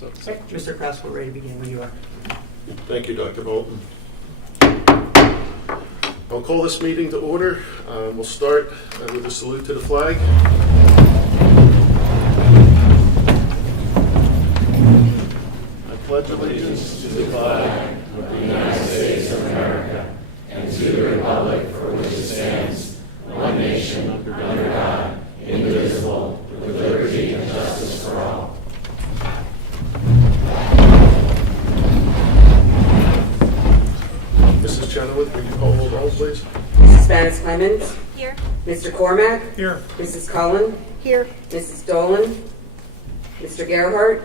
Okay, Mr. Kraus, we're ready to begin when you are. Thank you, Dr. Bolton. I'll call this meeting to order. We'll start with a salute to the flag. I pledge allegiance to the flag of the United States of America and to the republic for which it stands, one nation, under God, indivisible, with liberty and justice for all. Mrs. Chenoweth, will you call the roll, please? Mrs. Spanis Clemens? Here. Mr. Cormack? Here. Mrs. Cullen? Here. Mrs. Dolan? Mr. Gerhardt?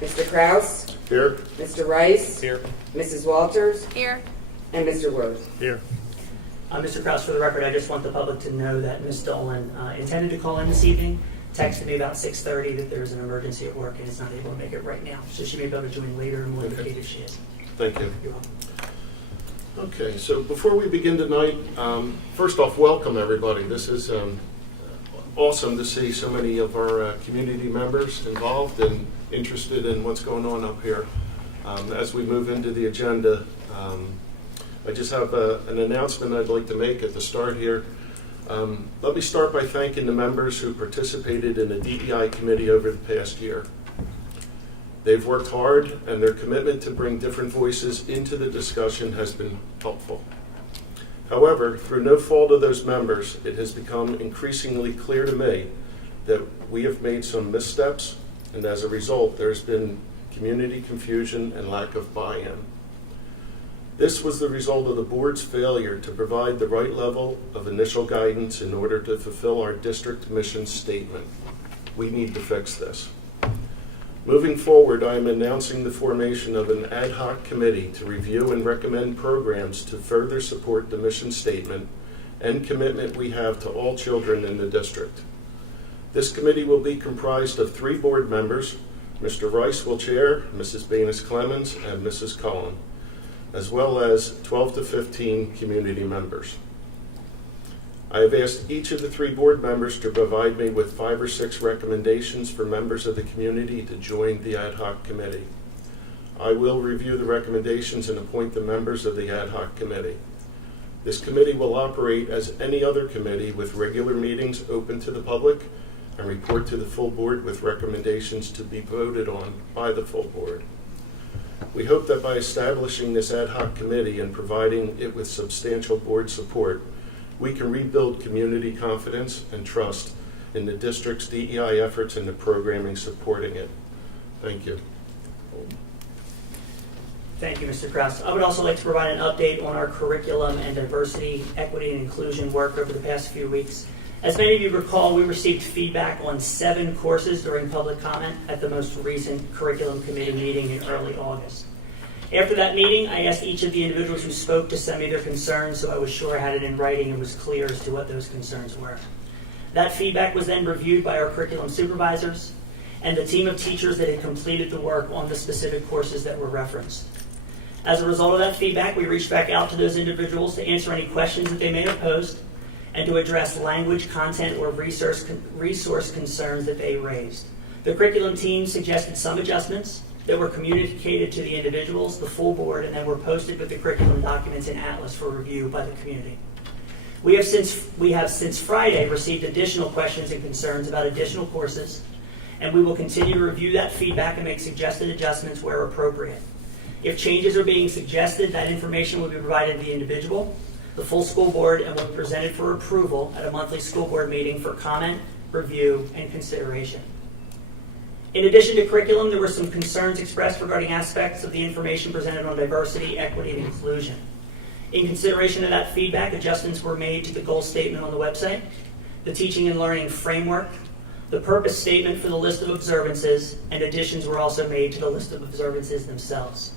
Mr. Kraus? Here. Mr. Rice? Here. Mrs. Walters? Here. And Mr. Worth? Here. Mr. Kraus, for the record, I just want the public to know that Ms. Dolan intended to call in this evening, texted me about 6:30 that there's an emergency at work and is not able to make it right now. So she may be able to join later and we'll indicate if she is. Thank you. You're welcome. Okay, so before we begin tonight, first off, welcome everybody. This is awesome to see so many of our community members involved and interested in what's going on up here. As we move into the agenda, I just have an announcement I'd like to make at the start here. Let me start by thanking the members who participated in the DEI committee over the past year. They've worked hard, and their commitment to bring different voices into the discussion has been helpful. However, through no fault of those members, it has become increasingly clear to me that we have made some missteps, and as a result, there's been community confusion and lack of buy-in. This was the result of the board's failure to provide the right level of initial guidance in order to fulfill our district mission statement. We need to fix this. Moving forward, I am announcing the formation of an ad hoc committee to review and recommend programs to further support the mission statement and commitment we have to all children in the district. This committee will be comprised of 3 board members. Mr. Rice will chair, Mrs. Spanis Clemens, and Mrs. Cullen, as well as 12 to 15 community members. I have asked each of the 3 board members to provide me with 5 or 6 recommendations for members of the community to join the ad hoc committee. I will review the recommendations and appoint the members of the ad hoc committee. This committee will operate as any other committee with regular meetings open to the public and report to the full board with recommendations to be voted on by the full board. We hope that by establishing this ad hoc committee and providing it with substantial board support, we can rebuild community confidence and trust in the district's DEI efforts and the programming supporting it. Thank you. Thank you, Mr. Kraus. I would also like to provide an update on our curriculum and diversity, equity, and inclusion work over the past few weeks. As many of you recall, we received feedback on 7 courses during public comment at the most recent curriculum committee meeting in early August. After that meeting, I asked each of the individuals who spoke to send me their concerns so I was sure I had it in writing and was clear as to what those concerns were. That feedback was then reviewed by our curriculum supervisors and the team of teachers that had completed the work on the specific courses that were referenced. As a result of that feedback, we reached back out to those individuals to answer any questions that they may have posed and to address language, content, or resource concerns that they raised. The curriculum team suggested some adjustments that were communicated to the individuals, the full board, and then were posted with the curriculum documents in Atlas for review by the community. We have since Friday received additional questions and concerns about additional courses, and we will continue to review that feedback and make suggested adjustments where appropriate. If changes are being suggested, that information will be provided to the individual, the full school board, and will be presented for approval at a monthly school board meeting for comment, review, and consideration. In addition to curriculum, there were some concerns expressed regarding aspects of the information presented on diversity, equity, and inclusion. In consideration of that feedback, adjustments were made to the goal statement on the website, the teaching and learning framework, the purpose statement for the list of observances, and additions were also made to the list of observances themselves.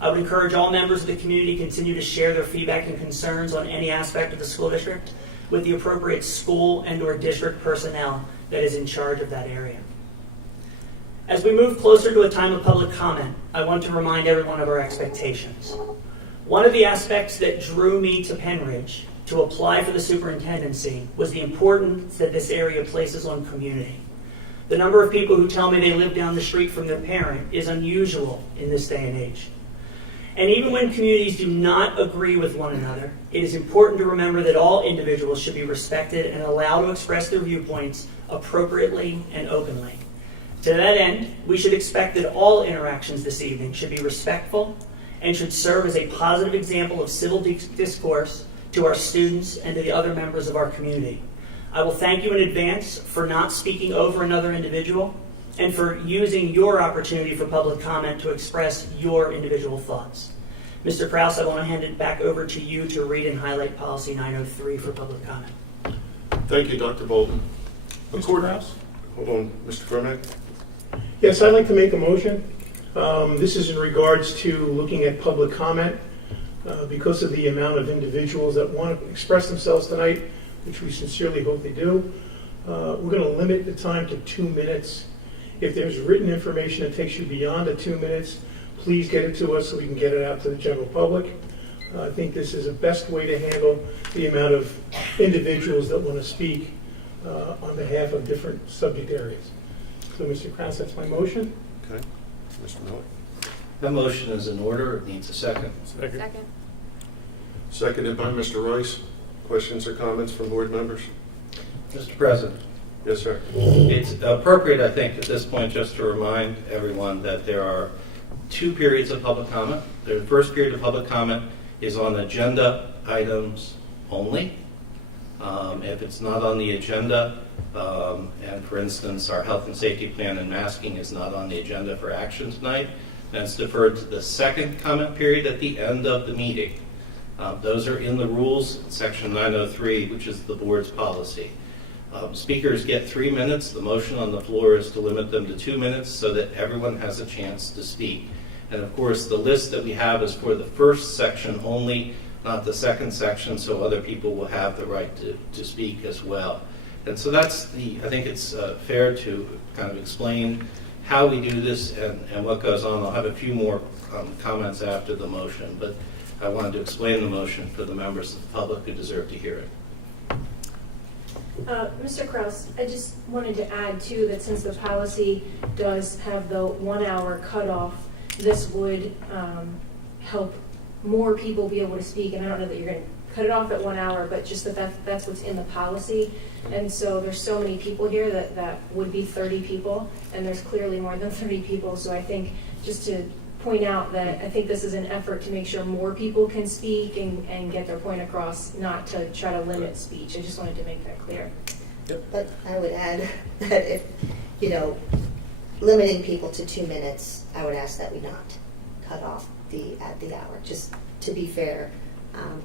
I would encourage all members of the community to continue to share their feedback and concerns on any aspect of the school district with the appropriate school and/or district personnel that is in charge of that area. As we move closer to a time of public comment, I want to remind everyone of our expectations. One of the aspects that drew me to Penridge to apply for the superintendency was the importance that this area places on community. The number of people who tell me they live down the street from their parent is unusual in this day and age. And even when communities do not agree with one another, it is important to remember that all individuals should be respected and allowed to express their viewpoints appropriately and openly. To that end, we should expect that all interactions this evening should be respectful and should serve as a positive example of civil discourse to our students and to the other members of our community. I will thank you in advance for not speaking over another individual and for using your opportunity for public comment to express your individual thoughts. Mr. Kraus, I want to hand it back over to you to read and highlight Policy 903 for public comment. Thank you, Dr. Bolton. Mr. Kraus? Hold on, Mr. Cormack. Yes, I'd like to make a motion. This is in regards to looking at public comment. Because of the amount of individuals that want to express themselves tonight, which we sincerely hope they do, we're going to limit the time to 2 minutes. If there's written information that takes you beyond the 2 minutes, please get it to us so we can get it out to the general public. I think this is the best way to handle the amount of individuals that want to speak on behalf of different subject areas. So, Mr. Kraus, that's my motion. Okay. Mr. Miller. That motion is in order. It needs a second. Second. Seconded by Mr. Rice. Questions or comments from board members? Mr. President, Yes, sir. it's appropriate, I think, at this point just to remind everyone that there are 2 periods of public comment. The first period of public comment is on agenda items only. If it's not on the agenda, and for instance, our health and safety plan and masking is not on the agenda for action tonight, then it's deferred to the second comment period at the end of the meeting. Those are in the rules, section 903, which is the board's policy. Speakers get 3 minutes. The motion on the floor is to limit them to 2 minutes so that everyone has a chance to speak. And of course, the list that we have is for the first section only, not the second section, so other people will have the right to speak as well. And so I think it's fair to kind of explain how we do this and what goes on. I'll have a few more comments after the motion, but I wanted to explain the motion for the members of the public who deserve to hear it. Mr. Kraus, I just wanted to add too that since the policy does have the 1 hour cutoff, this would help more people be able to speak. And I don't know that you're going to cut it off at 1 hour, but just that's what's in the policy. And so there's so many people here that would be 30 people, and there's clearly more than 30 people. So I think just to point out that I think this is an effort to make sure more people can speak and get their point across, not to try to limit speech. I just wanted to make that clear. But I would add that if, limiting people to 2 minutes, I would ask that we not cut off at the hour, just to be fair,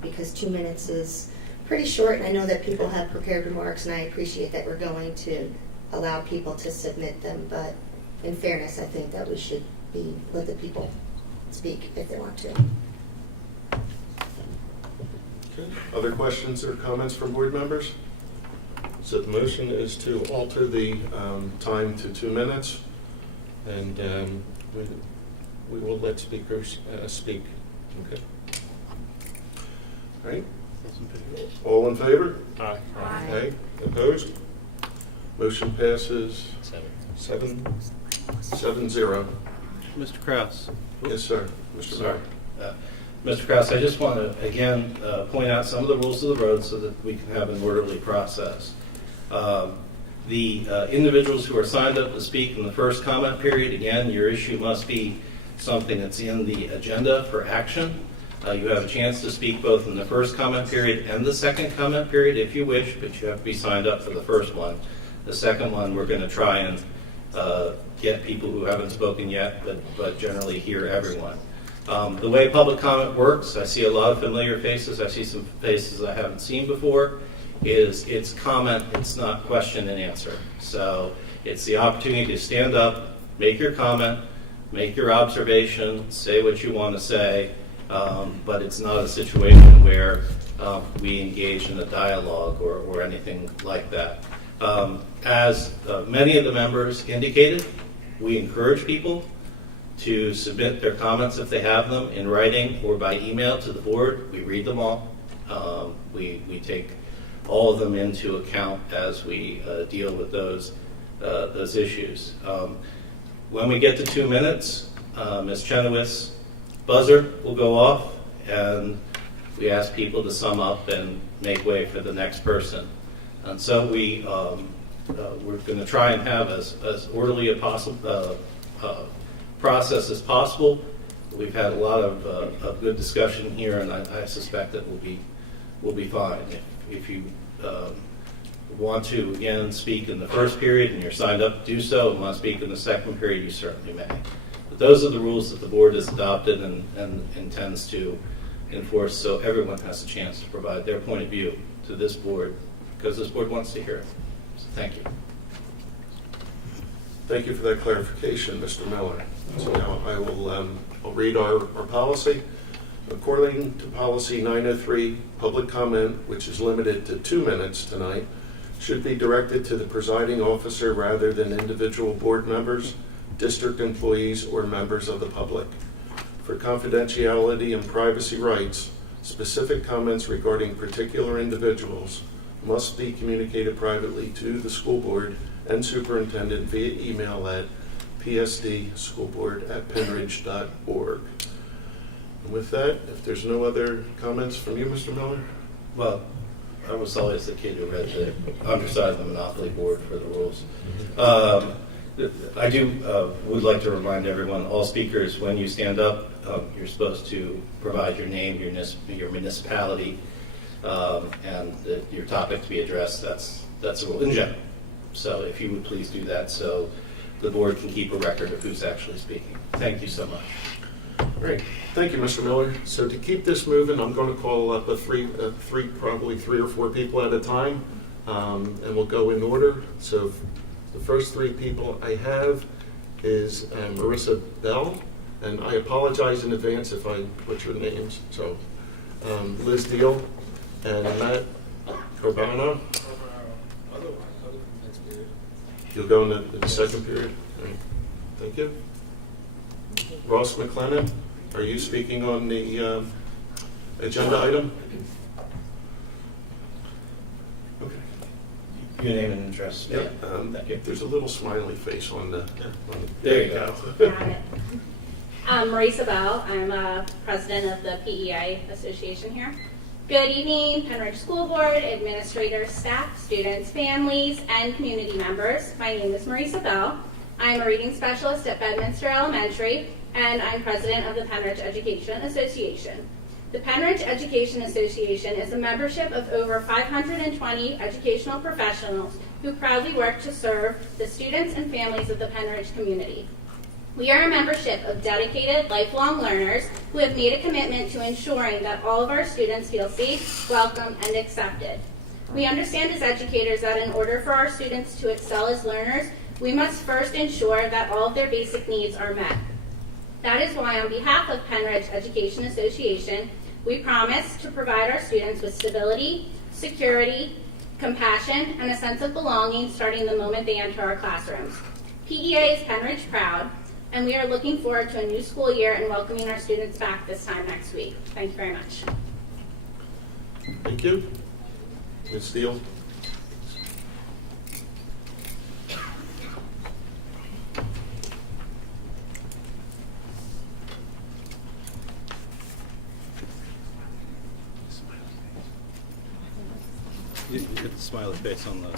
because 2 minutes is pretty short, and I know that people have prepared remarks, and I appreciate that we're going to allow people to submit them, but in fairness, I think that we should let the people speak if they want to. Okay. Other questions or comments from board members? So the motion is to alter the time to 2 minutes, and we will let speakers speak. Okay. All right. All in favor? Aye. Aye. Opposed? Motion passes 7-0. Mr. Kraus. Yes, sir. Mr. Sorry. Miller. Mr. Kraus, I just want to, again, point out some of the rules of the road so that we can have an orderly process. The individuals who are signed up to speak in the first comment period, again, your issue must be something that's in the agenda for action. You have a chance to speak both in the first comment period and the second comment period if you wish, but you have to be signed up for the first one. The second one, we're going to try and get people who haven't spoken yet, but generally hear everyone. The way public comment works, I see a lot of familiar faces. I see some faces I haven't seen before. It's comment, it's not question and answer. So it's the opportunity to stand up, make your comment, make your observation, say what you want to say, but it's not a situation where we engage in a dialogue or anything like that. As many of the members indicated, we encourage people to submit their comments if they have them in writing or by email to the board. We read them all. We take all of them into account as we deal with those. those issues. When we get to 2 minutes, Ms. Chenoweth's buzzer will go off, and we ask people to sum up and make way for the next person. And so we're going to try and have as orderly a process as possible. We've had a lot of good discussion here, and I suspect that we'll be fine. If you want to, again, speak in the first period and you're signed up to do so, and want to speak in the second period, you certainly may. But those are the rules that the board has adopted and intends to enforce, so everyone has a chance to provide their point of view to this board, because this board wants to hear it. So thank you. Thank you for that clarification, Mr. Miller. So now I'll read our policy. According to policy 903, public comment, which is limited to 2 minutes tonight, should be directed to the presiding officer rather than individual board members, district employees, or members of the public. For confidentiality and privacy rights, specific comments regarding particular individuals must be communicated privately to the school board and superintendent via email at psdschoolboard@penridge.org. And with that, if there's no other comments from you, Mr. Miller? Well, I was always the kid who read the underside of the Monopoly board for the rules. I would like to remind everyone, all speakers, when you stand up, you're supposed to provide your name, your municipality, and your topic to be addressed. That's a rule in general. So if you would please do that, so the board can keep a record of who's actually speaking. Thank you so much. Great. Thank you, Mr. Miller. So to keep this moving, I'm going to call up probably three or four people at a time, and we'll go in order. So the first three people I have is Marissa Bell, and I apologize in advance if I butcher names. So Liz Deal and Matt Corbano. You'll go in the second period. All right. Thank you. Ross McLennan, are you speaking on the agenda item? Okay. Your name and address. Yeah. Thank you. There's a little smiley face on the. There you go. Got it. I'm Marisa Bell. I'm president of the PEI Association here. Good evening, Penridge School Board, administrators, staff, students, families, and community members. My name is Marisa Bell. I'm a reading specialist at Bedminster Elementary, and I'm president of the Penridge Education Association. The Penridge Education Association is a membership of over 520 educational professionals who proudly work to serve the students and families of the Penridge community. We are a membership of dedicated, lifelong learners who have made a commitment to ensuring that all of our students feel safe, welcome, and accepted. We understand as educators that in order for our students to excel as learners, we must first ensure that all of their basic needs are met. That is why, on behalf of Penridge Education Association, we promise to provide our students with stability, security, compassion, and a sense of belonging starting the moment they enter our classrooms. PEI is Penridge proud, and we are looking forward to a new school year and welcoming our students back this time next week. Thank you very much. Thank you. Ms. Steele. You get the smiley face on the...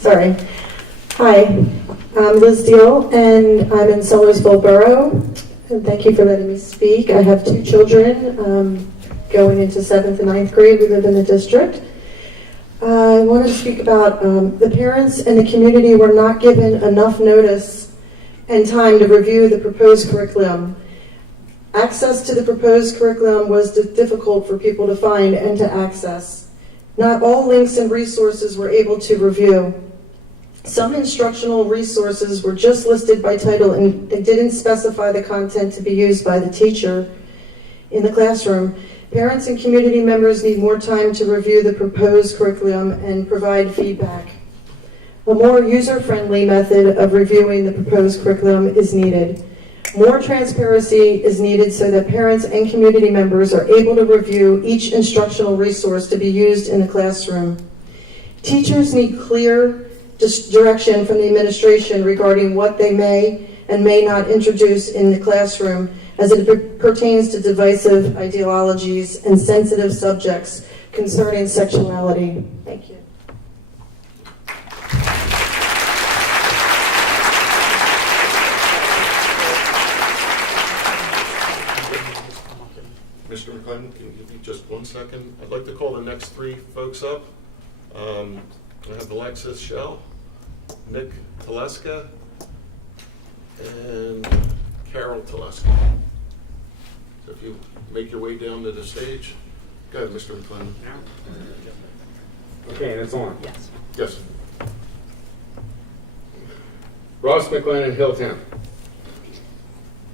Sorry. Hi, I'm Liz Deal, and I'm in Sellersville Borough. And thank you for letting me speak. I have two children going into 7th and 9th grade. We live in the district. I wanted to speak about the parents and the community were not given enough notice and time to review the proposed curriculum. Access to the proposed curriculum was difficult for people to find and to access. Not all links and resources were able to review. Some instructional resources were just listed by title and they didn't specify the content to be used by the teacher in the classroom. Parents and community members need more time to review the proposed curriculum and provide feedback. A more user-friendly method of reviewing the proposed curriculum is needed. More transparency is needed so that parents and community members are able to review each instructional resource to be used in the classroom. Teachers need clear, direction from the administration regarding what they may and may not introduce in the classroom as it pertains to divisive ideologies and sensitive subjects concerning sexuality. Thank you. Mr. McClendon, can you give me just 1 second? I'd like to call the next 3 folks up. I have Alexis Shell, Nick Teleska, and Carol Teleska. So if you make your way down to the stage. Go ahead, Mr. McClendon. Okay, and it's on. Yes. Yes. Ross McLennan, Hilltown.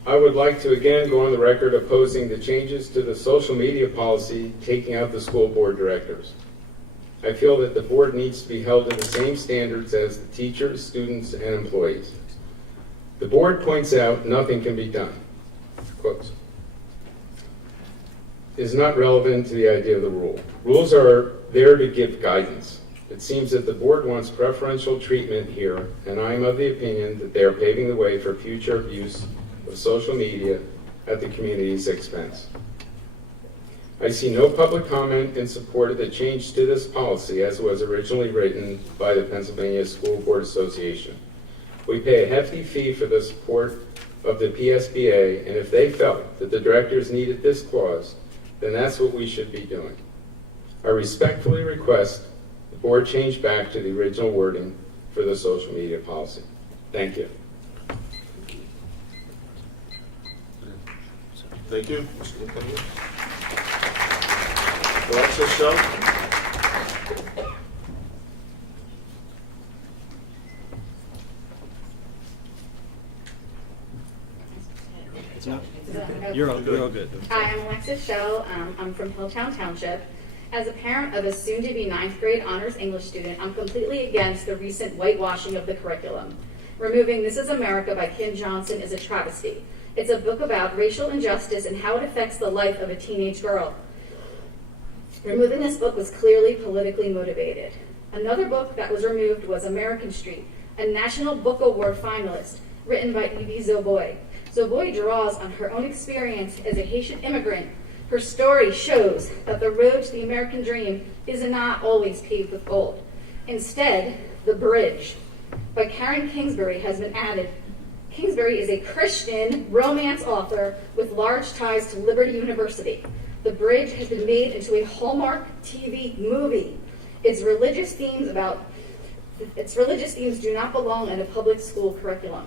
I would like to again go on the record opposing the changes to the social media policy taking out the school board directors. I feel that the board needs to be held to the same standards as the teachers, students, and employees. The board points out nothing can be done. Quotes. Is not relevant to the idea of the rule. Rules are there to give guidance. It seems that the board wants preferential treatment here, and I am of the opinion that they are paving the way for future abuse of social media at the community's expense. I see no public comment in support of the change to this policy as it was originally written by the Pennsylvania School Board Association. We pay a hefty fee for the support of the PSBA, and if they felt that the directors needed this clause, then that's what we should be doing. I respectfully request the board change back to the original wording for the social media policy. Thank you. Thank you, Mr. McClendon. Alexis Shell. You're all good. Hi, I'm Alexis Shell. I'm from Hilltown Township. As a parent of a soon-to-be 9th grade honors English student, I'm completely against the recent whitewashing of the curriculum. Removing This Is America by Kim Johnson is a travesty. It's a book about racial injustice and how it affects the life of a teenage girl. Removing this book was clearly politically motivated. Another book that was removed was American Street, a National Book Award finalist, written by Evie Zoboy. Zoboy draws on her own experience as a Haitian immigrant. Her story shows that the road to the American dream is not always paved with gold. Instead, The Bridge by Karen Kingsbury has been added. Kingsbury is a Christian romance author with large ties to Liberty University. The Bridge has been made into a Hallmark TV movie. Its religious themes do not belong in a public school curriculum.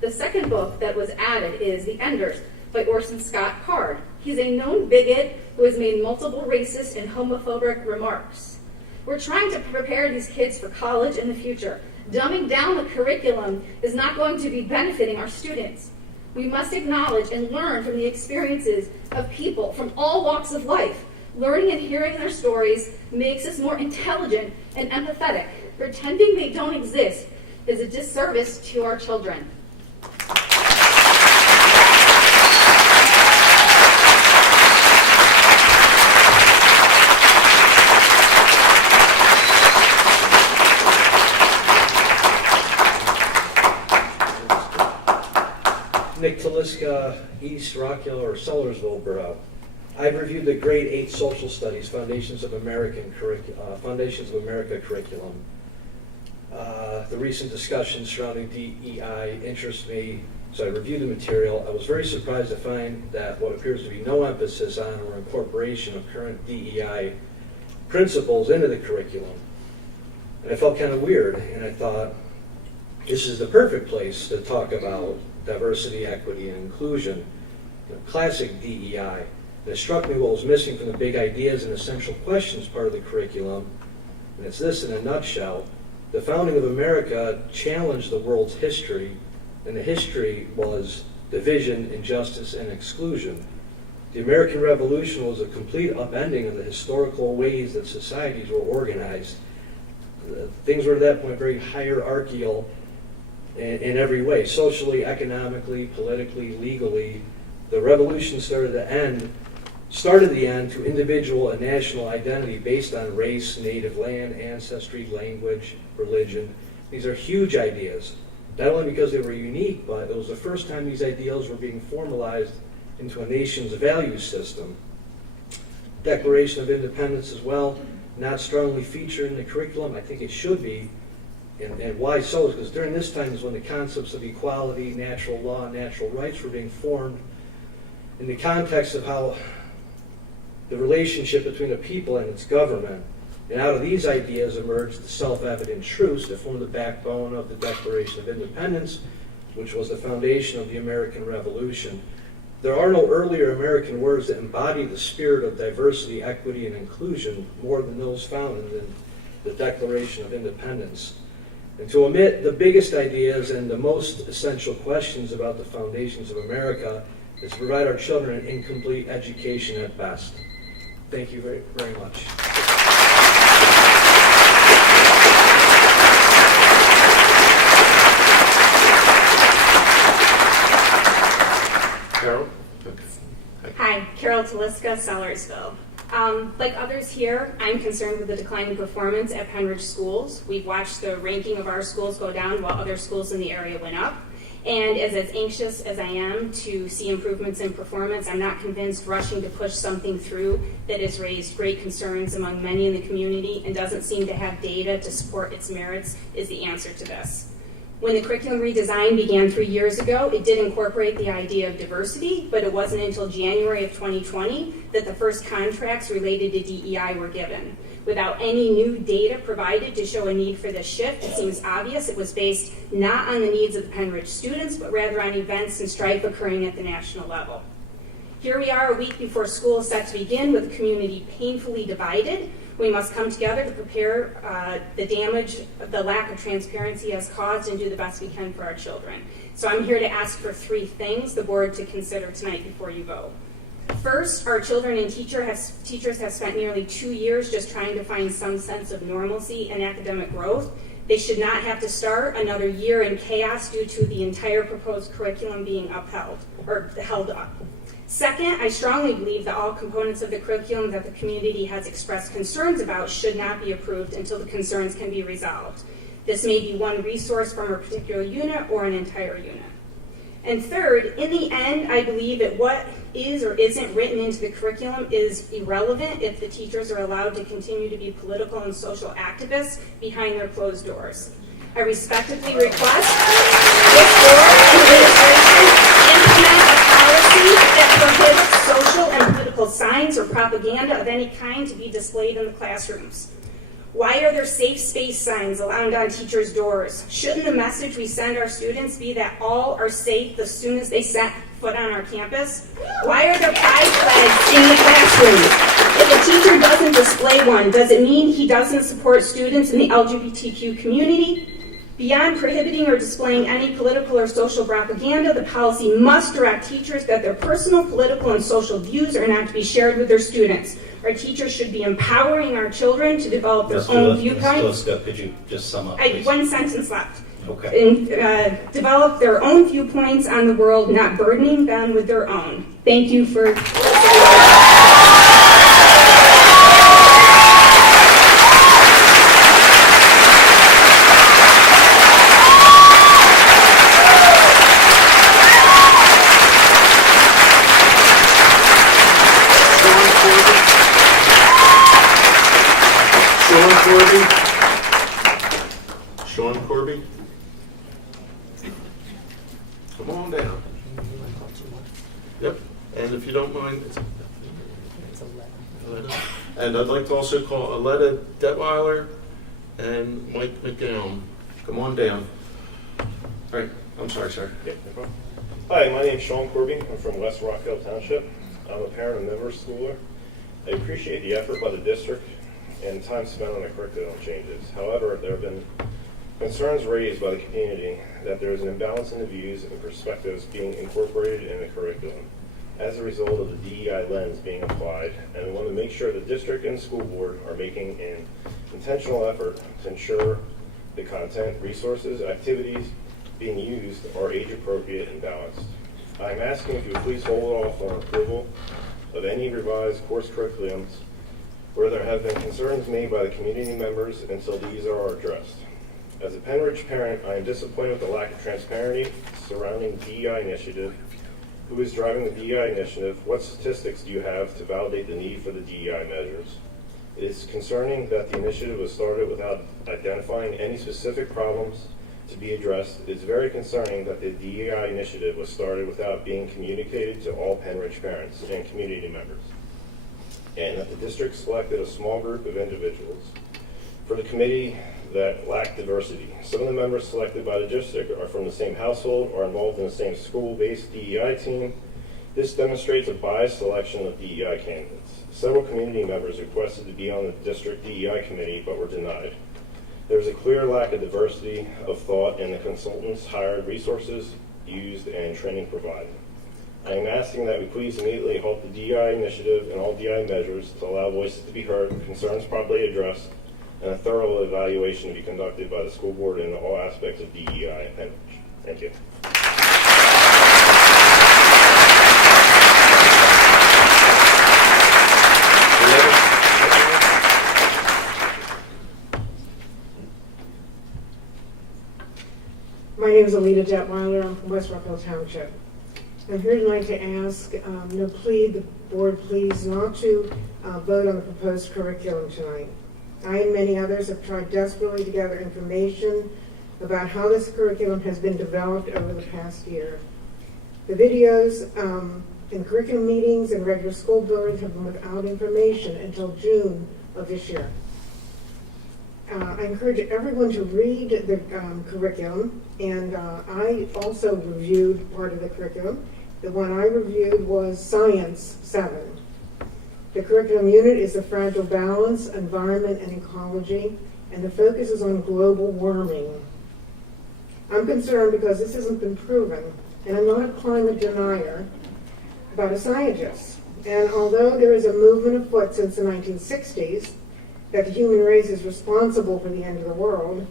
The second book that was added is The Enders by Orson Scott Card. He's a known bigot who has made multiple racist and homophobic remarks. We're trying to prepare these kids for college in the future. Dumbing down the curriculum is not going to be benefiting our students. We must acknowledge and learn from the experiences of people from all walks of life. Learning and hearing their stories makes us more intelligent and empathetic. Pretending they don't exist is a disservice to our children. Nick Taliska, East Rockhill or Sellersville Borough. I've reviewed the Grade 8 Social Studies Foundations of America curriculum. The recent discussions surrounding DEI interest me, so I reviewed the material. I was very surprised to find that what appears to be no emphasis on or incorporation of current DEI principles into the curriculum. And I felt kind of weird, and I thought, this is the perfect place to talk about diversity, equity, and inclusion, classic DEI. And it struck me what was missing from the big ideas and essential questions part of the curriculum, and it's this in a nutshell. The founding of America challenged the world's history, and the history was division, injustice, and exclusion. The American Revolution was a complete upending of the historical ways that societies were organized. Things were at that point very hierarchical in every way, socially, economically, politically, legally. The revolution started the end to individual and national identity based on race, native land, ancestry, language, religion, These are huge ideas, not only because they were unique, but it was the first time these ideals were being formalized into a nation's value system. Declaration of Independence as well, not strongly featured in the curriculum. I think it should be. And why so? Is because during this time is when the concepts of equality, natural law, and natural rights were being formed in the context of how the relationship between a people and its government. And out of these ideas emerged the self-evident truths that form the backbone of the Declaration of Independence, which was the foundation of the American Revolution. There are no earlier American words that embody the spirit of diversity, equity, and inclusion more than those found in the Declaration of Independence. And to omit the biggest ideas and the most essential questions about the foundations of America is to provide our children an incomplete education at best. Thank you very, very much. Carol? Hi, Carol Taliska, Sellersville. Like others here, I'm concerned with the declining performance at Penridge schools. We've watched the ranking of our schools go down while other schools in the area went up. And as anxious as I am to see improvements in performance, I'm not convinced rushing to push something through that has raised great concerns among many in the community and doesn't seem to have data to support its merits is the answer to this. When the curriculum redesign began 3 years ago, it did incorporate the idea of diversity, but it wasn't until January of 2020 that the first contracts related to DEI were given. Without any new data provided to show a need for this shift, it seems obvious it was based not on the needs of the Penridge students, but rather on events and strife occurring at the national level. Here we are a week before school is set to begin with the community painfully divided. We must come together to prepare the damage the lack of transparency has caused and do the best we can for our children. So I'm here to ask for 3 things the board to consider tonight before you vote. First, our children and teachers have spent nearly 2 years just trying to find some sense of normalcy and academic growth. They should not have to start another year in chaos due to the entire proposed curriculum being held up. Second, I strongly believe that all components of the curriculum that the community has expressed concerns about should not be approved until the concerns can be resolved. This may be one resource from a particular unit or an entire unit. And third, in the end, I believe that what is or isn't written into the curriculum is irrelevant if the teachers are allowed to continue to be political and social activists behind their closed doors. I respectfully request this board and administration implement a policy that prohibits social and political signs or propaganda of any kind to be displayed in the classrooms. Why are there safe space signs allowed on teachers' doors? Shouldn't the message we send our students be that all are safe as soon as they set foot on our campus? Why are there pride flags in the classrooms? If a teacher doesn't display one, does it mean he doesn't support students in the LGBTQ community? Beyond prohibiting or displaying any political or social propaganda, the policy must direct teachers that their personal, political, and social views are not to be shared with their students. Our teachers should be empowering our children to develop their own viewpoints. Could you just sum up, please? One sentence left. Okay. And develop their own viewpoints on the world, not burdening them with their own. Thank you for Sean Corby? Come on down. Yep, and if you don't mind, it's Aletta. And I'd like to also call Aletta Detweiler and Mike McGowan. Come on down. All right, I'm sorry, sir. Yeah, no problem. Hi, my name's Sean Corby. I'm from West Rockville Township. I'm a parent and member schooler. I appreciate the effort by the district and time spent on the curriculum changes. However, there have been concerns raised by the community that there is an imbalance in the views and perspectives being incorporated in the curriculum as a result of the DEI lens being applied, and we want to make sure the district and school board are making an intentional effort to ensure the content, resources, activities being used are age appropriate and balanced. I'm asking if you would please hold off on approval of any revised course curriculums where there have been concerns made by the community members until these are addressed. As a Penridge parent, I am disappointed with the lack of transparency surrounding the DEI initiative. Who is driving the DEI initiative? What statistics do you have to validate the need for the DEI measures? It is concerning that the initiative was started without identifying any specific problems to be addressed. It is very concerning that the DEI initiative was started without being communicated to all Penridge parents and community members, and that the district selected a small group of individuals for the committee that lack diversity. Some of the members selected by the district are from the same household or involved in the same school-based DEI team. This demonstrates a biased selection of DEI candidates. Several community members requested to be on the district DEI committee but were denied. There is a clear lack of diversity of thought in the consultants hired, resources used, and training provided. I am asking that we please immediately halt the DEI initiative and all DEI measures to allow voices to be heard, concerns properly addressed, and a thorough evaluation to be conducted by the school board in all aspects of DEI at Penridge. Thank you. My name is Alita Detweiler. I'm from West Rockville Township. I'm here tonight to ask, plead the board please not to vote on the proposed curriculum tonight. I and many others have tried desperately to gather information about how this curriculum has been developed over the past year. The videos and curriculum meetings and regular school buildings have been without information until June of this year. I encourage everyone to read the curriculum, and I also reviewed part of the curriculum. The one I reviewed was Science 7. The curriculum unit is the fragile balance, environment, and ecology, and the focus is on global warming. I'm concerned because this hasn't been proven, and I'm not a climate denier, but a scientist. And although there is a movement afoot since the 1960s that the human race is responsible for the end of the world,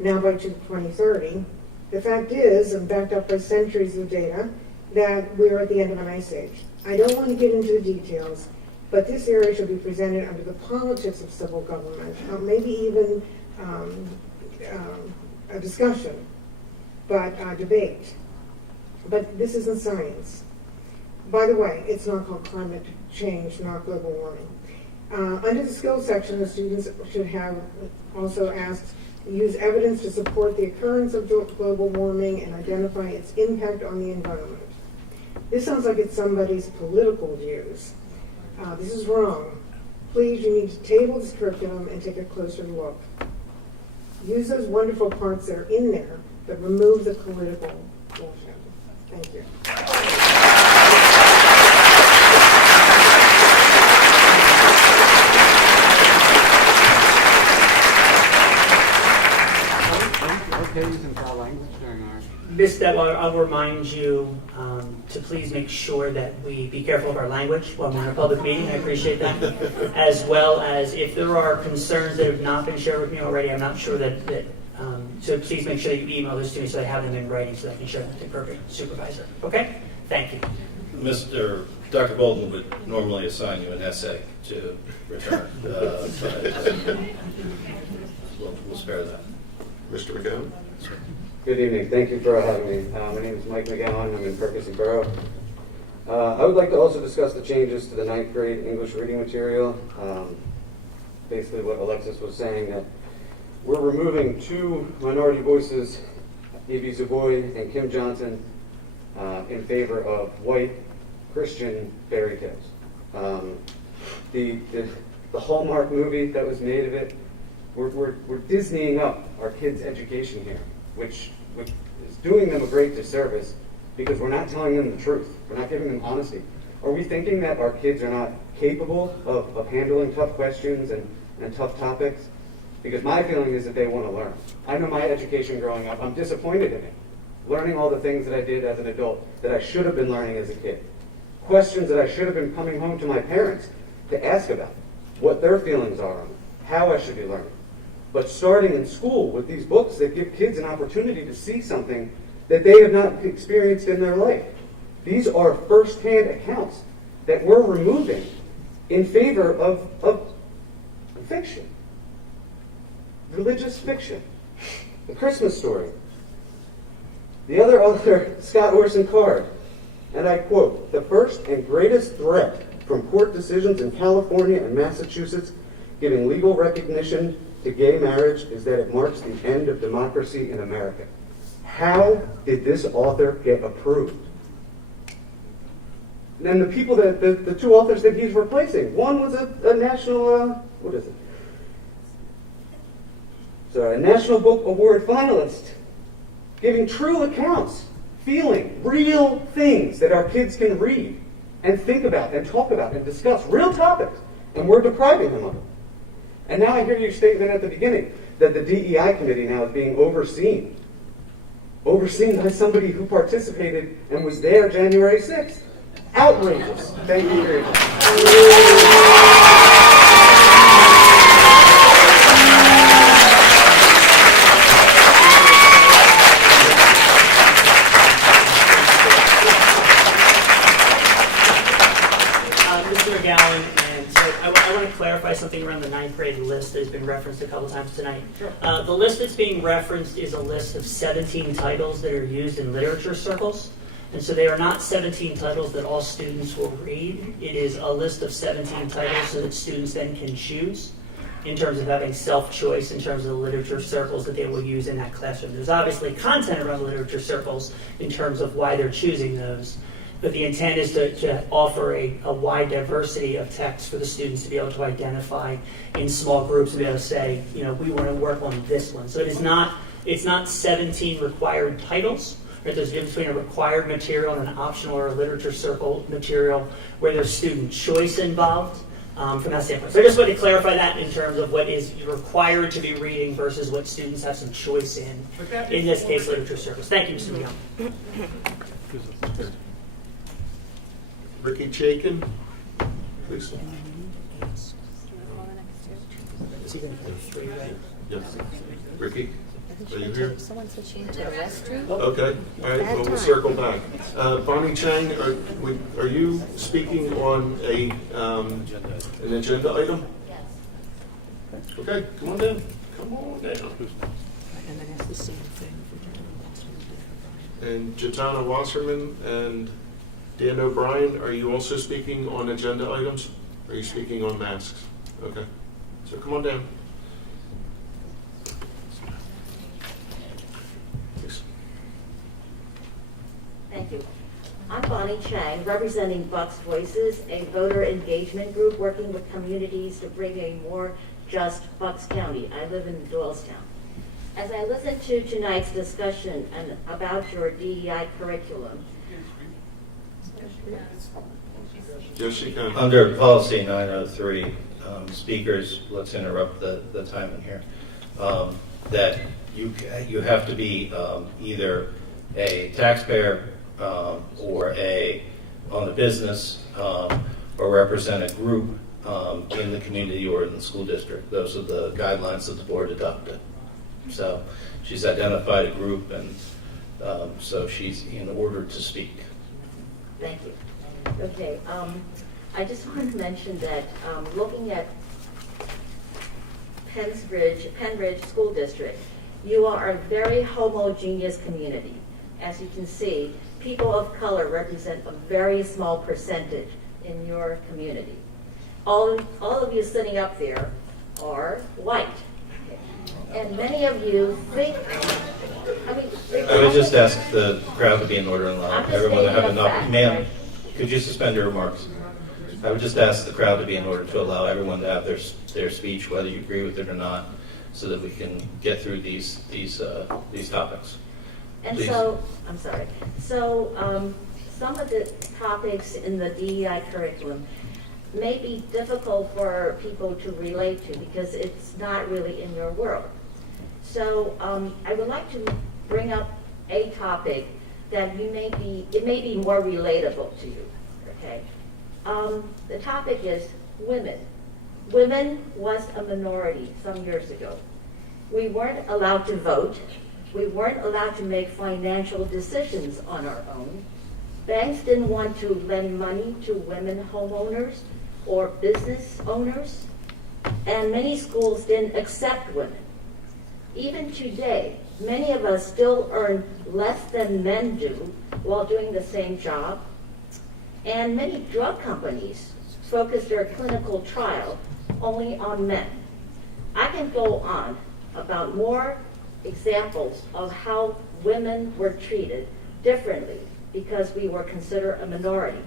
now by 2030, the fact is, and backed up by centuries of data, that we're at the end of an ice age. I don't want to get into the details, but this area should be presented under the politics of civil government, maybe even a discussion, but debate. But this isn't science. By the way, it's not called climate change, not global warming. Under the skills section, the students should have also asked, use evidence to support the occurrence of global warming and identify its impact on the environment. This sounds like it's somebody's political views. This is wrong. Please, you need to table this curriculum and take a closer look. Use those wonderful parts that are in there, but remove the political bullshit. Thank you. Using foul language during our... Ms. Detweiler, I'll remind you to please make sure that we be careful of our language when we're in a public meeting. I appreciate that. As well as if there are concerns that have not been shared with me already, I'm not sure so please make sure that you email those to me so I have them in writing so I can share them with the appropriate supervisor. Okay? Thank you. Dr. Bolden would normally assign you an essay to return. We'll spare that. Mr. McGowan? Good evening. Thank you for having me. My name is Mike McGowan. I'm in Percy Borough. I would like to also discuss the changes to the 9th grade English reading material. Basically what Alexis was saying, that we're removing 2 minority voices, Evie Zuboy and Kim Johnson, in favor of white Christian fairy tales. The Hallmark movie that was made of it, we're Disneying up our kids' education here, which is doing them a great disservice because we're not telling them the truth. We're not giving them honesty. Are we thinking that our kids are not capable of handling tough questions and tough topics? Because my feeling is that they want to learn. I know my education growing up, I'm disappointed in it. Learning all the things that I did as an adult that I should have been learning as a kid. Questions that I should have been coming home to my parents to ask about. What their feelings are on it. How I should be learning. But starting in school with these books that give kids an opportunity to see something that they have not experienced in their life. These are first-hand accounts that we're removing in favor of fiction. Religious fiction. A Christmas Story. The other author, Scott Orson Card, and I quote, "The first and greatest threat from court decisions in California and Massachusetts giving legal recognition to gay marriage is that it marks the end of democracy in America." How did this author get approved? And the people that, the two authors that he's replacing, one was a national, what is it? Sorry, a National Book Award finalist, giving true accounts, feeling, real things that our kids can read and think about and talk about and discuss, real topics, and we're depriving them of it. And now I hear your statement at the beginning that the DEI committee now is being overseen by somebody who participated and was there January 6th. Outrageous. Thank you very much. Mr. McGowan, and so I want to clarify something around the ninth grade list that has been referenced a couple times tonight. The list that's being referenced is a list of 17 titles that are used in literature circles. And so they are not 17 titles that all students will read. It is a list of 17 titles so that students then can choose in terms of having self-choice in terms of the literature circles that they will use in that classroom. There's obviously content around the literature circles in terms of why they're choosing those. But the intent is to offer a wide diversity of text for the students to be able to identify in small groups and be able to say, you know, we want to work on this one. So it's not 17 required titles. Right? There's a difference between a required material and an optional or a literature circle material where there's student choice involved from that standpoint. So I just wanted to clarify that in terms of what is required to be reading versus what students have some choice in this case, literature circles. Thank you, Mr. McGowan. Ricky Chaikin, please. Is he going to put 3, right? Yes. Ricky, are you here? Someone said she went to the restroom. Okay. All right. Well, we'll circle back. Bonnie Chang, are you speaking on an agenda item? Yes. Okay. Come on down. Come on down. And then it's the same thing. And Jatana Wasserman and Dan O'Brien, are you also speaking on agenda items? Are you speaking on masks? Okay. So come on down. Please. Thank you. I'm Bonnie Chang, representing Bucks Voices, a voter engagement group working with communities to bring a more just Bucks County. I live in Doylestown. As I listened to tonight's discussion about your DEI curriculum, Yes, she can. Under policy 903, speakers, let's interrupt the timing here, that you have to be either a taxpayer or on a business or represent a group in the community or in the school district. Those are the guidelines that the board adopted. So she's identified a group, and so she's in order to speak. thank you. Okay, I just wanted to mention that looking at Penbridge School District, you are a very homogeneous community. As you can see, people of color represent a very small percentage in your community. All of you sitting up there are white. And many of you think, I would just ask the crowd to be in order and allow I'm just everyone to have stating a enough. fact, Ma'am, right? could you suspend your remarks? I would just ask the crowd to be in order to allow everyone to have their speech, whether you agree with it or not, so that we can get through these topics. and Please. so, I'm sorry. So some of the topics in the DEI curriculum may be difficult for people to relate to because it's not really in your world. So I would like to bring up a topic that it may be more relatable to you, okay? The topic is women. Women was a minority some years ago. We weren't allowed to vote. We weren't allowed to make financial decisions on our own. Banks didn't want to lend money to women homeowners or business owners, and many schools didn't accept women. Even today, many of us still earn less than men do while doing the same job. And many drug companies focus their clinical trial only on men. I can go on about more examples of how women were treated differently because we were considered a minority.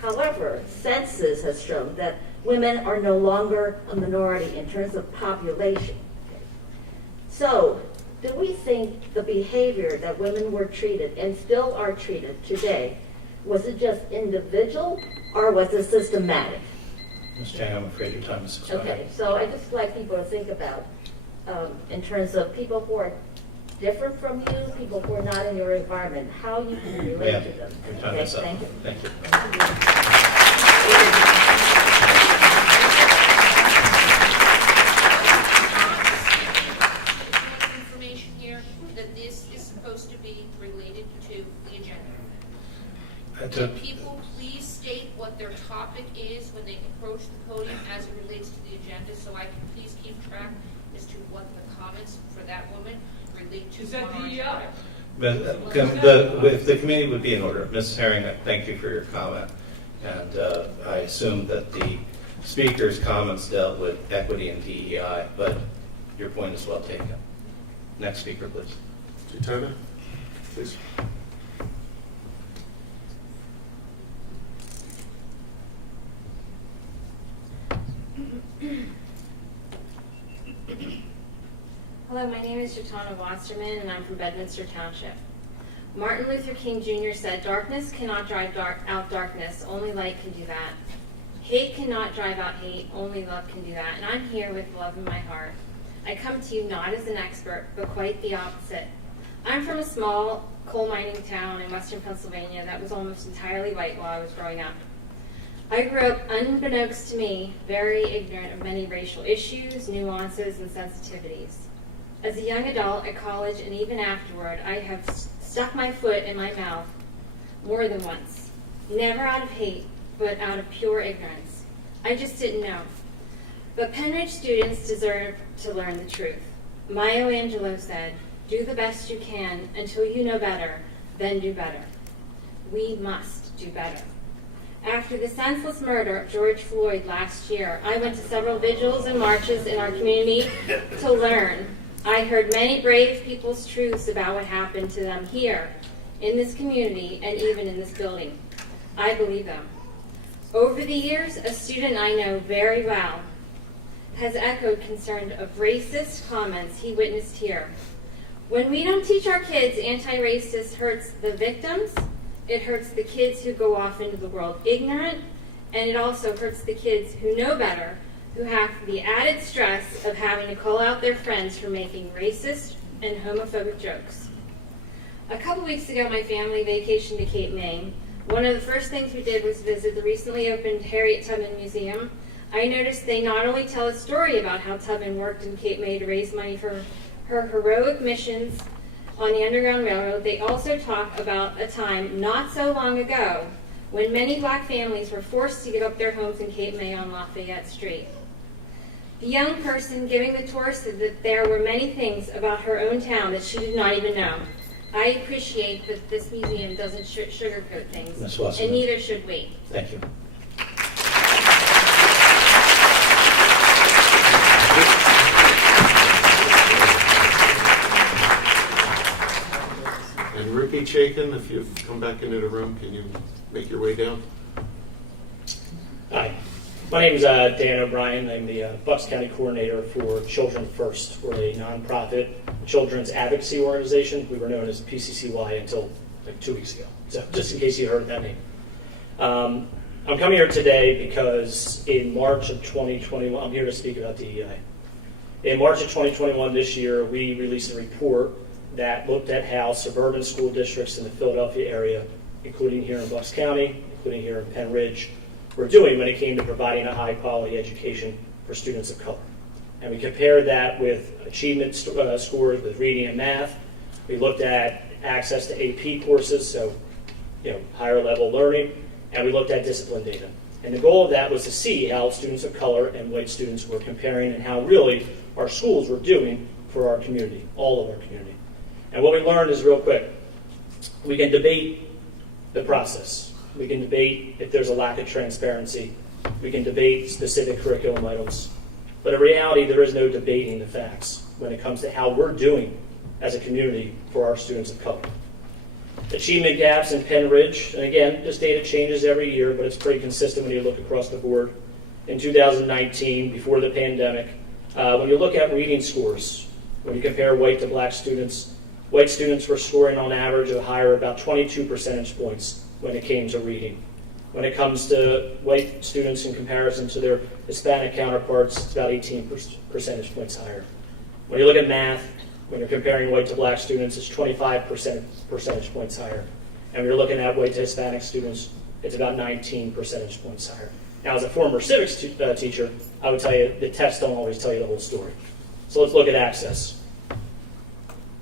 However, census has shown that women are no longer a minority in terms of population. So, do we think the behavior that women were treated and still are treated today, was it just individual or was it systematic? Ms. Chang, I'm afraid your time is expired. Okay, so I just like people to think about in terms of people who are different from you, people who are not in your environment, how you can relate to them. Your time Okay, is up. thank you. Thank you. Information here that this is supposed to be related to the agenda. Can people please state what their topic is when they approach the podium as it relates to the agenda, so I can please keep track as to what the comments for that woman relate to? Is that DEI? If the committee would be in order. Ms. Herring, thank you for your comment. And I assume that the speaker's comments dealt with equity and DEI, but your point is well taken. Next speaker, please. Jutona, please. Hello, my name is Jutona Wasserman, and I'm from Bedminster Township. Martin Luther King Jr. said, "Darkness cannot drive out darkness, only light can do that. Hate cannot drive out hate, only love can do that." And I'm here with love in my heart. I come to you not as an expert, but quite the opposite. I'm from a small coal mining town in western Pennsylvania that was almost entirely white while I was growing up. I grew up, unbeknownst to me, very ignorant of many racial issues, nuances, and sensitivities. As a young adult at college and even afterward, I have stuck my foot in my mouth more than once. Never out of hate, but out of pure ignorance. I just didn't know. But Penridge students deserve to learn the truth. Maya Angelou said, "Do the best you can until you know better, then do better." We must do better. After the senseless murder of George Floyd last year, I went to several vigils and marches in our community to learn. I heard many brave people's truths about what happened to them here, in this community, and even in this building. I believe them. Over the years, a student I know very well has echoed concern of racist comments he witnessed here. When we don't teach our kids anti-racist hurts the victims, it hurts the kids who go off into the world ignorant, and it also hurts the kids who know better, who have the added stress of having to call out their friends for making racist and homophobic jokes. A couple weeks ago, my family vacationed to Cape May. One of the first things we did was visit the recently opened Harriet Tubman Museum. I noticed they not only tell a story about how Tubman worked in Cape May to raise money for her heroic missions on the Underground Railroad, they also talk about a time not so long ago when many black families were forced to give up their homes in Cape May on Lafayette Street. The young person giving the tour said that there were many things about her own town that she did not even know. I appreciate that this museum doesn't sugarcoat things, Ms. Wasserman. and neither should we. Thank you. And Rupi Chaikin, if you've come back into the room, can you make your way down? Hi, my name is Dan O'Brien. I'm the Bucks County Coordinator for Children First. We're a nonprofit children's advocacy organization. We were known as PCCY until like 2 weeks ago, so just in case you heard that name. I'm coming here today because in March of 2021, I'm here to speak about DEI. In March of 2021 this year, we released a report that looked at how suburban school districts in the Philadelphia area, including here in Bucks County, including here in Penn Ridge, were doing when it came to providing a high-quality education for students of color. And we compared that with achievement scores with reading and math. We looked at access to AP courses, so higher level learning, and we looked at discipline data. And the goal of that was to see how students of color and white students were comparing and how really our schools were doing for our community, all of our community. And what we learned is real quick. We can debate the process. We can debate if there's a lack of transparency. We can debate specific curriculum items. But in reality, there is no debating the facts when it comes to how we're doing as a community for our students of color. Achievement gaps in Penn Ridge, and again, this data changes every year, but it's pretty consistent when you look across the board. In 2019, before the pandemic, when you look at reading scores, when you compare white to black students, white students were scoring on average a higher about 22 percentage points when it came to reading. When it comes to white students in comparison to their Hispanic counterparts, it's about 18 percentage points higher. When you look at math, when you're comparing white to black students, it's 25 percentage points higher. And when you're looking at white to Hispanic students, it's about 19 percentage points higher. Now, as a former civics teacher, I would tell you the tests don't always tell you the whole story. So let's look at access.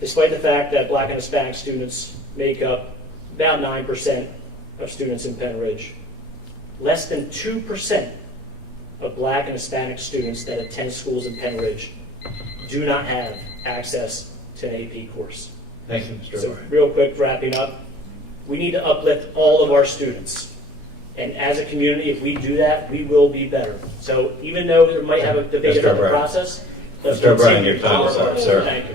Despite the fact that black and Hispanic students make up about 9% of students in Penn Ridge, less than 2% of black and Hispanic students that attend schools in Penn Ridge do not have access to an AP course. Thank you, Mr. So O'Brien. real quick, wrapping up, we need to uplift all of our students. And as a community, if we do that, we will be better. So even though there might have a debate Mr. about the O'Brien. process, let's Mr. O'Brien, continue your time is up, to- sir. Thank you.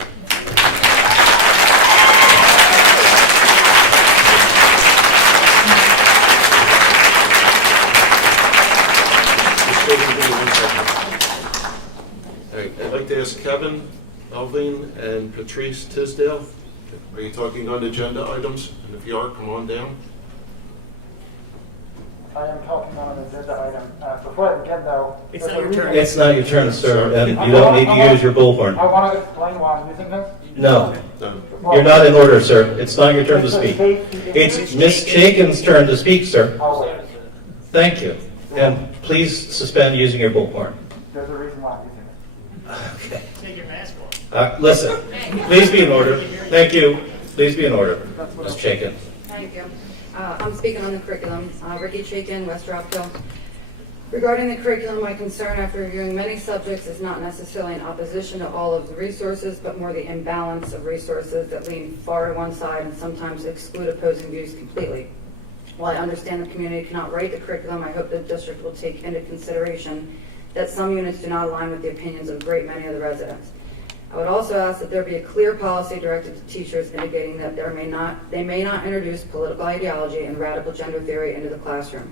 All right, I'd like to ask Kevin, Elvin, and Patrice Tisdale, are you talking on agenda items? And if you are, come on down. I am talking on an agenda item. Before I begin, though, It's not your turn. It's not your turn, sir, and you don't need to use your bullhorn. I want to explain why I'm using this. No. You're not in order, sir. It's not your turn to speak. It's Ms. Chaikin's turn to speak, sir. Thank you. And please suspend using your bullhorn. There's a reason why I'm using it. Okay. Take your mask off. Listen, please be in order. Thank you. Please be in order, Ms. Chaikin. Thank you. I'm speaking on the curriculum. Ricky Chaikin, West Rockville. Regarding the curriculum, my concern after reviewing many subjects is not necessarily in opposition to all of the resources, but more the imbalance of resources that lean far to one side and sometimes exclude opposing views completely. While I understand the community cannot write the curriculum, I hope the district will take into consideration that some units do not align with the opinions of a great many of the residents. I would also ask that there be a clear policy directed to teachers indicating that they may not introduce political ideology and radical gender theory into the classroom.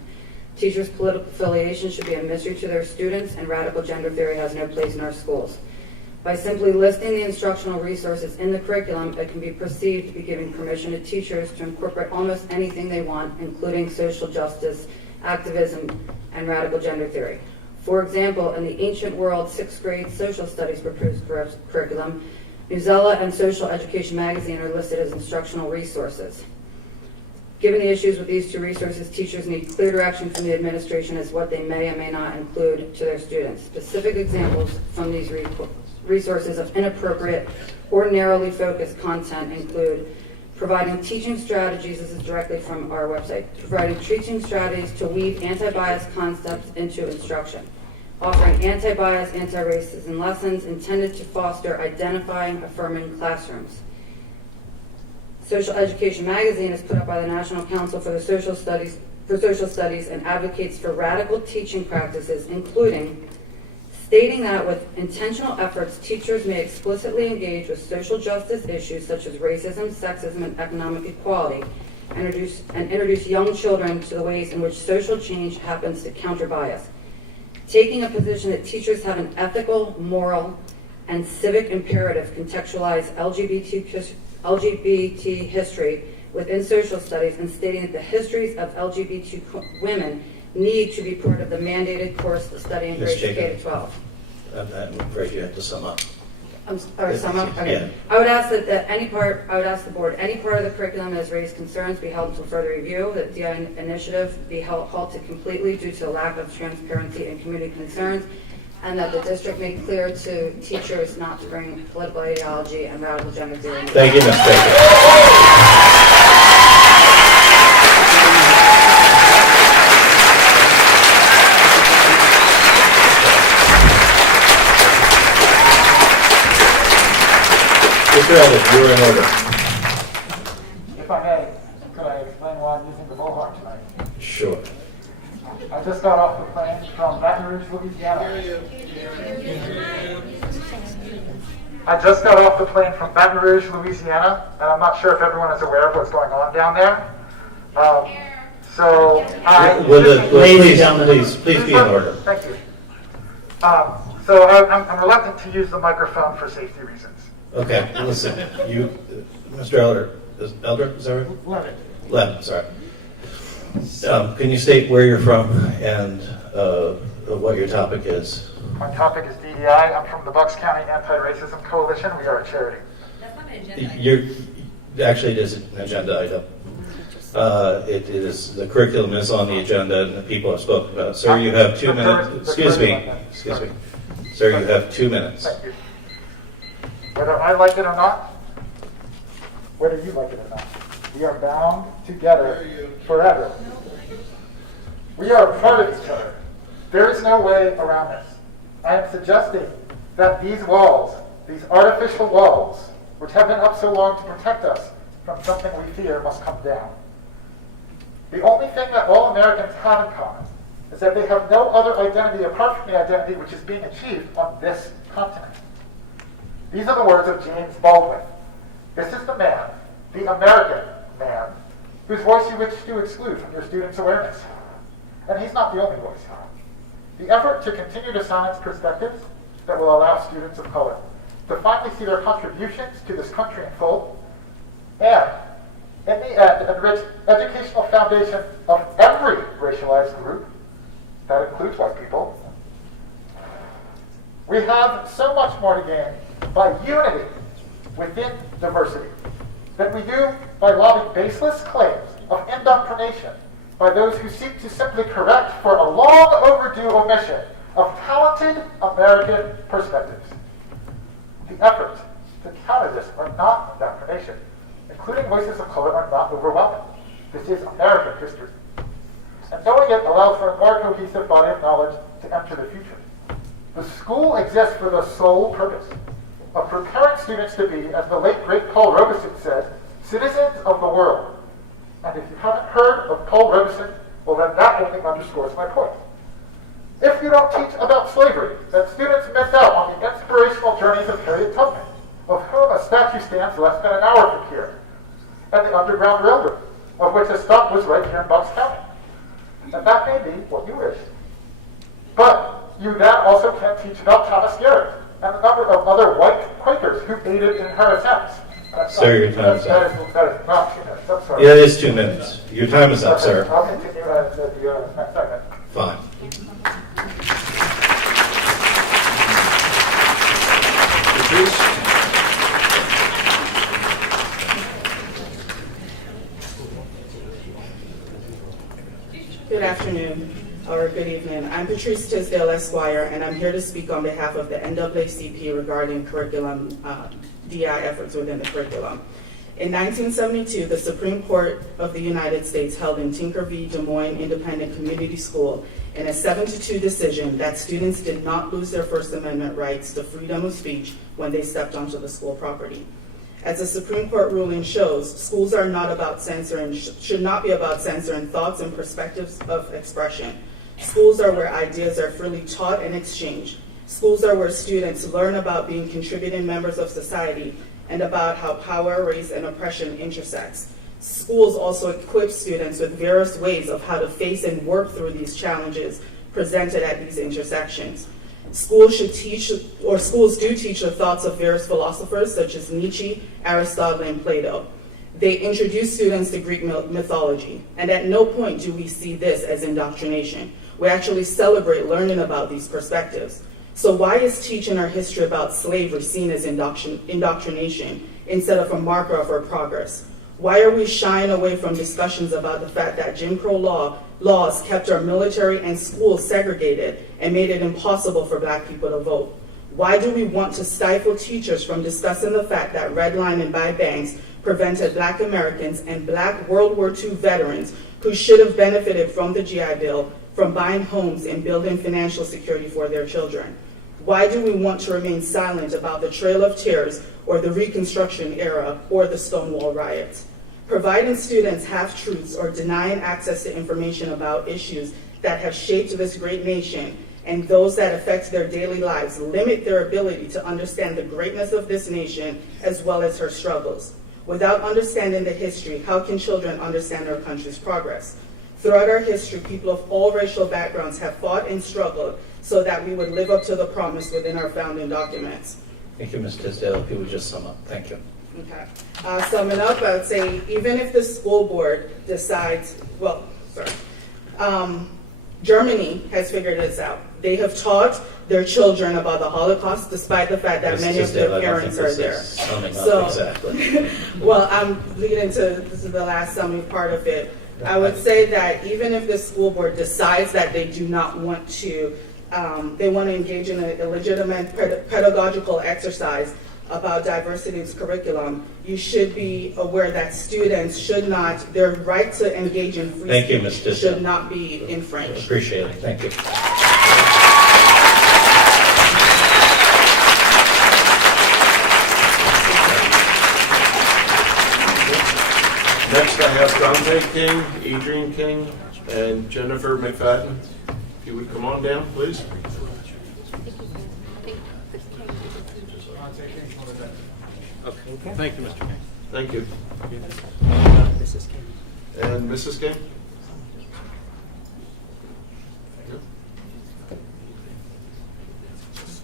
Teachers' political affiliation should be a mystery to their students, and radical gender theory has no place in our schools. By simply listing the instructional resources in the curriculum, it can be perceived to be giving permission to teachers to incorporate almost anything they want, including social justice, activism, and radical gender theory. For example, in the Ancient World 6th grade social studies proposed curriculum, Newsella and Social Education magazine are listed as instructional resources. Given the issues with these two resources, teachers need clear direction from the administration as what they may and may not include to their students. Specific examples from these resources of inappropriate or narrowly focused content include providing teaching strategies, this is directly from our website, providing teaching strategies to weave anti-bias concepts into instruction, offering anti-bias, anti-racism lessons intended to foster identifying, affirming classrooms. Social Education magazine is put up by the National Council for Social Studies and advocates for radical teaching practices, including stating that with intentional efforts, teachers may explicitly engage with social justice issues such as racism, sexism, and economic equality, and introduce young children to the ways in which social change happens to counter bias. Taking a position that teachers have an ethical, moral, and civic imperative contextualize LGBT history within social studies, and stating that the histories of LGBT women need to be part of the mandated course of study in grades K-12. I'm afraid you have to sum up. Sum up? Okay. Yeah. I would ask that I would ask the board, any part of the curriculum that has raised concerns be held until further review, that the initiative be halted completely due to a lack of transparency and community concerns, and that the district make clear to teachers not to bring political ideology and radical gender theory. Thank you, Ms. Baker. Mr. Elder, you are in order. If I may, could I explain why I'm using the bullhorn tonight? Sure. I just got off the plane from Baton Rouge, Louisiana. I just got off the plane from Baton Rouge, Louisiana, and I'm not sure if everyone is aware of what's going on down there. Please be in order. Thank you. So I'm reluctant to use the microphone for safety reasons. Okay, listen, Mr. Elder, is that right? Levin. Levin, sorry. Can you state where you're from and what your topic is? My topic is DEI. I'm from the Bucks County Anti-Racism Coalition. We are a charity. Actually, it is an agenda item. It is, the curriculum is on the agenda and the people have spoken about it. Sir, you have 2 minutes. Excuse me. Sir, you have 2 minutes. Thank you. Whether I like it or not, whether you like it or not, we are bound together forever. We are a part of each other. There is no way around this. I am suggesting that these walls, these artificial walls, which have been up so long to protect us from something we fear, must come down. The only thing that all Americans have in common is that they have no other identity apart from the identity which is being achieved on this continent. These are the words of James Baldwin. This is the man, the American man, whose voice you wish to exclude from your students' awareness. And he's not the only voice. The effort to continue to silence perspectives that will allow students of color to finally see their contributions to this country in full, and in the end, enrich educational foundation of every racialized group, that includes white people. We have so much more to gain by unity within diversity than we do by lobbing baseless claims of indoctrination by those who seek to simply correct for a long overdue omission of talented American perspectives. The efforts to counter this are not indoctrination. Including voices of color are not overwhelming. This is American history. And knowing it allows for a more cohesive body of knowledge to enter the future. The school exists for the sole purpose of preparing students to be, as the late great Paul Robeson said, citizens of the world. And if you haven't heard of Paul Robeson, well then that only underscores my point. If you don't teach about slavery, then students miss out on the inspirational journeys of Harriet Tubman, of whom a statue stands less than an hour from here, and the Underground Railroad, of which a stop was right here in Bucks County. And that may be what you wish. But you then also can't teach about Thomas Garrett and a number of other white Quakers who aided in her attempts. Sir, your time is up. That is not 2 minutes. I'm sorry. Yeah, it is 2 minutes. Your time is up, Okay, sir. I'll continue at the next segment. Fine. Good afternoon, or good evening. I'm Patrice Tisdale, Esquire, and I'm here to speak on behalf of the NAACP regarding curriculum, DI efforts within the curriculum. In 1972, the Supreme Court of the United States held in Tinker v. Des Moines Independent Community School in a 7-2 decision that students did not lose their First Amendment rights to freedom of speech when they stepped onto the school property. As the Supreme Court ruling shows, schools are not about censoring, should not be about censoring thoughts and perspectives of expression. Schools are where ideas are freely taught and exchanged. Schools are where students learn about being contributing members of society and about how power, race, and oppression intersects. Schools also equip students with various ways of how to face and work through these challenges presented at these intersections. Schools should teach, or schools do teach, the thoughts of various philosophers such as Nietzsche, Aristotle, and Plato. They introduce students to Greek mythology, and at no point do we see this as indoctrination. We actually celebrate learning about these perspectives. So why is teaching our history about slavery seen as indoctrination instead of a marker of our progress? Why are we shying away from discussions about the fact that Jim Crow laws kept our military and schools segregated and made it impossible for Black people to vote? Why do we want to stifle teachers from discussing the fact that redlining by banks prevented Black Americans and Black World War II veterans who should have benefited from the GI Bill from buying homes and building financial security for their children? Why do we want to remain silent about the Trail of Tears or the Reconstruction era or the Stonewall riots? Providing students half-truths or denying access to information about issues that have shaped this great nation and those that affect their daily lives limit their ability to understand the greatness of this nation as well as her struggles. Without understanding the history, how can children understand our country's progress? Throughout our history, people of all racial backgrounds have fought and struggled so that we would live up to the promise within our founding documents. Thank you, Ms. Tisdale. If you would just sum up. Thank you. Okay. Summing up, I would say even if the school board decides, Germany has figured this out. They have taught their children about the Holocaust despite the fact that many of their parents are there. So, exactly. Well, I'm leading to, this is the last summing part of it. I would say that even if the school board decides that they do not want to, they want to engage in a legitimate pedagogical exercise about diversity in curriculum, you should be aware that students should not, their right to engage in free speech should not be infringed. Appreciate it. Thank you. Next, I have Dante King, Adrian King, and Jennifer McFadden. If you would come on down, please. Okay. Thank you, Mr. King. Thank you. Mrs. King. And Mrs. King?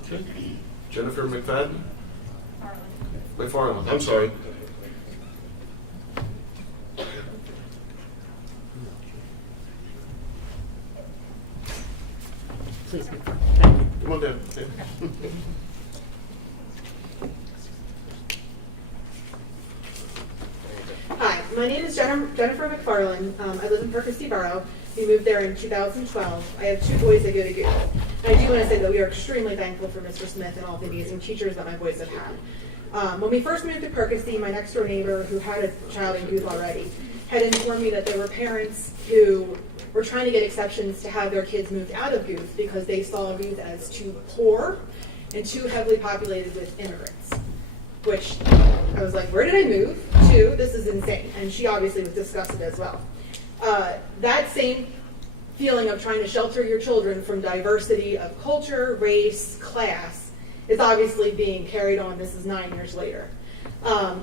Okay. Jennifer McFadden? McFarland, I'm sorry. Please. Come on down. Hi, my name is Jennifer McFarland. I live in Percy Borough. We moved there in 2012. I have 2 boys that go to Goethe. And I do want to say that we are extremely thankful for Mr. Smith and all the amazing teachers that my boys have had. When we first moved to Percy, my next door neighbor, who had a child in Goethe already, had informed me that there were parents who were trying to get exceptions to have their kids moved out of Goethe because they saw Goethe as too poor and too heavily populated with immigrants. Which I was like, where did I move to? This is insane. And she obviously was disgusted as well. That same feeling of trying to shelter your children from diversity of culture, race, class is obviously being carried on. This is 9 years later.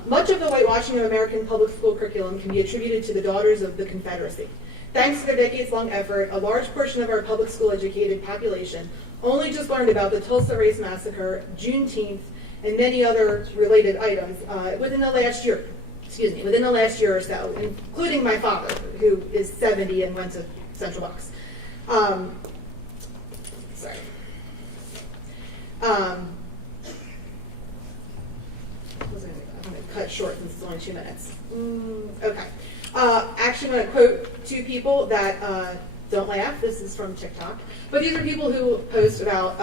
Much of the whitewashing of American public school curriculum can be attributed to the Daughters of the Confederacy. Thanks to their decades-long effort, a large portion of our public school educated population only just learned about the Tulsa Race Massacre, Juneteenth, and many other related items within the last year. Within the last year or so, including my father, who is 70 and went to Central Bucks. Sorry. I'm going to cut short since it's only 2 minutes. Okay. Actually, I'm going to quote 2 people that don't laugh. This is from TikTok. But these are people who post about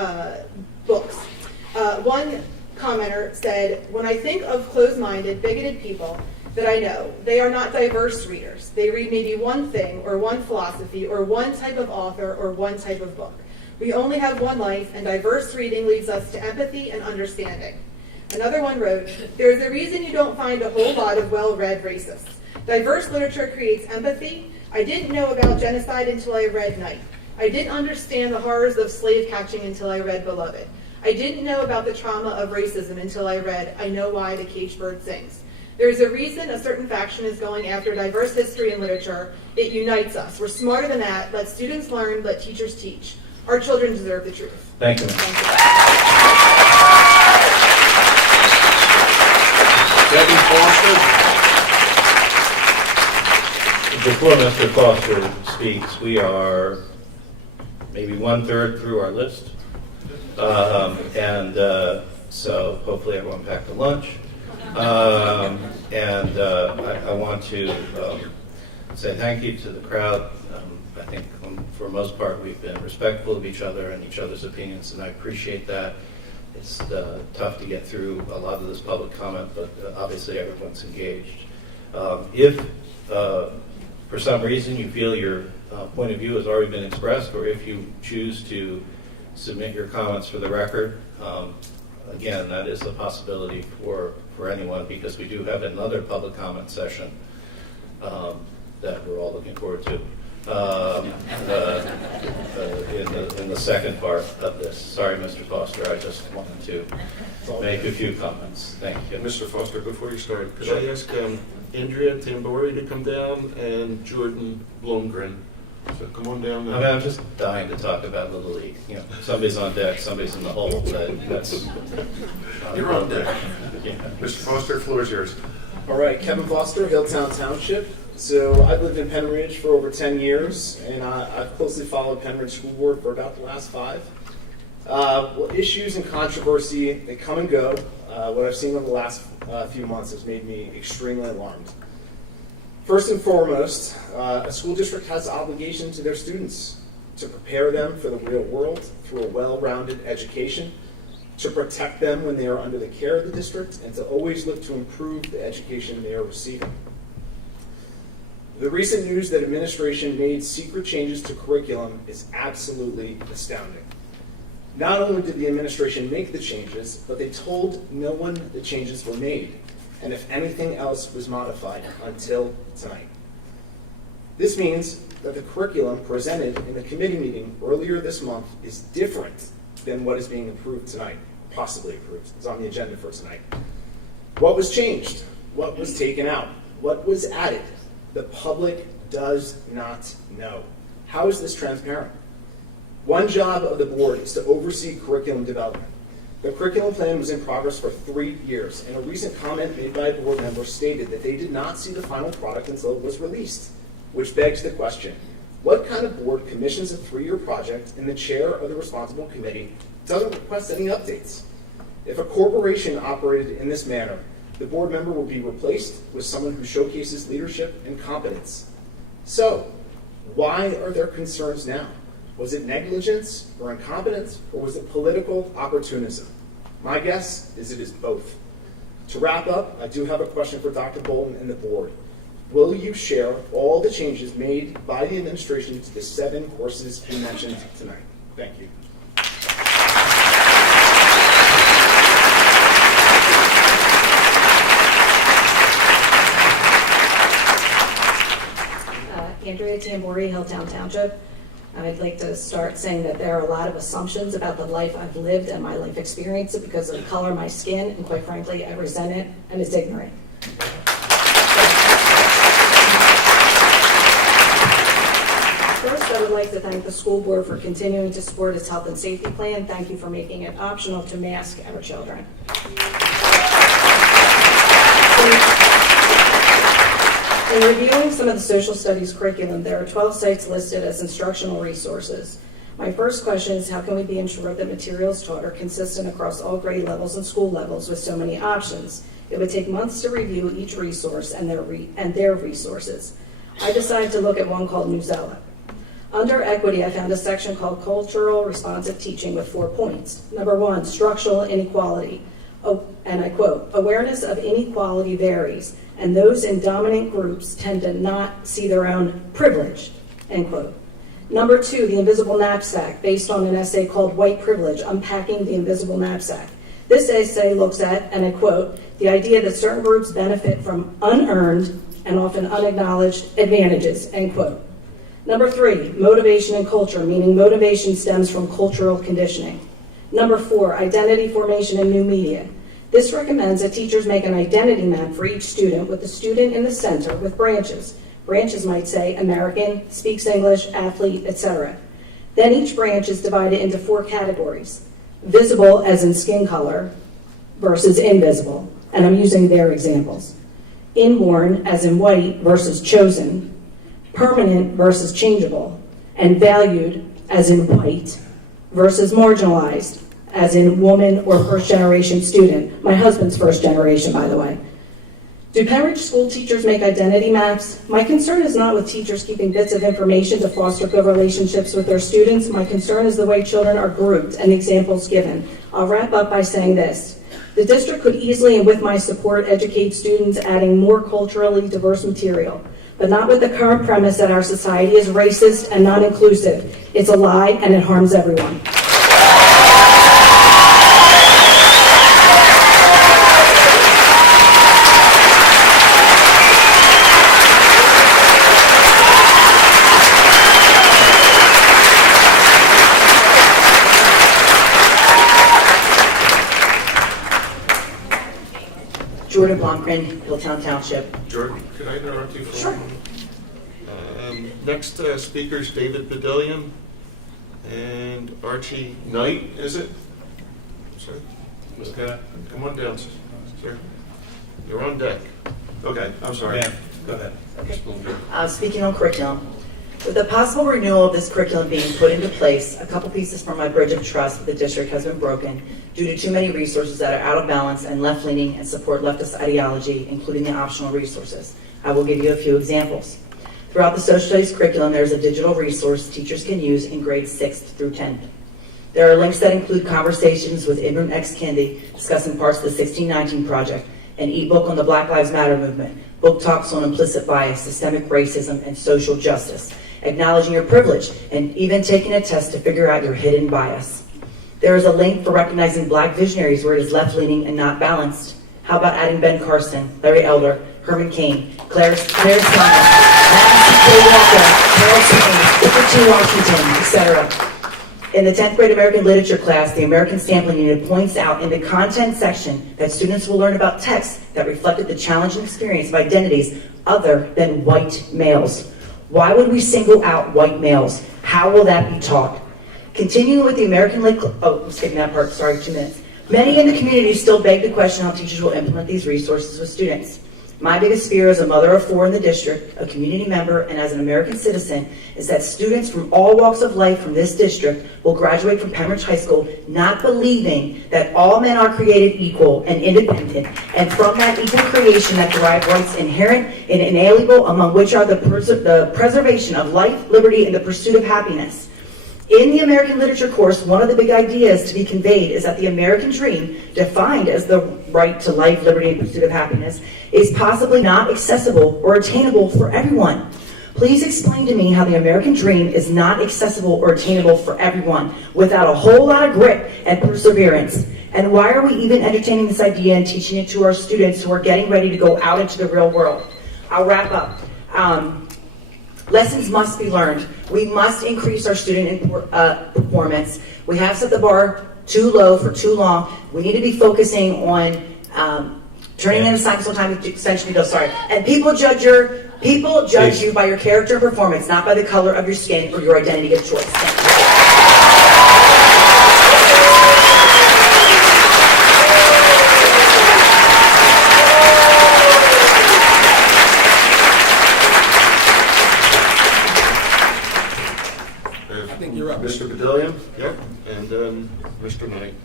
books. One commenter said, when I think of closed-minded, bigoted people that I know, they are not diverse readers. They read maybe one thing or one philosophy or one type of author or one type of book. We only have one life, and diverse reading leads us to empathy and understanding. Another one wrote, there's a reason you don't find a whole lot of well-read racists. Diverse literature creates empathy. I didn't know about genocide until I read Night. I didn't understand the horrors of slave catching until I read Beloved. I didn't know about the trauma of racism until I read I Know Why the Caged Bird Sings. There's a reason a certain faction is going after diverse history and literature. It unites us. We're smarter than that. Let students learn, let teachers teach. Our children deserve the truth. Thank you. Debbie Foster. Before Mr. Foster speaks, we are maybe 1/3 through our list. So hopefully everyone packed a lunch. I want to say thank you to the crowd. I think for the most part we've been respectful of each other and each other's opinions, and I appreciate that. It's tough to get through a lot of this public comment, but obviously everyone's engaged. If for some reason you feel your point of view has already been expressed, or if you choose to submit your comments for the record. Again, that is a possibility for anyone, because we do have another public comment session that we're all looking forward to in the second part of this. Sorry, Mr. Foster, I just wanted to make a few comments. Thank you. Mr. Foster, before you start, could I ask Andrea Tambori to come down and Jordan Blomgren? So come on down now. I mean, I'm just dying to talk about Little League. You know, somebody's on deck, somebody's in the hole. That's You're on deck. Yeah. Mr. Foster, floor is yours. All right, Kevin Foster, Hilltown Township. So I've lived in Penridge for over 10 years, and I've closely followed Penridge School Board for about the last 5. Well, issues and controversy, they come and go. What I've seen over the last few months has made me extremely alarmed. First and foremost, a school district has an obligation to their students to prepare them for the real world through a well-rounded education, to protect them when they are under the care of the district, and to always look to improve the education they are receiving. The recent news that administration made secret changes to curriculum is absolutely astounding. Not only did the administration make the changes, but they told no one the changes were made, and if anything else was modified until tonight. This means that the curriculum presented in the committee meeting earlier this month is different than what is being approved tonight, possibly approved. It's on the agenda for tonight. What was changed? What was taken out? What was added? The public does not know. How is this transparent? One job of the board is to oversee curriculum development. The curriculum plan was in progress for 3 years, and a recent comment made by a board member stated that they did not see the final product until it was released, which begs the question, what kind of board commissions a 3-year project and the chair of the responsible committee doesn't request any updates? If a corporation operated in this manner, the board member will be replaced with someone who showcases leadership and competence. So, why are there concerns now? Was it negligence or incompetence, or was it political opportunism? My guess is it is both. To wrap up, I do have a question for Dr. Bolton and the board. Will you share all the changes made by the administration to the 7 courses you mentioned tonight? Thank you. Andrea Tambori, Hilltown Township. I'd like to start saying that there are a lot of assumptions about the life I've lived and my life experience because of the color of my skin, and quite frankly, I resent it, and it's ignorant. First, I would like to thank the school board for continuing to support its health and safety plan. Thank you for making it optional to mask our children. In reviewing some of the social studies curriculum, there are 12 sites listed as instructional resources. My first question is, how can we be ensured that materials taught are consistent across all grade levels and school levels with so many options? It would take months to review each resource and their resources. I decided to look at one called Newsella. Under equity, I found a section called Cultural Responsive Teaching with 4 points. Number 1, structural inequality. And I quote, awareness of inequality varies, and those in dominant groups tend to not see their own privilege, end quote. Number 2, the invisible knapsack, based on an essay called White Privilege, Unpacking the Invisible Knapsack. This essay looks at, and I quote, the idea that certain groups benefit from unearned and often unacknowledged advantages, end quote. Number 3, motivation and culture, meaning motivation stems from cultural conditioning. Number 4, identity formation and new media. This recommends that teachers make an identity map for each student with the student in the center with branches. Branches might say American, speaks English, athlete, etc. Then each branch is divided into 4 categories. Visible as in skin color versus invisible, and I'm using their examples. Inborn as in white versus chosen, permanent versus changeable, and valued as in white versus marginalized, as in woman or first-generation student. My husband's first generation, by the way. Do Penridge school teachers make identity maps? My concern is not with teachers keeping bits of information to foster good relationships with their students. My concern is the way children are grouped and examples given. I'll wrap up by saying this. The district could easily, and with my support, educate students adding more culturally diverse material, but not with the current premise that our society is racist and not inclusive. It's a lie and it harms everyone. Jordan Blomgren, Hilltown Township. Jordan, could I interrupt you for Sure. a moment? Next speaker is David Bedillion and Archie Knight, is it? Sir? Okay. Come on down, sir. You're on deck. Okay, I'm sorry. Yeah, go ahead. Speaking on curriculum, with the possible renewal of this curriculum being put into place, a couple pieces from my bridge of trust with the district has been broken due to too many resources that are out of balance and left-leaning and support leftist ideology, including the optional resources. I will give you a few examples. Throughout the social studies curriculum, there is a digital resource teachers can use in grades 6th through 10th. There are links that include conversations with Ibram X. Kendi discussing parts of the 1619 Project, an ebook on the Black Lives Matter movement, book talks on implicit bias, systemic racism, and social justice, acknowledging your privilege, and even taking a test to figure out your hidden bias. There is a link for recognizing Black visionaries where it is left-leaning and not balanced. How about adding Ben Carson, Larry Elder, Herman Cain, Claire Thomas, Madison K. Walker, Carol Swain, Booker T. Washington, etc. In the 10th grade American Literature class, the American Sampling Unit points out in the content section that students will learn about texts that reflected the challenging experience of identities other than white males. Why would we single out white males? How will that be taught? Continuing with the American Lit, I'm skipping that part, sorry, 2 minutes. Many in the community still beg the question how teachers will implement these resources with students. My biggest fear as a mother of 4 in the district, a community member, and as an American citizen is that students from all walks of life from this district will graduate from Pembridge High School not believing that all men are created equal and independent, and from that equal creation that derive rights inherent and inalienable, among which are the preservation of life, liberty, and the pursuit of happiness. In the American Literature course, one of the big ideas to be conveyed is that the American dream, defined as the right to life, liberty, and pursuit of happiness, is possibly not accessible or attainable for everyone. Please explain to me how the American dream is not accessible or attainable for everyone without a whole lot of grit and perseverance. And why are we even entertaining this idea and teaching it to our students who are getting ready to go out into the real world? I'll wrap up. Lessons must be learned. We must increase our student performance. We have set the bar too low for too long. We need to be focusing on turning in assignments on time, essentially, and people judge you by your character and performance, not by the color of your skin or your identity of choice. Thank you. I think you're up. Mr. Bedillion? Yep. And then Mr. Knight.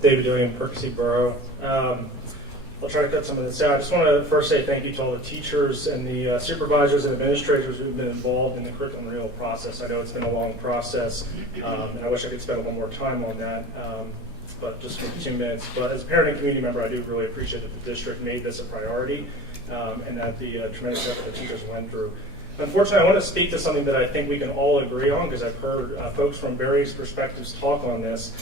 David Dillian, Percy Borough. I'll try to cut some of this out. I just want to first say thank you to all the teachers and the supervisors and administrators who've been involved in the curriculum renewal process. I know it's been a long process, and I wish I could spend a little more time on that, but just for 2 minutes. But as a parent and community member, I do really appreciate that the district made this a priority and that the tremendous effort the teachers went through. Unfortunately, I want to speak to something that I think we can all agree on, because I've heard folks from various perspectives talk on this,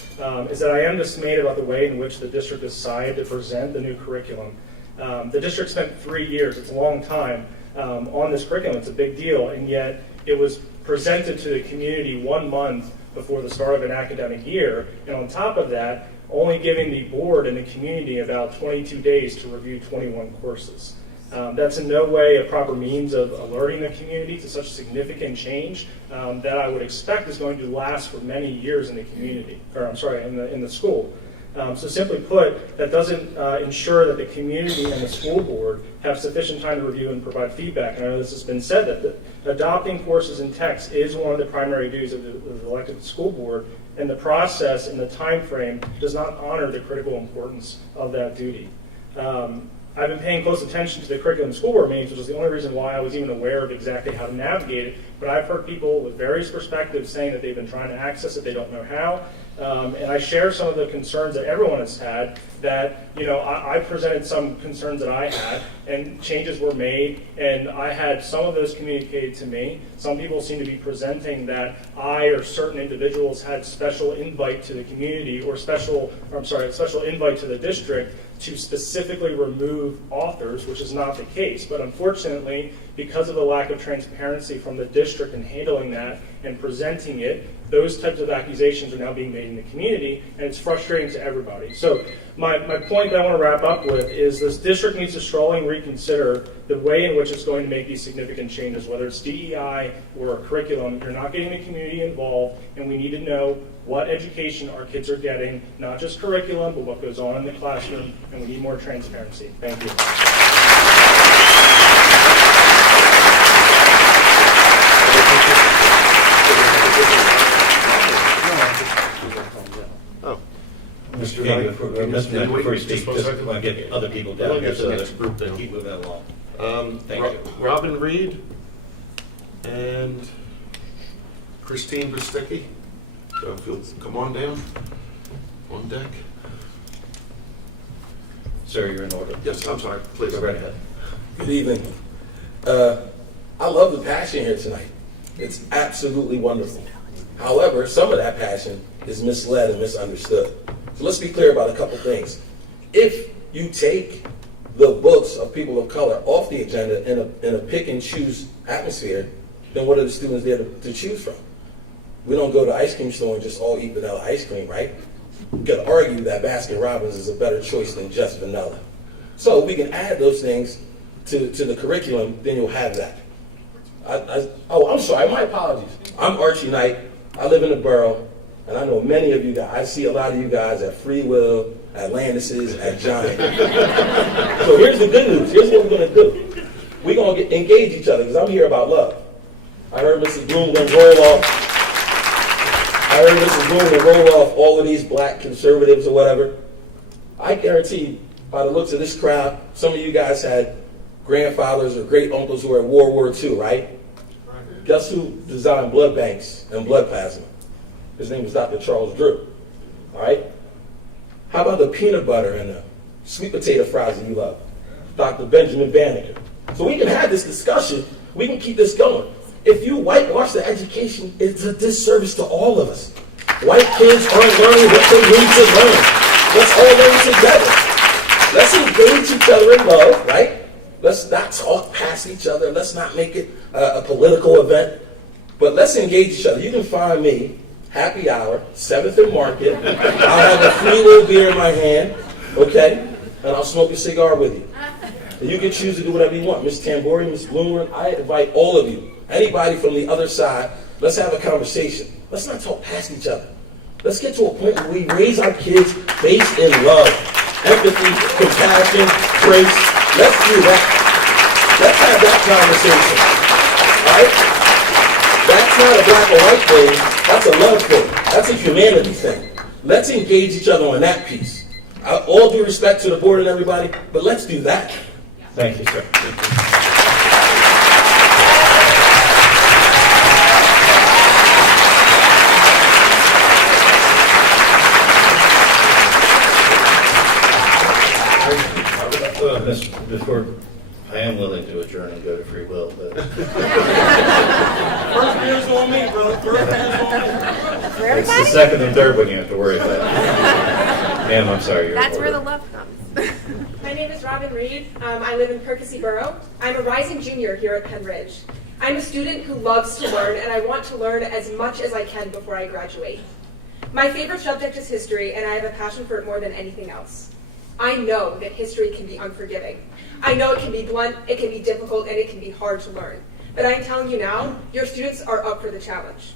is that I am dismayed about the way in which the district decided to present the new curriculum. The district spent 3 years, it's a long time, on this curriculum. It's a big deal, and yet it was presented to the community 1 month before the start of an academic year, and on top of that, only giving the board and the community about 22 days to review 21 courses. That's in no way a proper means of alerting the community to such significant change that I would expect is going to last for many years in the community, or I'm sorry, in the school. So simply put, that doesn't ensure that the community and the school board have sufficient time to review and provide feedback. And I know this has been said that adopting courses in text is one of the primary duties of the elected school board, and the process and the time frame does not honor the critical importance of that duty. I've been paying close attention to the curriculum school board meetings, which is the only reason why I was even aware of exactly how to navigate it. But I've heard people with various perspectives saying that they've been trying to access it, they don't know how. And I share some of the concerns that everyone has had, that, you know, I presented some concerns that I had, and changes were made, and I had some of those communicated to me. Some people seem to be presenting that I or certain individuals had special invite to the community, or special invite to the district to specifically remove authors, which is not the case. But unfortunately, because of the lack of transparency from the district, district in handling that and presenting it. Those types of accusations are now being made in the community, and it's frustrating to everybody. So my point that I want to wrap up with is this district needs to strongly reconsider the way in which it's going to make these significant changes, whether it's DEI or curriculum. You're not getting the community involved, and we need to know what education our kids are getting, not just curriculum, but what goes on in the classroom, and we need more transparency. Thank you. Mr. King, before you speak, just want to get other people down here so that keep moving along. Thank you. Robin Reed and Christine Bristicki. So if you'll come on down, on deck. Sir, you're in order. Yes, I'm sorry. Please. Go right ahead. Good evening. I love the passion here tonight. It's absolutely wonderful. However, some of that passion is misled and misunderstood. So let's be clear about a couple things. If you take the books of people of color off the agenda in a pick and choose atmosphere, then what are the students there to choose from? We don't go to the ice cream store and just all eat vanilla ice cream, right? We could argue that Baskin Robbins is a better choice than just vanilla. So we can add those things to the curriculum, then you'll have that. I'm sorry, my apologies. I'm Archie Knight. I live in the borough, and I know many of you guys. I see a lot of you guys at Free Will, at Landis's, at Giant. So here's the good news. Here's what we're going to do. We're going to engage each other, because I'm here about love. I heard Mrs. Bloom going to roll off all of these black conservatives or whatever. I guarantee, by the looks of this crowd, some of you guys had grandfathers or great uncles who were at World War II, right? Guess who designed blood banks and blood plasma? His name was Dr. Charles Drew. All right? How about the peanut butter and the sweet potato fries that you love? Dr. Benjamin Banneker. So we can have this discussion. We can keep this going. If you whitewash the education, it's a disservice to all of us. White kids aren't learning what they need to learn. Let's all learn together. Let's engage each other in love, right? Let's not talk past each other. Let's not make it a political event. But let's engage each other. You can find me, happy hour, 7th and Market. I'll have a free little beer in my hand, okay? And I'll smoke a cigar with you. And you can choose to do whatever you want. Ms. Tambori, Ms. Bloomberg, I invite all of you. Anybody from the other side, let's have a conversation. Let's not talk past each other. Let's get to a point where we raise our kids based in love, empathy, compassion, grace. Let's do that. Let's have that conversation. Right? That's not a black or white thing. That's a love thing. That's a humanity thing. Let's engage each other on that piece. All due respect to the board and everybody, but let's do that. Thank you, sir. Before, I am willing to adjourn and go to Free Will, but First beer's on me, brother. First beer's on me. it's the second and third one you have to worry about. Ma'am, I'm sorry. That's where the love comes. My name is Robin Reed. I live in Percy Borough. I'm a rising junior here at Penn Ridge. I'm a student who loves to learn, and I want to learn as much as I can before I graduate. My favorite subject is history, and I have a passion for it more than anything else. I know that history can be unforgiving. I know it can be blunt, it can be difficult, and it can be hard to learn. But I'm telling you now, your students are up for the challenge.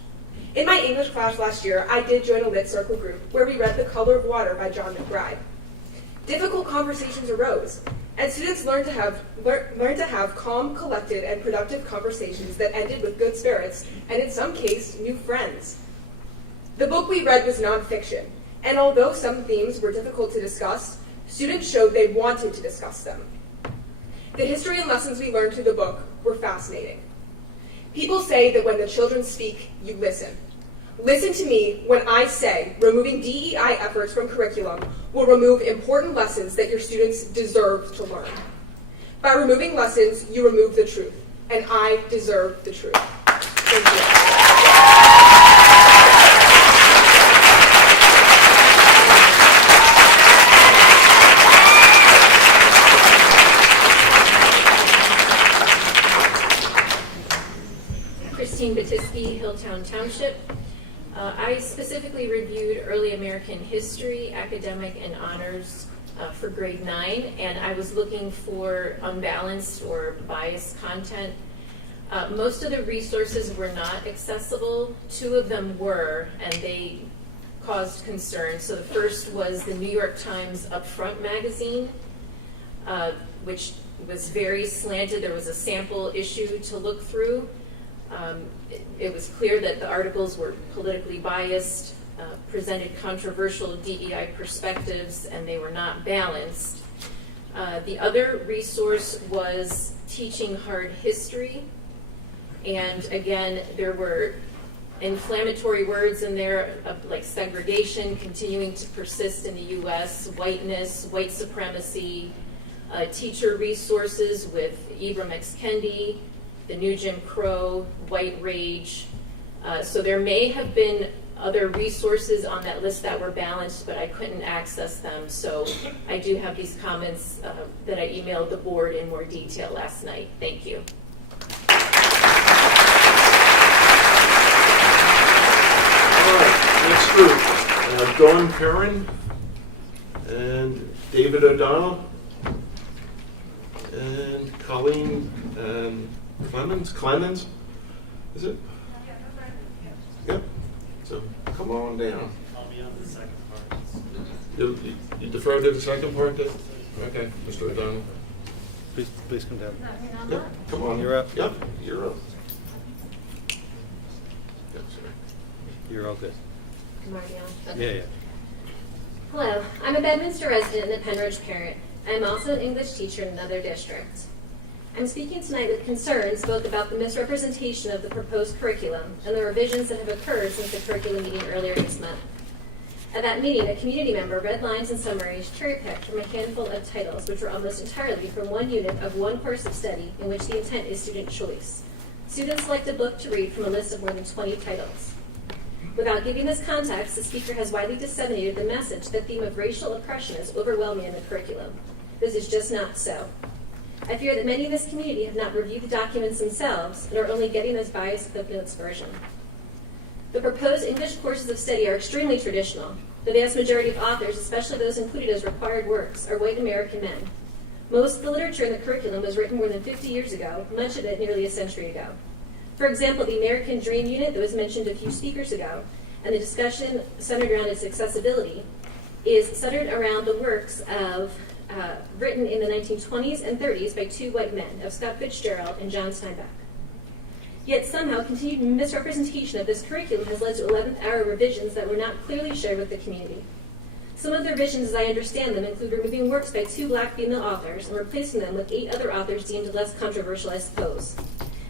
In my English class last year, I did join a lit circle group where we read The Color of Water by John McBride. Difficult conversations arose, and students learned to have calm, collected, and productive conversations that ended with good spirits, and in some cases, new friends. The book we read was nonfiction, and although some themes were difficult to discuss, students showed they wanted to discuss them. The history and lessons we learned through the book were fascinating. People say that when the children speak, you listen. Listen to me when I say removing DEI efforts from curriculum will remove important lessons that your students deserve to learn. By removing lessons, you remove the truth, and I deserve the truth. Thank you. Christine Township. I specifically reviewed early American history, academic, and honors for grade 9, and I was looking for unbalanced or biased content. Most of the resources were not accessible. 2 of them were, and they caused concern. So the first was the New York Times Upfront magazine, which was very slanted. There was a sample issue to look through. It was clear that the articles were politically biased, presented controversial DEI perspectives, and they were not balanced. The other resource was Teaching Hard History. And again, there were inflammatory words in there like segregation continuing to persist in the U.S., whiteness, white supremacy, teacher resources with Ibram X. Kendi, the new Jim Crow, white rage. So there may have been other resources on that list that were balanced, but I couldn't access them. So I do have these comments that I emailed the board in more detail last night. Thank you. Next group, Dawn Perrin and David O'Donnell and Colleen Clemens, is it? Yep. So come on down. I'll be on the second part. You defer to the second part? Okay, Mr. O'Donnell. Please come down. Yep, come on. You're up. Yep, you're up. You're all good. Am I on? Yeah, yeah. Hello, I'm a Bedminster resident and a Penridge parent. I'm also an English teacher in another district. I'm speaking tonight with concerns both about the misrepresentation of the proposed curriculum and the revisions that have occurred since the curriculum meeting earlier this month. At that meeting, a community member read lines and summaries cherry-picked from a handful of titles, which were almost entirely from one unit of one course of study in which the intent is student choice. Students select a book to read from a list of more than 20 titles. Without giving this context, the speaker has widely disseminated the message that the theme of racial oppression is overwhelming in the curriculum. This is just not so. I fear that many in this community have not reviewed the documents themselves and are only getting this biased CliffsNotes version. The proposed English courses of study are extremely traditional. The vast majority of authors, especially those included as required works, are white American men. Most of the literature in the curriculum was written more than 50 years ago, much of it nearly a century ago. For example, the American Dream unit that was mentioned a few speakers ago, and the discussion centered around its accessibility, is centered around the works of written in the 1920s and 30s by 2 white men, of Scott Fitzgerald and John Steinbeck. Yet somehow, continued misrepresentation of this curriculum has led to 11th hour revisions that were not clearly shared with the community. Some of the revisions, as I understand them, include removing works by 2 black female authors and replacing them with 8 other authors deemed less controversial, I suppose.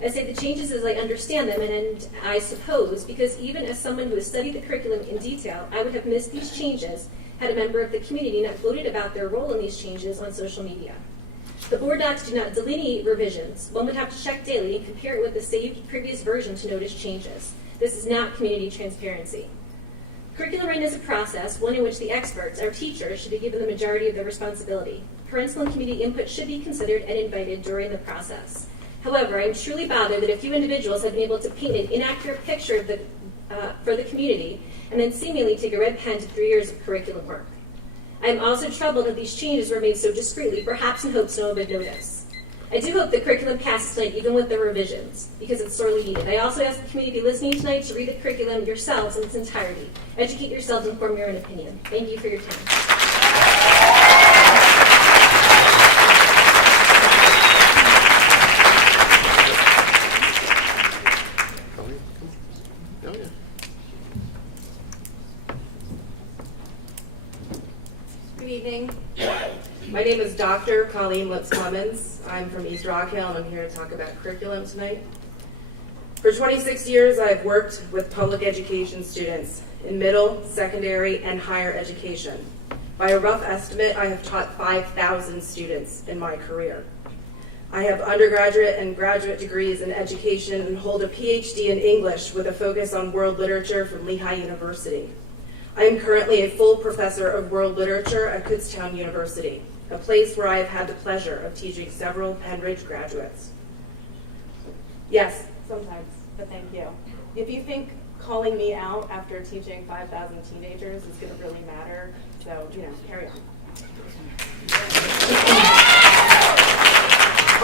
I say the changes as I understand them, and I suppose, because even as someone who has studied the curriculum in detail, I would have missed these changes had a member of the community not voted about their role in these changes on social media. The board docs do not delineate revisions. One would have to check daily and compare it with the saved previous version to notice changes. This is not community transparency. Curriculum writing is a process, one in which the experts, our teachers, should be given the majority of the responsibility. Parental and community input should be considered and invited during the process. However, I am truly bothered that a few individuals have been able to paint an inaccurate picture of for the community and then seemingly take a red pen to 3 years of curriculum work. I am also troubled that these changes were made so discreetly, perhaps in hopes no one would notice. I do hope the curriculum passes tonight, even with the revisions, because it's sorely needed. I also ask the community listening tonight to read the curriculum yourselves in its entirety. Educate yourselves and form your own opinion. Thank you for your time. Good evening. My name is Dr. Colleen Lutz-Clemens. I'm from East Rock Hill, and I'm here to talk about curriculum tonight. For 26 years, I've worked with public education students in middle, secondary, and higher education. By a rough estimate, I have taught 5,000 students in my career. I have undergraduate and graduate degrees in education and hold a PhD in English with a focus on world literature from Lehigh University. I am currently a full professor of world literature at Kutztown University, a place where I have had the pleasure of teaching several Penridge graduates. Yes, sometimes, but thank you. If you think calling me out after teaching 5,000 teenagers is going to really matter. So, carry on.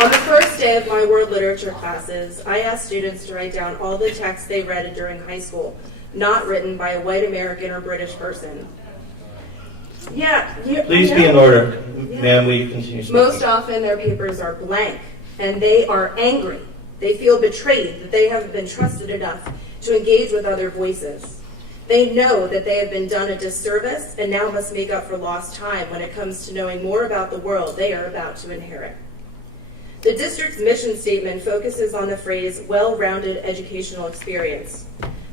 On the first day of my world literature classes, I asked students to write down all the texts they read during high school, not written by a white American or British person. Please be in order. Ma'am, will you continue speaking? Most often their papers are blank, and they are angry. They feel betrayed that they haven't been trusted enough to engage with other voices. They know that they have been done a disservice and now must make up for lost time when it comes to knowing more about the world they are about to inherit. The district's mission statement focuses on the phrase well-rounded educational experience.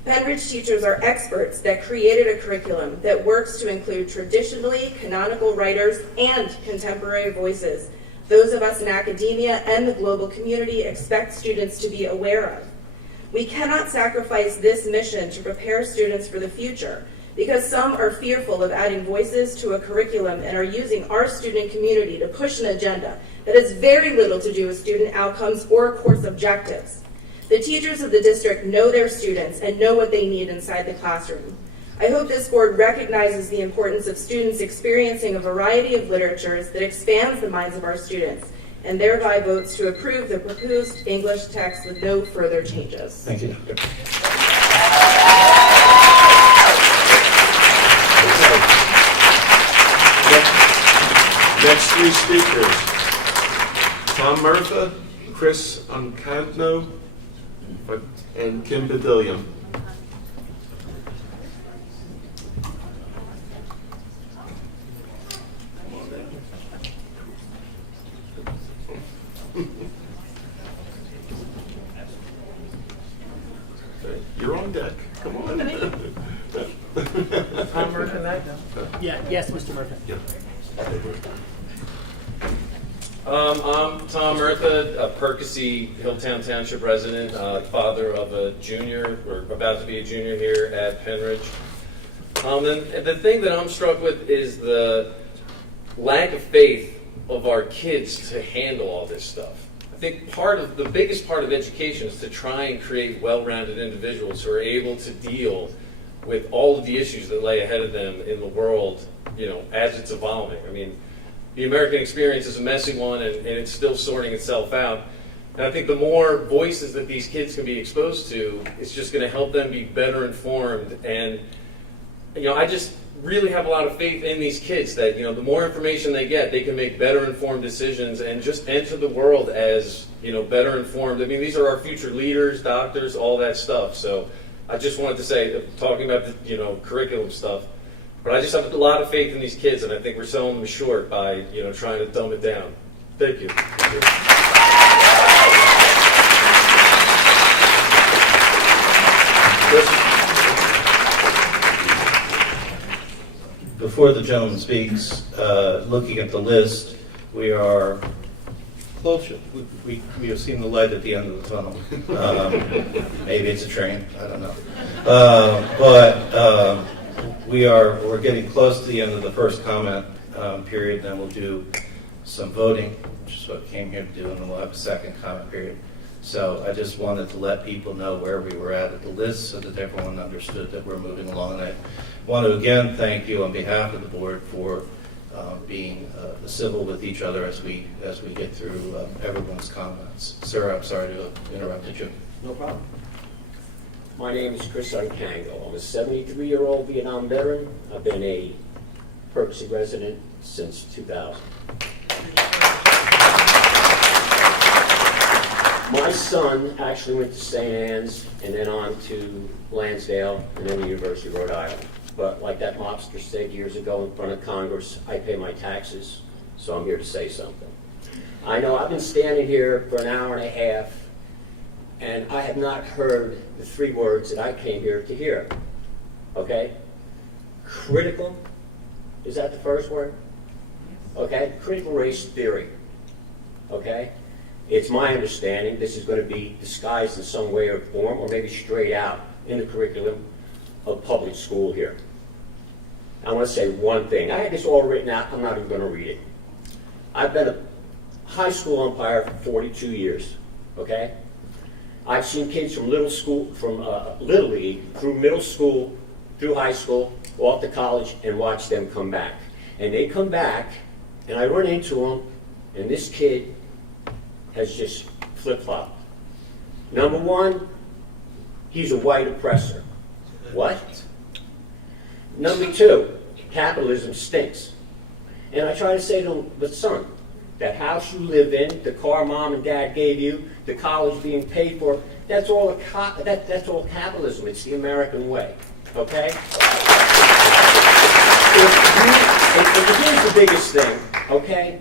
Penridge teachers are experts that created a curriculum that works to include traditionally canonical writers and contemporary voices those of us in academia and the global community expect students to be aware of. We cannot sacrifice this mission to prepare students for the future because some are fearful of adding voices to a curriculum and are using our student community to push an agenda that has very little to do with student outcomes or course objectives. The teachers of the district know their students and know what they need inside the classroom. I hope this board recognizes the importance of students experiencing a variety of literatures that expands the minds of our students and thereby votes to approve the proposed English text with no further changes. Thank you. Next three speakers, Tom Murtha, Chris Uncantno, and Kim Badillion. You're on deck. Come on. Tom Murtha back now? Yes, Mr. Murtha. Yeah. I'm Tom Murtha, a Percy Hilltown Township resident, father of a junior, or about to be a junior here at Penridge. And the thing that I'm struck with is the lack of faith of our kids to handle all this stuff. I think the biggest part of education is to try and create well-rounded individuals who are able to deal with all of the issues that lay ahead of them in the world, as it's evolving. I mean, the American experience is a messy one, and it's still sorting itself out. And I think the more voices that these kids can be exposed to, it's just going to help them be better informed. And, I just really have a lot of faith in these kids that, the more information they get, they can make better informed decisions and just enter the world as, better informed. I mean, these are our future leaders, doctors, all that stuff. So I just wanted to say, talking about the, curriculum stuff, but I just have a lot of faith in these kids, and I think we're selling them short by, trying to dumb it down. Thank you. Before the gentleman speaks, looking at the list, we are close. We have seen the light at the end of the tunnel. Maybe it's a train. I don't know. But we're getting close to the end of the first comment period. Then we'll do some voting, which is what I came here to do, and then we'll have a second comment period. So I just wanted to let people know where we were at the list so that everyone understood that we're moving along. And I want to again thank you on behalf of the board for being civil with each other as we get through everyone's comments. Sir, I'm sorry to have interrupted you. No problem. My name is Chris Uncango. I'm a 73-year-old Vietnam veteran. I've been a Percy resident since 2000. My son actually went to St. Anne's and then on to Lansdale and then the University of Rhode Island. But like that mobster said years ago in front of Congress, I pay my taxes, so I'm here to say something. I know I've been standing here for an hour and a half, and I have not heard the three words that I came here to hear. Okay? Critical, is that the first word? Okay? Critical race theory. Okay? It's my understanding this is going to be disguised in some way or form, or maybe straight out in the curriculum of public school here. I want to say one thing. I had this all written out. I'm not even going to read it. I've been a high school umpire for 42 years, okay? I've seen kids from Little League, through middle school, through high school, off to college, and watch them come back. And they come back, and I run into them, and this kid has just flip-flopped. Number one, he's a white oppressor. What? Number two, capitalism stinks. And I try to say to him, but son, that house you live in, the car mom and dad gave you, the college being paid for, that's all that's all capitalism. It's the American way. Okay? And here's the biggest thing, okay?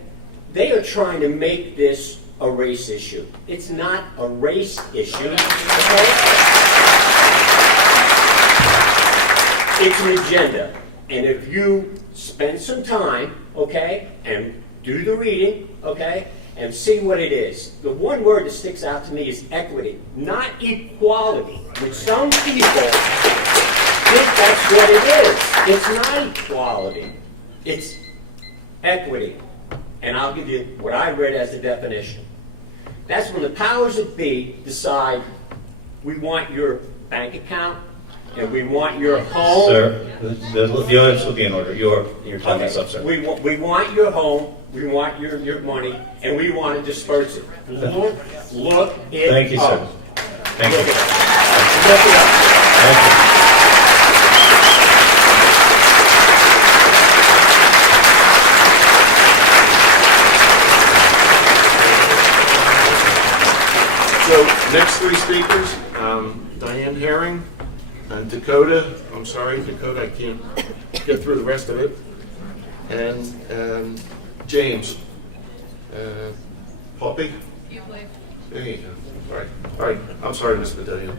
They are trying to make this a race issue. It's not a race issue, okay? It's an agenda. And if you spend some time, okay, and do the reading, okay, and see what it is. The one word that sticks out to me is equity, not equality, which some people think that's what it is. It's not equality. It's equity. And I'll give you what I read as the definition. That's when the powers that be decide we want your bank account and we want your home. Sir, the audience will be in order. Your time is up, sir. We want your home, we want your money, and we want to disperse it. Look it Thank you, sir. up. Thank you. Look it up. Look it up. Thank you. So, next three speakers, Diane Herring, and Dakota. I'm sorry, Dakota, I can't get through the rest of it. And James. Poppy? There you go. All right. I'm sorry, Miss Bedelia.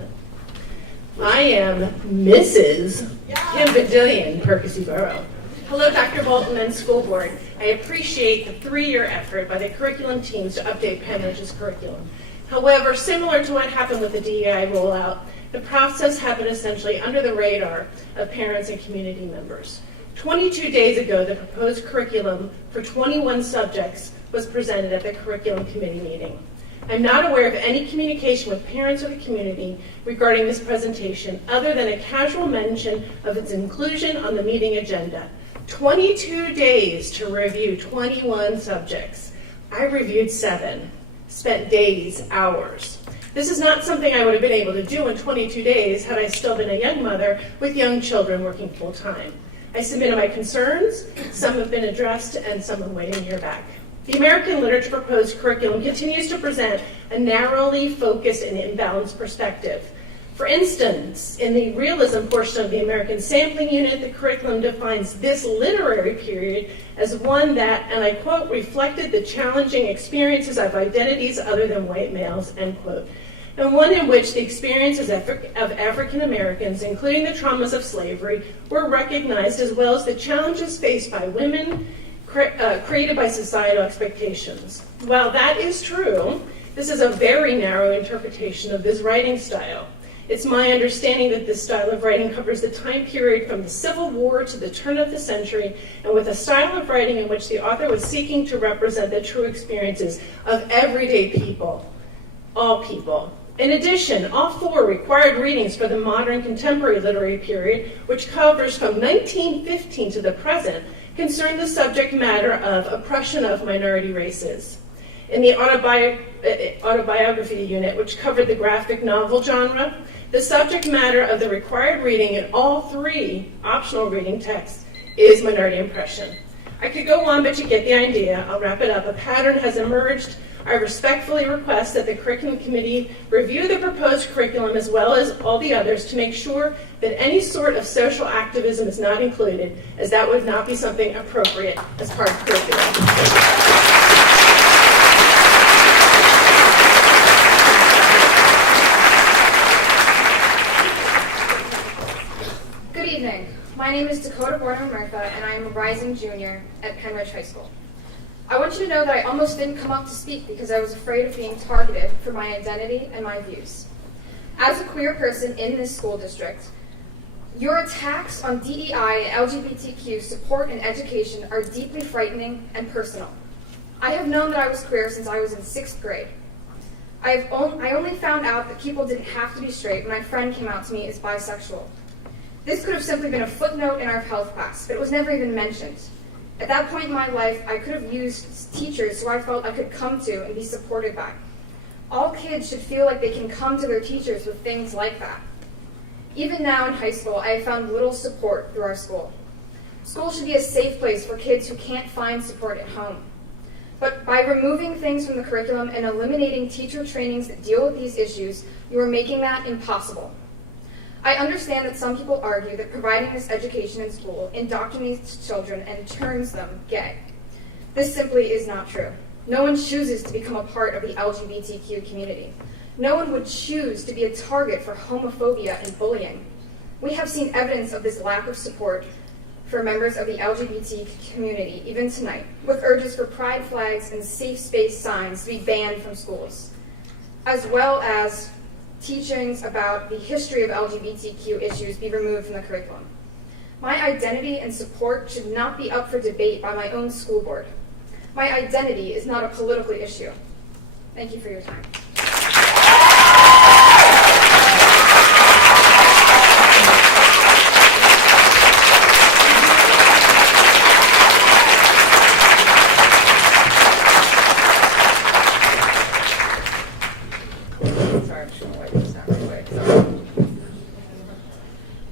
I am Mrs. Kim Bedelia, Percy Borough. Hello, Dr. Bolton and School Board. I appreciate the 3-year effort by the curriculum teams to update Penridge's curriculum. However, similar to what happened with the DEI rollout, the process happened essentially under the radar of parents and community members. 22 days ago, the proposed curriculum for 21 subjects was presented at the curriculum committee meeting. I'm not aware of any communication with parents or the community regarding this presentation other than a casual mention of its inclusion on the meeting agenda. 22 days to review 21 subjects. I reviewed 7, spent days, hours. This is not something I would have been able to do in 22 days had I still been a young mother with young children working full time. I submitted my concerns, some have been addressed, and some I'm waiting to hear back. The American Literature proposed curriculum continues to present a narrowly focused and imbalanced perspective. For instance, in the realism portion of the American Sampling Unit, the curriculum defines this literary period as one that, and I quote, reflected the challenging experiences of identities other than white males, end quote, and one in which the experiences of African Americans, including the traumas of slavery, were recognized, as well as the challenges faced by women created by societal expectations. While that is true, this is a very narrow interpretation of this writing style. It's my understanding that this style of writing covers the time period from the Civil War to the turn of the century, and with a style of writing in which the author was seeking to represent the true experiences of everyday people, all people. In addition, all 4 required readings for the modern contemporary literary period, which covers from 1915 to the present, concern the subject matter of oppression of minority races. In the autobiography unit, which covered the graphic novel genre, the subject matter of the required reading in all 3 optional reading texts is minority oppression. I could go on, but you get the idea. I'll wrap it up. A pattern has emerged. I respectfully request that the curriculum committee review the proposed curriculum as well as all the others to make sure that any sort of social activism is not included, as that would not be something appropriate as part of curriculum. Good evening. My name is Dakota Borno-Murtha, and I am a rising junior at Penridge High School. I want you to know that I almost didn't come up to speak because I was afraid of being targeted for my identity and my views. As a queer person in this school district, your attacks on DEI and LGBTQ support and education are deeply frightening and personal. I have known that I was queer since I was in 6th grade. I only found out that people didn't have to be straight when my friend came out to me as bisexual. This could have simply been a footnote in our health class, but it was never even mentioned. At that point in my life, I could have used teachers who I felt I could come to and be supported by. All kids should feel like they can come to their teachers with things like that. Even now in high school, I have found little support through our school. School should be a safe place for kids who can't find support at home. But by removing things from the curriculum and eliminating teacher trainings that deal with these issues, you are making that impossible. I understand that some people argue that providing this education in school indoctrinates children and turns them gay. This simply is not true. No one chooses to become a part of the LGBTQ community. No one would choose to be a target for homophobia and bullying. We have seen evidence of this lack of support for members of the LGBT community, even tonight, with urges for pride flags and safe space signs to be banned from schools, as well as teachings about the history of LGBTQ issues be removed from the curriculum. My identity and support should not be up for debate by my own school board. My identity is not a political issue. Thank you for your time.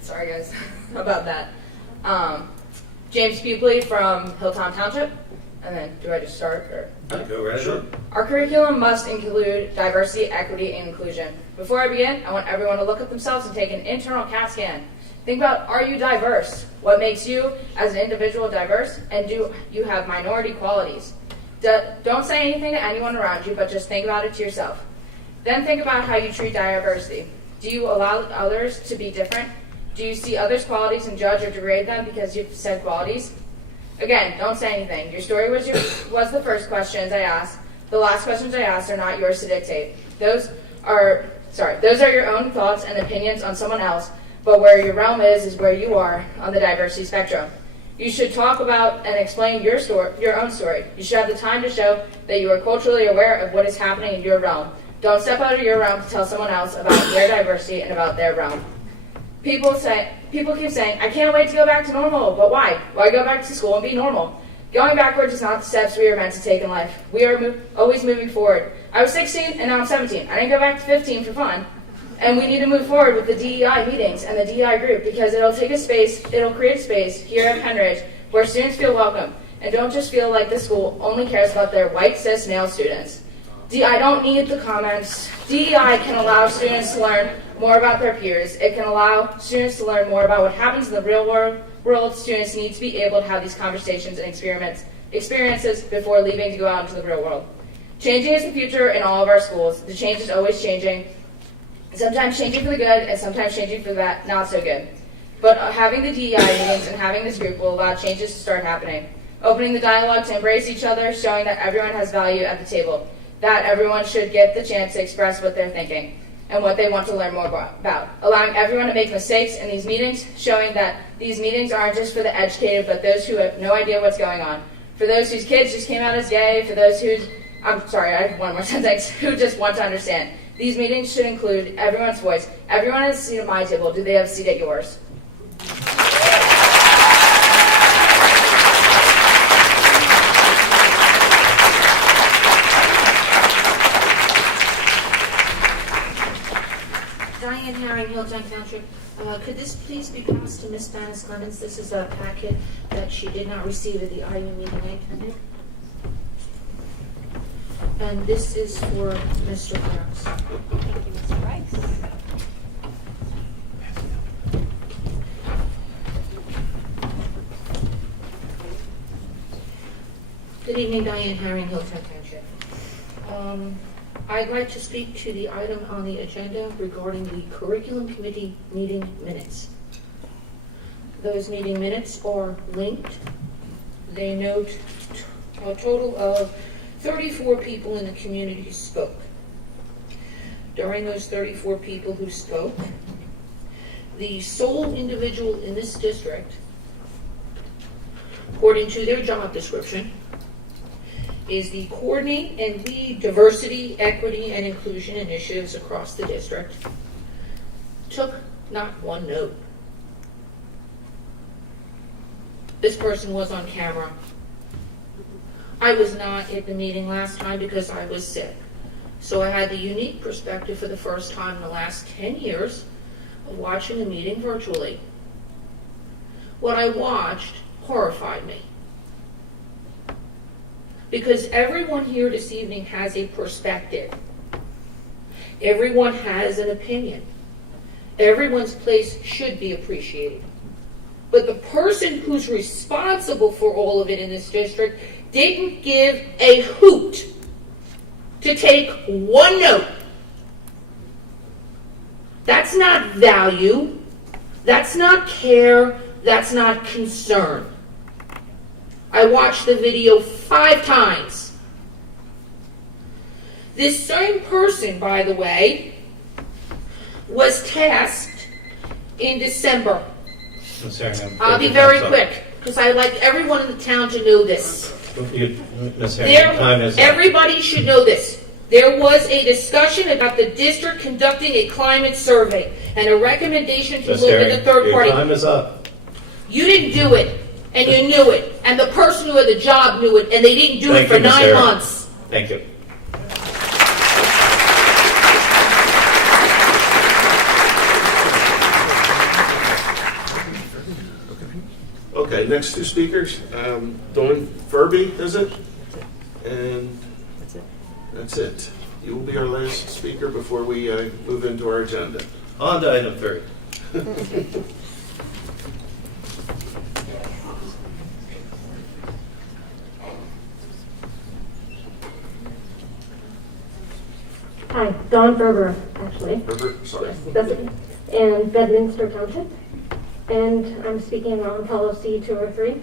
Sorry guys about that. James Bubley from Hilltown Township. And then, do I just start? Or? Go right ahead. Our curriculum must include diversity, equity, and inclusion. Before I begin, I want everyone to look at themselves and take an internal CAT scan. Think about, are you diverse? What makes you as an individual diverse? And do you have minority qualities? Don't say anything to anyone around you, but just think about it to yourself. Then think about how you treat diversity. Do you allow others to be different? Do you see others' qualities and judge or degrade them because you've said qualities? Again, don't say anything. Your story was the first questions I asked. The last questions I asked are not yours to dictate. Those are your own thoughts and opinions on someone else, but where your realm is where you are on the diversity spectrum. You should talk about and explain your own story. You should have the time to show that you are culturally aware of what is happening in your realm. Don't step out of your realm to tell someone else about their diversity and about their realm. People keep saying, I can't wait to go back to normal, but why? Why go back to school and be normal? Going backwards is not the steps we are meant to take in life. We are always moving forward. I was 16 and now I'm 17. I didn't go back to 15 for fun. And we need to move forward with the DEI meetings and the DEI group because it'll create a space here at Penridge where students feel welcome and don't just feel like the school only cares about their white cis male students. I don't need the comments. DEI can allow students to learn more about their peers. It can allow students to learn more about what happens in the real world. Students need to be able to have these conversations and experiences before leaving to go out into the real world. Changing is the future in all of our schools. The change is always changing. Sometimes changing for the good and sometimes changing for that not so good. But having the DEI meetings and having this group will allow changes to start happening. Opening the dialogue to embrace each other, showing that everyone has value at the table. That everyone should get the chance to express what they're thinking and what they want to learn more about. Allowing everyone to make mistakes in these meetings, showing that these meetings aren't just for the educated, but those who have no idea what's going on. For those whose kids just came out as gay, for those who just want to understand. These meetings should include everyone's voice. Everyone has a seat at my table. Do they have a seat at yours? Diane Herring, Hilltown Township. Could this please be passed to Ms. Bannis Clemens? This is a packet that she did not receive at the IU meeting I attended. And this is for Mr. Burks. Thank you, Mr. Rice. Good evening, Diane Herring, Hilltown Township. I'd like to speak to the item on the agenda regarding the Curriculum Committee meeting minutes. Those meeting minutes are linked. They note a total of 34 people in the community spoke. During those 34 people who spoke, the sole individual in this district, according to their job description, is the coordinate and lead diversity, equity, and inclusion initiatives across the district. Took not one note. This person was on camera. I was not at the meeting last time because I was sick. So I had the unique perspective for the first time in the last 10 years of watching a meeting virtually. What I watched horrified me. Because everyone here this evening has a perspective. Everyone has an opinion. Everyone's place should be appreciated. But the person who's responsible for all of it in this district didn't give a hoot to take one note. That's not value. That's not care. That's not concern. I watched the video 5 times. This same person, by the way, was tasked in December. I'll be very quick, because I like everyone in the town to know this. Everybody should know this. There was a discussion about the district conducting a climate survey and a recommendation to look at the third party. Your time is up. You didn't do it, and you knew it, and the person who had the job knew it, and they didn't do it for 9 months. Thank you. Okay, next 2 speakers. Dawn Furby, is it? And that's it. You will be our last speaker before we move into our agenda. On to item 3. Hi, Dawn Ferber, actually. Ferber, sorry. That's it. In Bedminster Township. And I'm speaking on policy 203.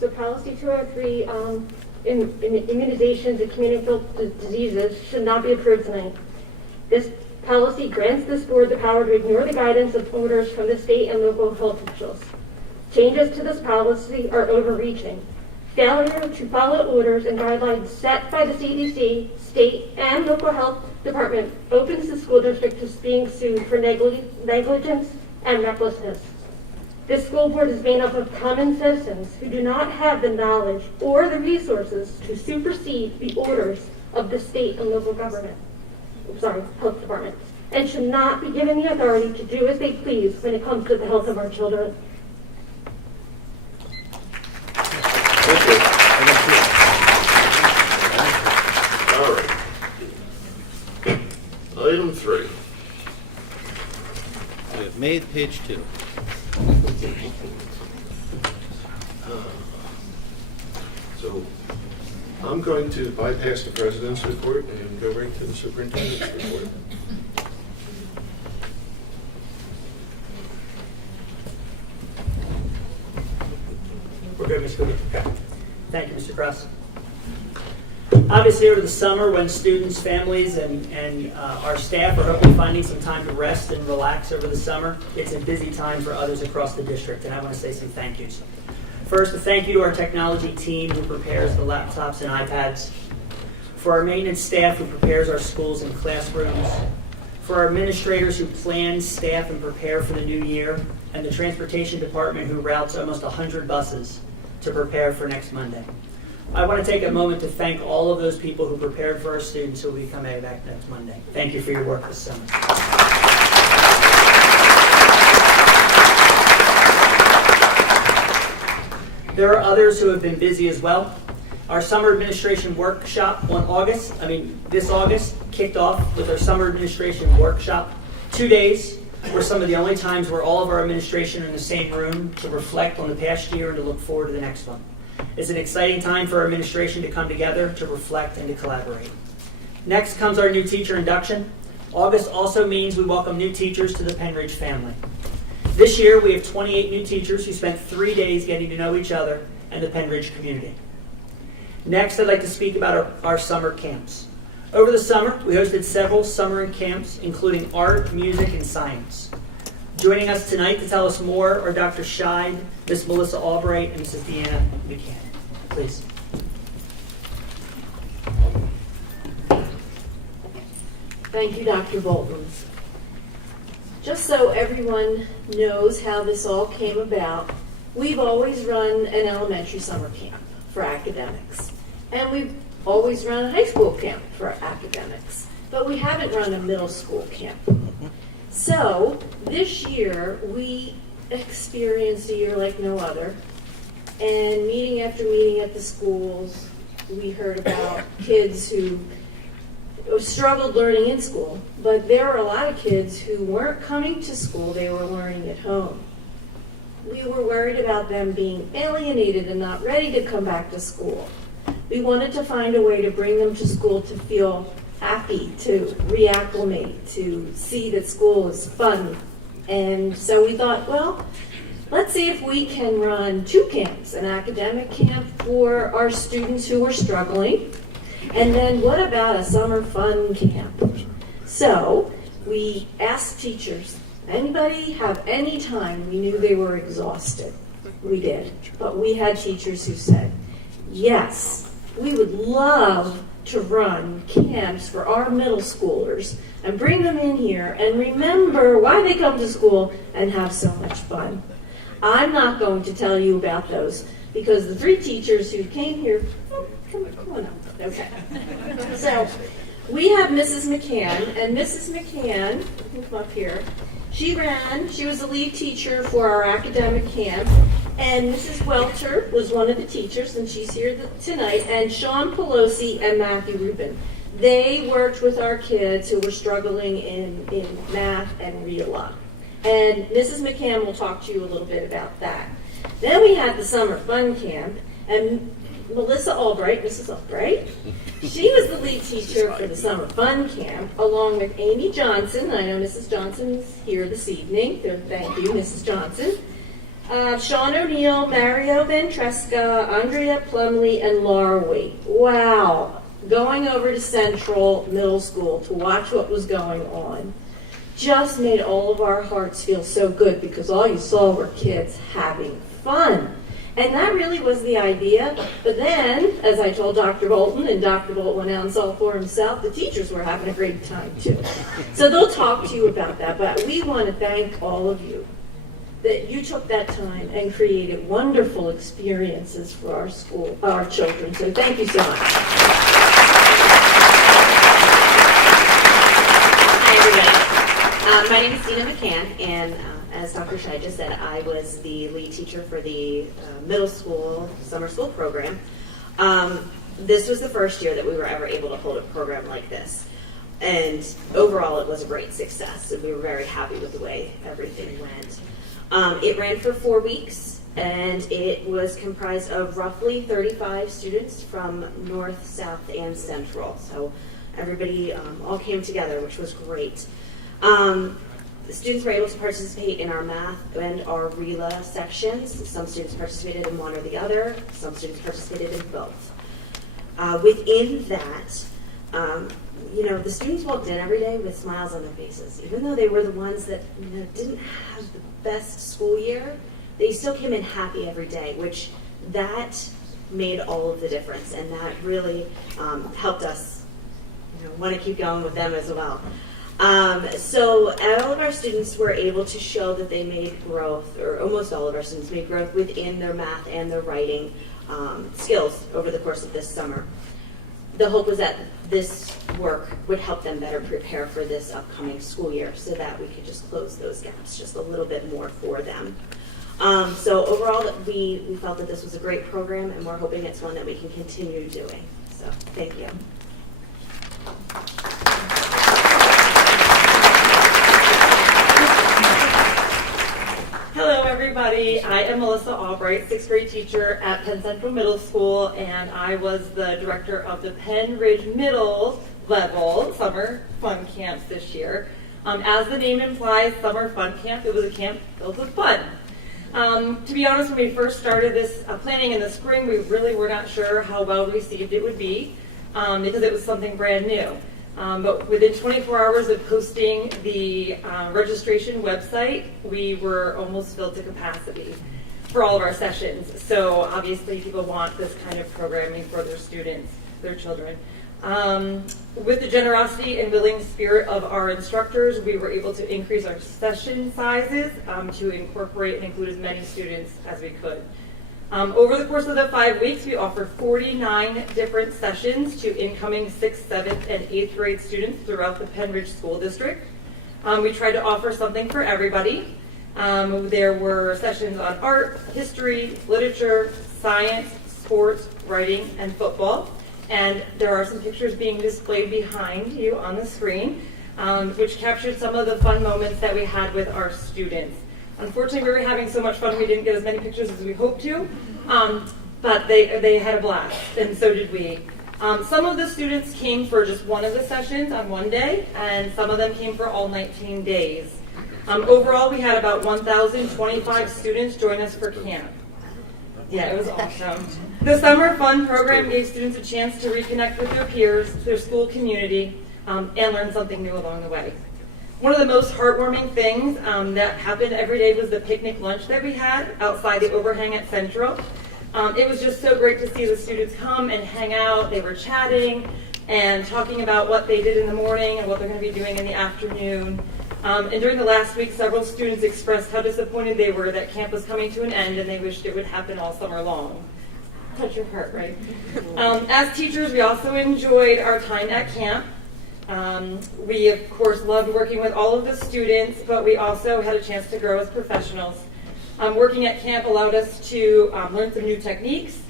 So policy 203, in immunizations and communicable diseases should not be approved tonight. This policy grants this board the power to ignore the guidance of orders from the state and local health officials. Changes to this policy are overreaching. Failure to follow orders and guidelines set by the CDC, state, and local health department opens the school district to being sued for negligence and recklessness. This school board is made up of common citizens who do not have the knowledge or the resources to supersede the orders of the state and local government, health departments, and should not be given the authority to do as they please when it comes to the health of our children. Thank you. All right. Item 3. We have made page 2. So I'm going to bypass the president's report and go right to the superintendent's report. We're good, Mr. Cooper. Okay. Thank you, Mr. Cross. Obviously, over the summer, when students, families, and our staff are hopefully finding some time to rest and relax over the summer, it's a busy time for others across the district, and I want to say some thank yous. First, a thank you to our technology team who prepares the laptops and iPads, for our maintenance staff who prepares our schools and classrooms, for our administrators who plan, staff, and prepare for the new year, and the transportation department who routes almost 100 buses to prepare for next Monday. I want to take a moment to thank all of those people who prepared for our students who will be coming back next Monday. Thank you for your work this summer. There are others who have been busy as well. Our summer administration workshop this August, kicked off with our summer administration workshop. 2 days were some of the only times where all of our administration are in the same room to reflect on the past year and to look forward to the next one. It's an exciting time for our administration to come together, to reflect, and to collaborate. Next comes our new teacher induction. August also means we welcome new teachers to the Penridge family. This year, we have 28 new teachers who spent 3 days getting to know each other and the Penridge community. Next, I'd like to speak about our summer camps. Over the summer, we hosted several summer camps, including art, music, and science. Joining us tonight to tell us more are Dr. Scheid, Miss Melissa Albright, and Mrs. Deanna McCann. Please. Thank you, Dr. Bolton. Just so everyone knows how this all came about, we've always run an elementary summer camp for academics. And we've always run a high school camp for academics. But we haven't run a middle school camp. So this year, we experienced a year like no other. And meeting after meeting at the schools, we heard about kids who struggled learning in school, but there were a lot of kids who weren't coming to school, they were learning at home. We were worried about them being alienated and not ready to come back to school. We wanted to find a way to bring them to school to feel happy, to reacclimate, to see that school is fun. And so we thought, well, let's see if we can run 2 camps, an academic camp for our students who were struggling, and then what about a summer fun camp? So we asked teachers, anybody have any time? We knew they were exhausted. We did. But we had teachers who said, yes, we would love to run camps for our middle schoolers and bring them in here and remember why they come to school and have so much fun. I'm not going to tell you about those because the 3 teachers who came here, come on up. Okay. So we have Mrs. McCann, and Mrs. McCann, you can come up here. She was the lead teacher for our academic camp, and Mrs. Welter was one of the teachers, and she's here tonight, and Sean Pelosi and Matthew Rubin. They worked with our kids who were struggling in math and read a lot. And Mrs. McCann will talk to you a little bit about that. Then we had the summer fun camp, and Melissa Albright, Mrs. Albright, she was the lead teacher for the summer fun camp, along with Amy Johnson. I know Mrs. Johnson's here this evening. So thank you, Mrs. Johnson. Sean O'Neill, Mario Ventresca, Andrea Plumley, and Laura Waite. Wow. Going over to Central Middle School to watch what was going on just made all of our hearts feel so good because all you saw were kids having fun. And that really was the idea. But then, as I told Dr. Bolton, and Dr. Bolton went out and saw for himself, the teachers were having a great time too. So they'll talk to you about that. But we want to thank all of you that you took that time and created wonderful experiences for our children. So thank you so much. Hi, everybody. My name is Dina McCann, and as Dr. Scheid just said, I was the lead teacher for the middle school summer school program. This was the first year that we were ever able to hold a program like this. And overall, it was a great success. And we were very happy with the way everything went. It ran for 4 weeks, and it was comprised of roughly 35 students from North, South, and Central. So everybody all came together, which was great. The students were able to participate in our math and our RELA sections. Some students participated in one or the other. Some students participated in both. Within that, the students walked in every day with smiles on their faces. Even though they were the ones that didn't have the best school year, they still came in happy every day, which that made all of the difference. And that really helped us want to keep going with them as well. So all of our students were able to show that they made growth, or almost all of our students made growth within their math and their writing skills over the course of this summer. The hope was that this work would help them better prepare for this upcoming school year so that we could just close those gaps just a little bit more for them. So overall, we felt that this was a great program, and we're hoping it's one that we can continue doing. So thank you. Hello, everybody. I am Melissa Albright, 6th grade teacher at Penn Central Middle School, and I was the director of the Penn Ridge Middle level summer fun camps this year. As the name implies, summer fun camp, it was a camp filled with fun. To be honest, when we first started this planning in the spring, we really were not sure how well received it would be because it was something brand new. But within 24 hours of posting the registration website, we were almost filled to capacity for all of our sessions. So obviously people want this kind of programming for their students, their children. With the generosity and willing spirit of our instructors, we were able to increase our session sizes to incorporate and include as many students as we could. Over the course of the 5 weeks, we offered 49 different sessions to incoming 6th, 7th, and 8th grade students throughout the Penridge School District. We tried to offer something for everybody. There were sessions on art, history, literature, science, sports, writing, and football. And there are some pictures being displayed behind you on the screen, which captured some of the fun moments that we had with our students. Unfortunately, we were having so much fun we didn't get as many pictures as we hoped to, but they had a blast, and so did we. Some of the students came for just one of the sessions on one day, and some of them came for all 19 days. Overall, we had about 1,025 students join us for camp. Yeah, it was awesome. The Summer Fun program gave students a chance to reconnect with their peers, their school community, and learn something new along the way. One of the most heartwarming things that happened every day was the picnic lunch that we had outside the overhang at Central. It was just so great to see the students come and hang out. They were chatting and talking about what they did in the morning and what they're going to be doing in the afternoon. And during the last week, several students expressed how disappointed they were that camp was coming to an end and they wished it would happen all summer long. Touch your heart, right? As teachers, we also enjoyed our time at camp. We, of course, loved working with all of the students, but we also had a chance to grow as professionals. Working at camp allowed us to learn some new techniques,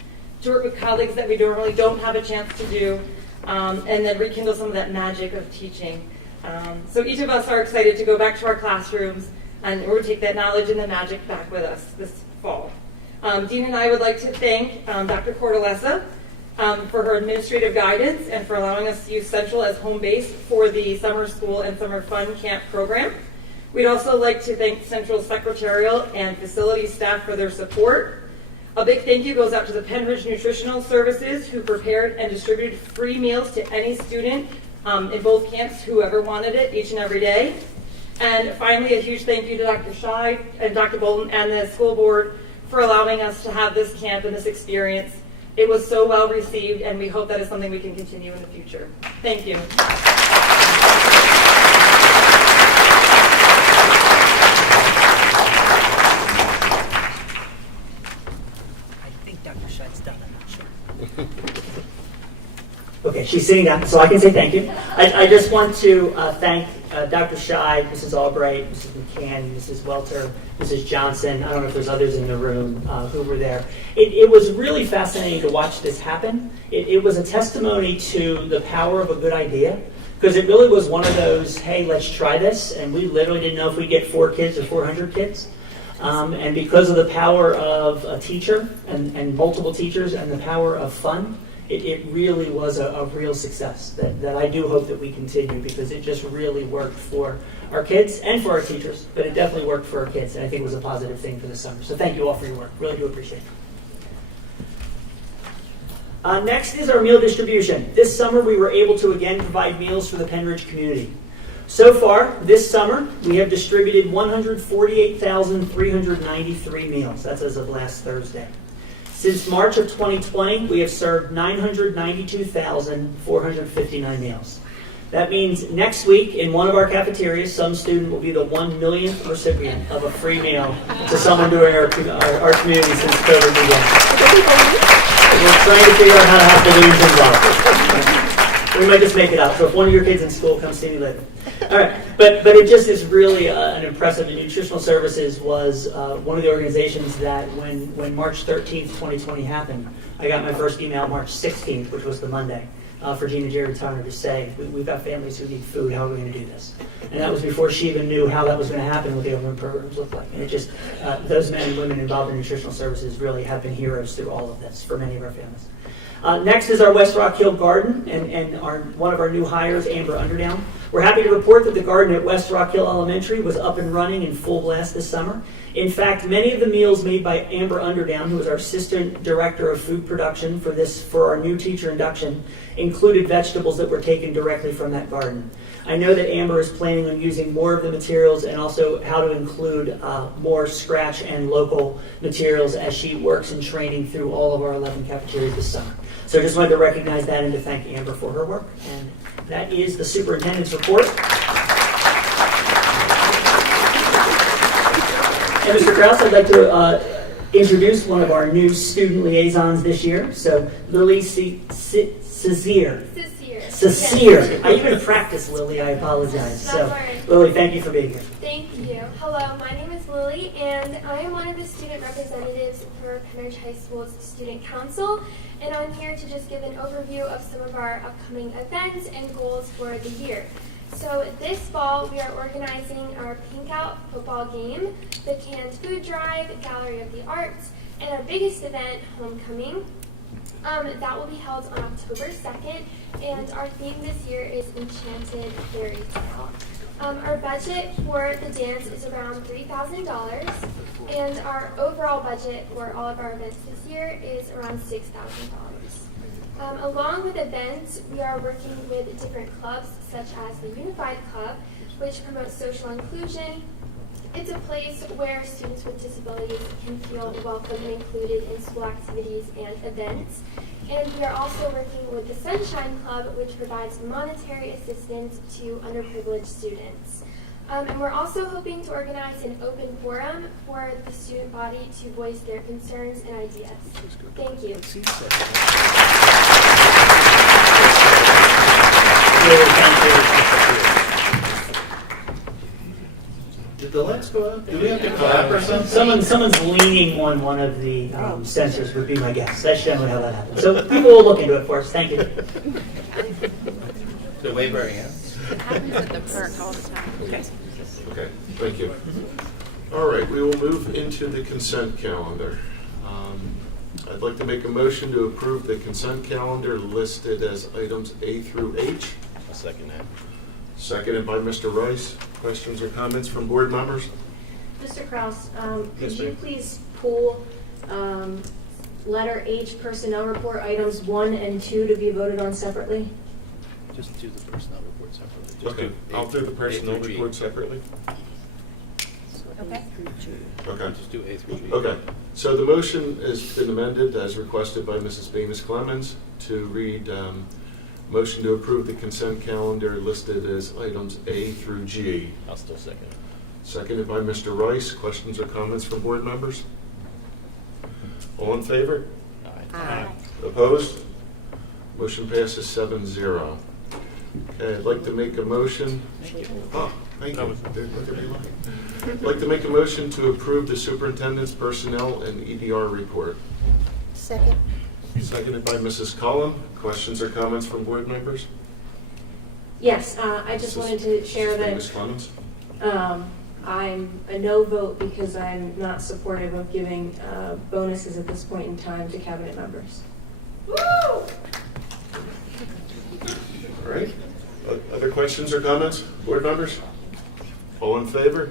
to work with colleagues that we normally don't have a chance to do, and then rekindle some of that magic of teaching. So each of us are excited to go back to our classrooms and we're going to take that knowledge and the magic back with us this fall. Dean and I would like to thank Dr. Cortellessa for her administrative guidance and for allowing us to use Central as home base for the summer school and summer fun camp program. We'd also like to thank Central's secretarial and facility staff for their support. A big thank you goes out to the Penridge Nutritional Services who prepared and distributed free meals to any student in both camps, whoever wanted it, each and every day. And finally, a huge thank you to Dr. Scheid and Dr. Bolton and the school board for allowing us to have this camp and this experience. It was so well received, and we hope that is something we can continue in the future. Thank you. I think Dr. Scheid's done, I'm not sure. Okay, she's sitting down, so I can say thank you. I just want to thank Dr. Scheid, Mrs. Albright, Mrs. McCann, Mrs. Welter, Mrs. Johnson. I don't know if there's others in the room who were there. It was really fascinating to watch this happen. It was a testimony to the power of a good idea, because it really was one of those, hey, let's try this, and we literally didn't know if we'd get 4 kids or 400 kids. And because of the power of a teacher and multiple teachers and the power of fun, it really was a real success that I do hope that we continue, because it just really worked for our kids and for our teachers, but it definitely worked for our kids, and I think it was a positive thing for the summer. So thank you all for your work. Really do appreciate it. Next is our meal distribution. This summer we were able to again provide meals for the Penridge community. So far, this summer, we have distributed 148,393 meals. That's as of last Thursday. Since March of 2020, we have served 992,459 meals. That means next week, in one of our cafeterias, some student will be the 1 millionth recipient of a free meal to someone during our community since COVID began. We're trying to figure out how to have balloons involved. We might just make it up. So if one of your kids in school, come see me later. All right, but it just is really an impressive. And Nutritional Services was one of the organizations that when March 13th, 2020 happened, I got my first email March 16th, which was the Monday, for Gina Jerry Turner to say, we've got families who need food, how are we going to do this? And that was before she even knew how that was going to happen, what the government programs looked like. And it just, those men and women involved in Nutritional Services really have been heroes through all of this for many of our families. Next is our West Rock Hill Garden and one of our new hires, Amber Underdown. We're happy to report that the garden at West Rock Hill Elementary was up and running in full blast this summer. In fact, many of the meals made by Amber Underdown, who is our Assistant Director of Food Production for our new teacher induction, included vegetables that were taken directly from that garden. I know that Amber is planning on using more of the materials and also how to include more scratch and local materials as she works in training through all of our 11 cafeterias this summer. So I just wanted to recognize that and to thank Amber for her work. And that is the superintendent's report. And Mr. Krause, I'd like to introduce one of our new student liaisons this year. So Lily Cecere. Yes. I even practiced Lily, I apologize. Not So worried. Lily, thank you for being here. Thank you. Hello, my name is Lily, and I am one of the student representatives for Pennridge High School's Student Council, and I'm here to just give an overview of some of our upcoming events and goals for the year. So this fall, we are organizing our Pink Out football game, the canned food drive, Gallery of the Arts, and our biggest event, Homecoming. That will be held on October 2nd, and our theme this year is Enchanted Fairy Tale. Our budget for the dance is around $3,000, and our overall budget for all of our events this year is around $6,000. Along with events, we are working with different clubs, such as the Unified Club, which promotes social inclusion. It's a place where students with disabilities can feel welcome and included in school activities and events. And we are also working with the Sunshine Club, which provides monetary assistance to underprivileged students. And we're also hoping to organize an open forum for the student body to voice their concerns and ideas. Thank you. Did the lights go out? Do we have to clap or something? Someone's leaning on one of the sensors would be my guess. That's generally how that happens. So people will look into it for us. Thank you. The wave our hands. It happens at the park all the time. Okay. Okay, thank you. All right, we will move into the consent calendar. I'd like to make a motion to approve the consent calendar listed as items A through H. I'll second that. Seconded by Mr. Rice. Questions or comments from board members? Mr. Kraus, could Yes, you ma'am. please pull letter H personnel report items 1 and 2 to be voted on separately? Just do the personnel report separately. Just Okay, do I'll do the personnel A through G. report separately. Okay. Okay. Just do A through G. Okay, so the motion has been amended as requested by Mrs. Bemis Clemens to read motion to approve the consent calendar listed as items A through G. I'll still second it. Seconded by Mr. Rice. Questions or comments from board members? All in favor? Aye. Opposed? Motion passes 7-0. Okay, I'd like to make a motion. Oh, thank you. Look at me lying. I'd like to make a motion to approve the superintendent's personnel and EDR report. Second. Seconded by Mrs. Cullen. Questions or comments from board members? Yes, I just wanted to share Ms. that Clemens? I'm a no vote because I'm not supportive of giving bonuses at this point in time to cabinet members. All right. Other questions or comments, board members? All in favor?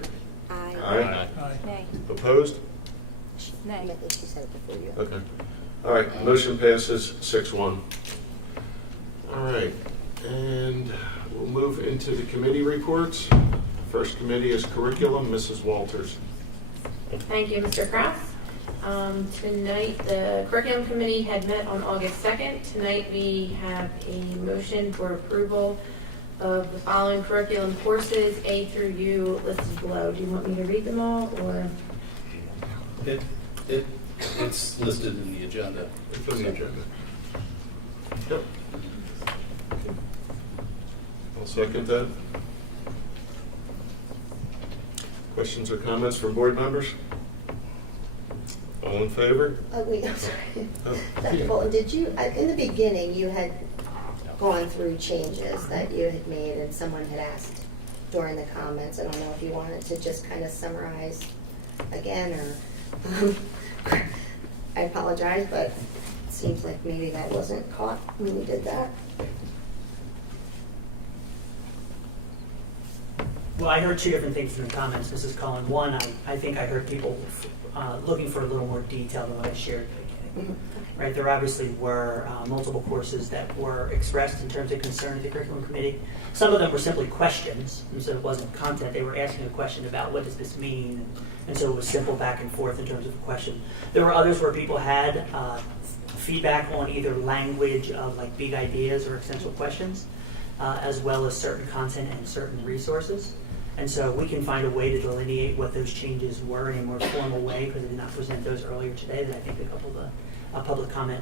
Aye. Aye. Nay. Opposed? Nay. I think she said it before you. Okay. All right, motion passes 6-1. All right, and we'll move into the committee reports. First committee is curriculum, Mrs. Walters. Thank you, Mr. Kraus. Tonight, the curriculum committee had met on August 2nd. Tonight, we have a motion for approval of the following curriculum courses, A through U, listed below. Do you want me to read them all, or? It's listed in the agenda. It's on the agenda. Yep. I'll second that. Questions or comments from board members? All in favor? Wait, I'm sorry. Oh. Dr. Bolton, did you, in the beginning, you had gone through changes that you had made and someone had asked during the comments. I don't know if you wanted to just kind of summarize again or, I apologize, but it seems like maybe that wasn't caught when you did that. Well, I heard two different things in the comments, Mrs. Cullen. One, I think I heard people looking for a little more detail than what I shared at the beginning. Right, there obviously were multiple courses that were expressed in terms of concern to the curriculum committee. Some of them were simply questions, and so it wasn't content. They were asking a question about what does this mean, and so it was simple back and forth in terms of a question. There were others where people had feedback on either language of like big ideas or essential questions, as well as certain content and certain resources. And so we can find a way to delineate what those changes were in a more formal way, because I did not present those earlier today that I think a couple of the public comment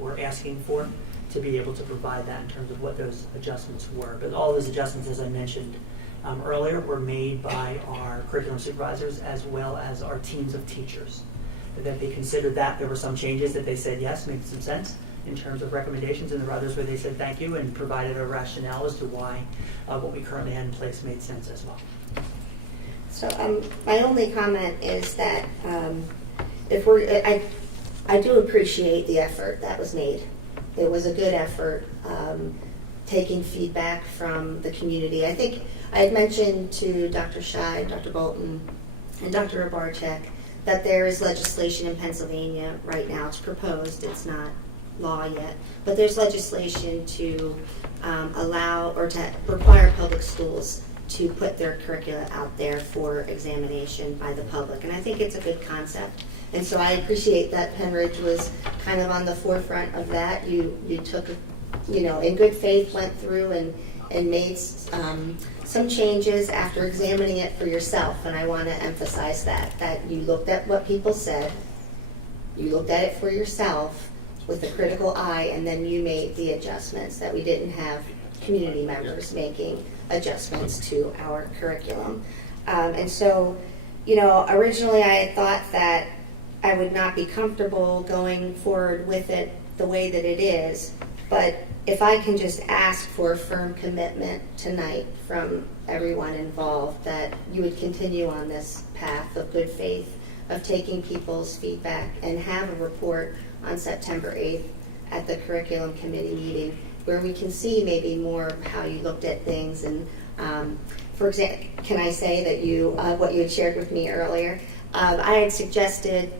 were asking for, to be able to provide that in terms of what those adjustments were. But all those adjustments, as I mentioned earlier, were made by our curriculum supervisors as well as our teams of teachers. That they considered that there were some changes that they said, yes, makes some sense in terms of recommendations, and there were others where they said thank you and provided a rationale as to why what we currently had in place made sense as well. So my only comment is that I do appreciate the effort that was made. It was a good effort, taking feedback from the community. I think I had mentioned to Dr. Scheid, Dr. Bolton, and Dr. Abarchek that there is legislation in Pennsylvania right now. It's proposed, it's not law yet, but there's legislation to allow or to require public schools to put their curricula out there for examination by the public. And I think it's a good concept. And so I appreciate that Penridge was kind of on the forefront of that. You took, in good faith, went through and made some changes after examining it for yourself. And I want to emphasize that you looked at what people said, you looked at it for yourself with a critical eye, and then you made the adjustments, that we didn't have community members making adjustments to our curriculum. And so, originally I had thought that I would not be comfortable going forward with it the way that it is, but if I can just ask for a firm commitment tonight from everyone involved that you would continue on this path of good faith, of taking people's feedback, and have a report on September 8th at the curriculum committee meeting where we can see maybe more of how you looked at things. And for example, can I say that what you had shared with me earlier, I had suggested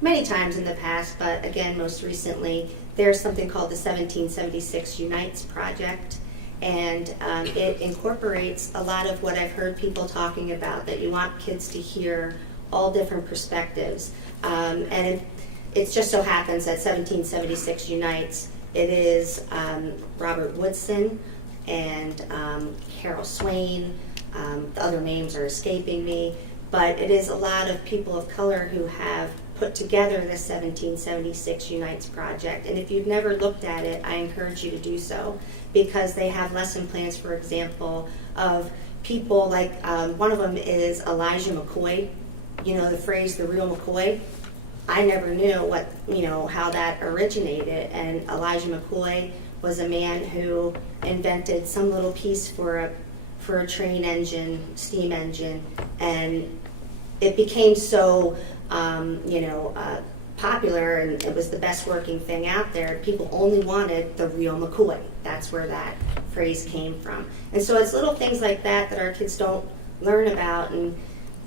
many times in the past, but again, most recently, there's something called the 1776 Unites Project, and it incorporates a lot of what I've heard people talking about, that you want kids to hear all different perspectives. And it just so happens that 1776 Unites, it is Robert Woodson and Carol Swain. The other names are escaping me, but it is a lot of people of color who have put together the 1776 Unites Project. And if you've never looked at it, I encourage you to do so, because they have lesson plans, for example, of people like, one of them is Elijah McCoy. The phrase, the real McCoy. I never knew how that originated, and Elijah McCoy was a man who invented some little piece for a train engine, steam engine, and it became so popular, and it was the best working thing out there. People only wanted the real McCoy. That's where that phrase came from. And so it's little things like that our kids don't learn about. And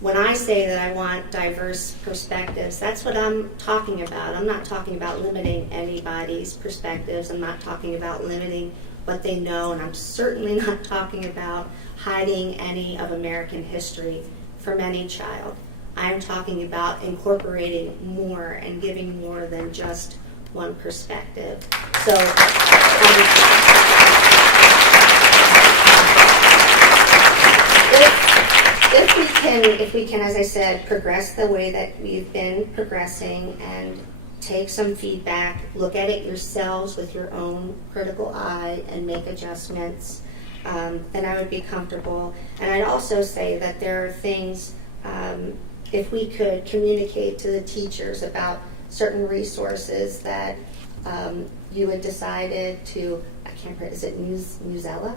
when I say that I want diverse perspectives, that's what I'm talking about. I'm not talking about limiting anybody's perspectives. I'm not talking about limiting what they know, and I'm certainly not talking about hiding any of American history from any child. I am talking about incorporating more and giving more than just one perspective. So, if we can, as I said, progress the way that we've been progressing and take some feedback, look at it yourselves with your own critical eye and make adjustments, then I would be comfortable. And I'd also say that there are things, if we could communicate to the teachers about certain resources that you had decided to, I can't remember, is it Newsela?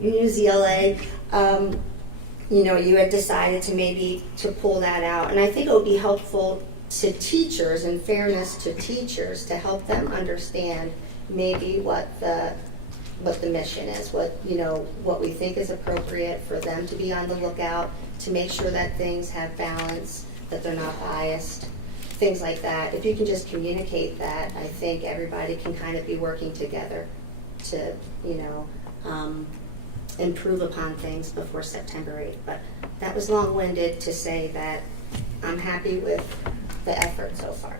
UZLA. You had decided to maybe to pull that out. And I think it would be helpful to teachers, in fairness to teachers, to help them understand maybe what the mission is, what we think is appropriate for them to be on the lookout, to make sure that things have balance, that they're not biased. things like that. If you can just communicate that, I think everybody can kind of be working together to, improve upon things before September 8th. But that was long-winded to say that I'm happy with the effort so far.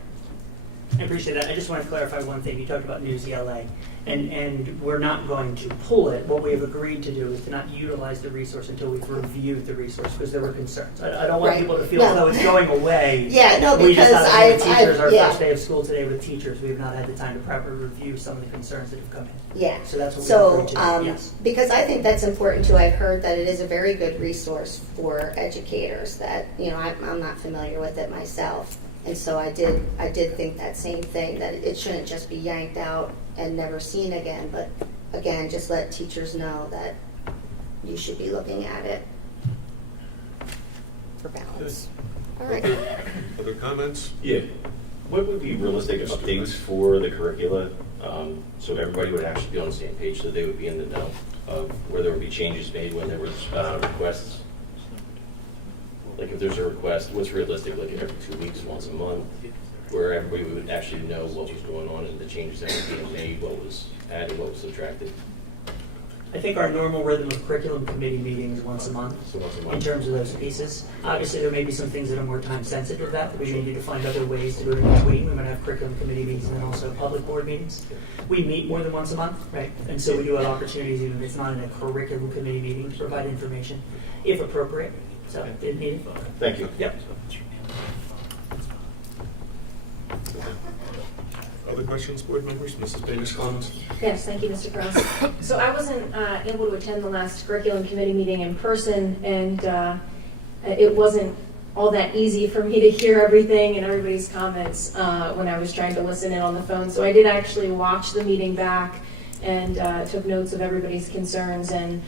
I appreciate that. I just want to clarify one thing. You talked about News ELA, and we're not going to pull it. What we have agreed to do is to not utilize the resource until we've reviewed the resource, because there were concerns. I don't want people to feel as though it's going away. Yeah, no, We just because have teachers. Our yeah. first day of school today with teachers, we have not had the time to properly review some of the concerns that have come in. Yeah. So that's what So, we agreed to do. Yes. because I think that's important too. I've heard that it is a very good resource for educators that, I'm not familiar with it myself. And so I did think that same thing, that it shouldn't just be yanked out and never seen again, but again, just let teachers know that you should be looking at it for balance. All right. Other comments? Yeah. What would be realistic updates for the curricula, so everybody would actually be on the same page, so they would be in the know of where there would be changes made when there was requests? Like if there's a request, what's realistic, like every 2 weeks, once a month, where everybody would actually know what was going on and the changes that were being made, what was added, what was subtracted? I think our normal rhythm of curriculum committee meetings once a month, in terms of those pieces. Obviously, there may be some things that are more time sensitive that we may need to find other ways to do it in between. We might have curriculum committee meetings and then also public board meetings. We meet more than once a month, right? And so we do have opportunities, even if it's not in a curriculum committee meeting, to provide information, if appropriate. So, if needed. Thank you. Yep. Other questions, board members? Mrs. Davis, comments? Yes, thank you, Mr. Cross. So I wasn't able to attend the last curriculum committee meeting in person, and it wasn't all that easy for me to hear everything and everybody's comments when I was trying to listen in on the phone. So I did actually watch the meeting back and took notes of everybody's concerns and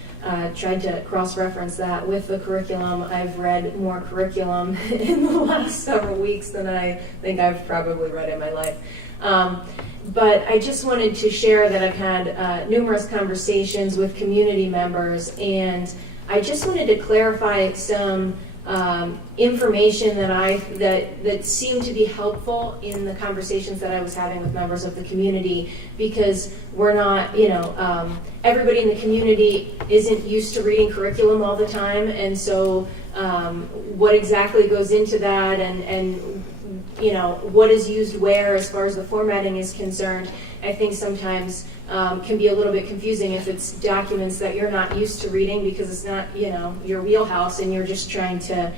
tried to cross-reference that with the curriculum. I've read more curriculum in the last several weeks than I think I've probably read in my life. But I just wanted to share that I've had numerous conversations with community members, and I just wanted to clarify some information that seemed to be helpful in the conversations that I was having with members of the community, because we're not, everybody in the community isn't used to reading curriculum all the time, and so what exactly goes into that and what is used where as far as the formatting is concerned, I think sometimes can be a little bit confusing if it's documents that you're not used to reading because it's not, your wheelhouse and you're just trying to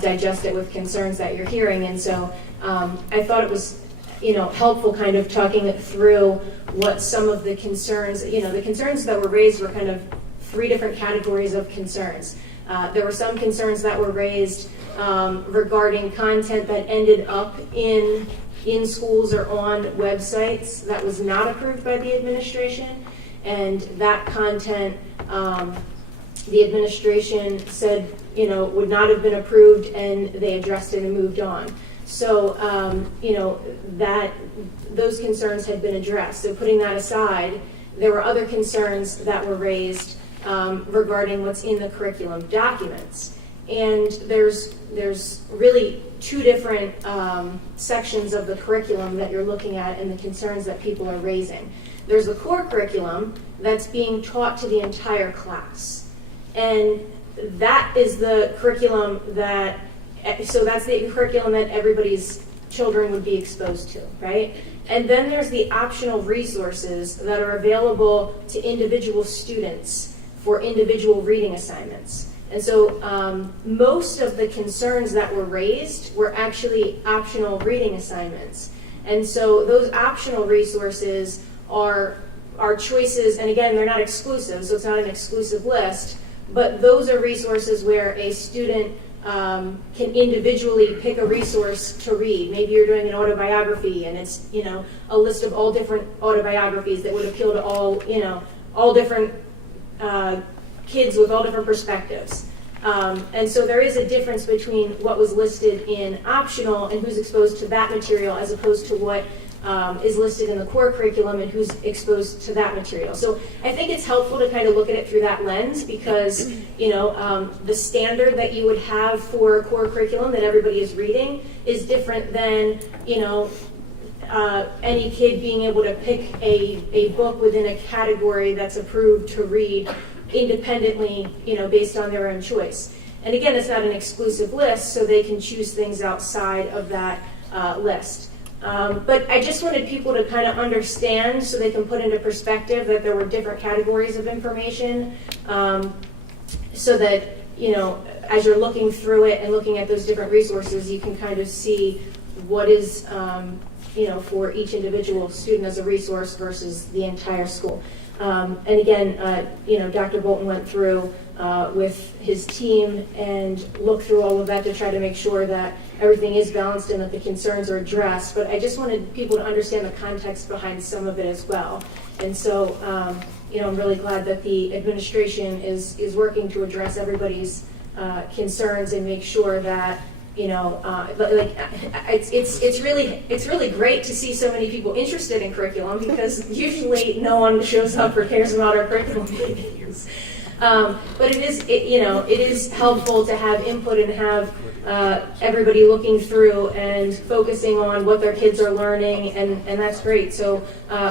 digest it with concerns that you're hearing. And so I thought it was, helpful kind of talking it through what some of the concerns, the concerns that were raised were kind of 3 different categories of concerns. There were some concerns that were raised regarding content that ended up in schools or on websites that was not approved by the administration, and that content the administration said would not have been approved, and they addressed it and moved on. So that those concerns had been addressed. So putting that aside, there were other concerns that were raised regarding what's in the curriculum documents. And there's really 2 different sections of the curriculum that you're looking at and the concerns that people are raising. There's the core curriculum that's being taught to the entire class. And that is the curriculum that's the curriculum that everybody's children would be exposed to, right? And then there's the optional resources that are available to individual students for individual reading assignments. And so most of the concerns that were raised were actually optional reading assignments. And so those optional resources are choices, and again, they're not exclusive, so it's not an exclusive list, but those are resources where a student can individually pick a resource to read. Maybe you're doing an autobiography, and it's a list of all different autobiographies that would appeal to all different kids with all different perspectives. And so there is a difference between what was listed in optional and who's exposed to that material as opposed to what is listed in the core curriculum and who's exposed to that material. So I think it's helpful to kind of look at it through that lens because, the standard that you would have for core curriculum that everybody is reading is different than, any kid being able to pick a book within a category that's approved to read independently, based on their own choice. And again, it's not an exclusive list, so they can choose things outside of that list. But I just wanted people to kind of understand so they can put into perspective that there were different categories of information so that, as you're looking through it and looking at those different resources, you can kind of see what is, for each individual student as a resource versus the entire school. And again, Dr. Bolton went through with his team and looked through all of that to try to make sure that everything is balanced and that the concerns are addressed. But I just wanted people to understand the context behind some of it as well. And so, I'm really glad that the administration is working to address everybody's concerns and make sure that it's really great to see so many people interested in curriculum because usually no one shows up or cares about our curriculum meetings. But it is helpful to have input and have everybody looking through and focusing on what their kids are learning, and that's great. So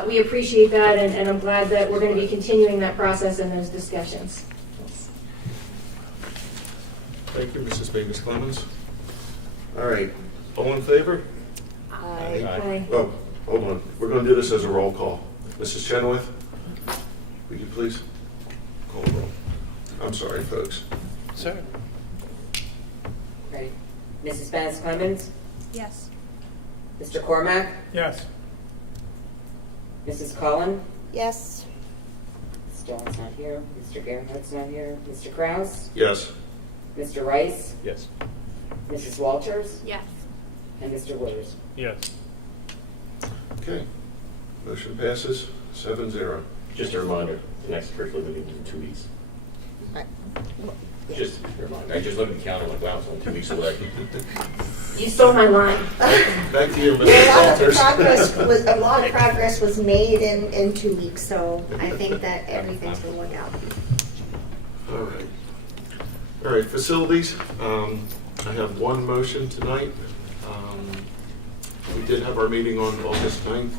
we appreciate that, and I'm glad that we're going to be continuing that process and those discussions. Thank you, Mrs. Baines Clemens. All right, all in favor? Aye. Oh, hold on. We're going to do this as a roll call. Mrs. Chenoweth, would you please call the roll? I'm sorry, folks. Sir. Ready? Mrs. Baines Clemens? Yes. Mr. Cormack? Yes. Mrs. Cullen? Yes. Ms. Jones not here. Mr. Gerhardt's not here. Mr. Krause? Yes. Mr. Rice? Yes. Mrs. Walters? Yes. And Mr. Wooders? Yes. Okay. Motion passes 7-0. Just a reminder, the next curriculum meeting is in 2 weeks. Just a reminder. I just looked at the calendar like, wow, it's only 2 weeks away. You stole my line. Back to you, A Mrs. Walters. lot of progress was made in 2 weeks, so I think that everything's going to work out. All right, facilities. I have one motion tonight. We did have our meeting on August 9th,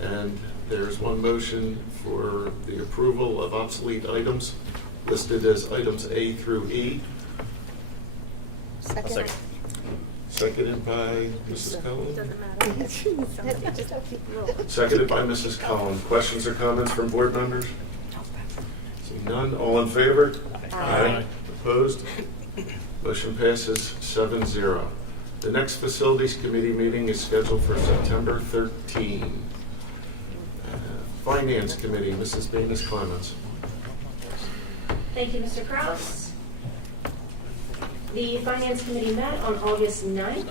and there's one motion for the approval of obsolete items listed as items A through E. Second. Seconded by Mrs. Cullen. Doesn't matter. Seconded by Mrs. Cullen. Questions or comments from board members? Seeing none, all in favor? Aye. Opposed? Motion passes 7-0. The next Facilities Committee meeting is scheduled for September 13. Finance Committee, Mrs. Baines Clemens. Thank you, Mr. Krause. The Finance Committee met on August 9th,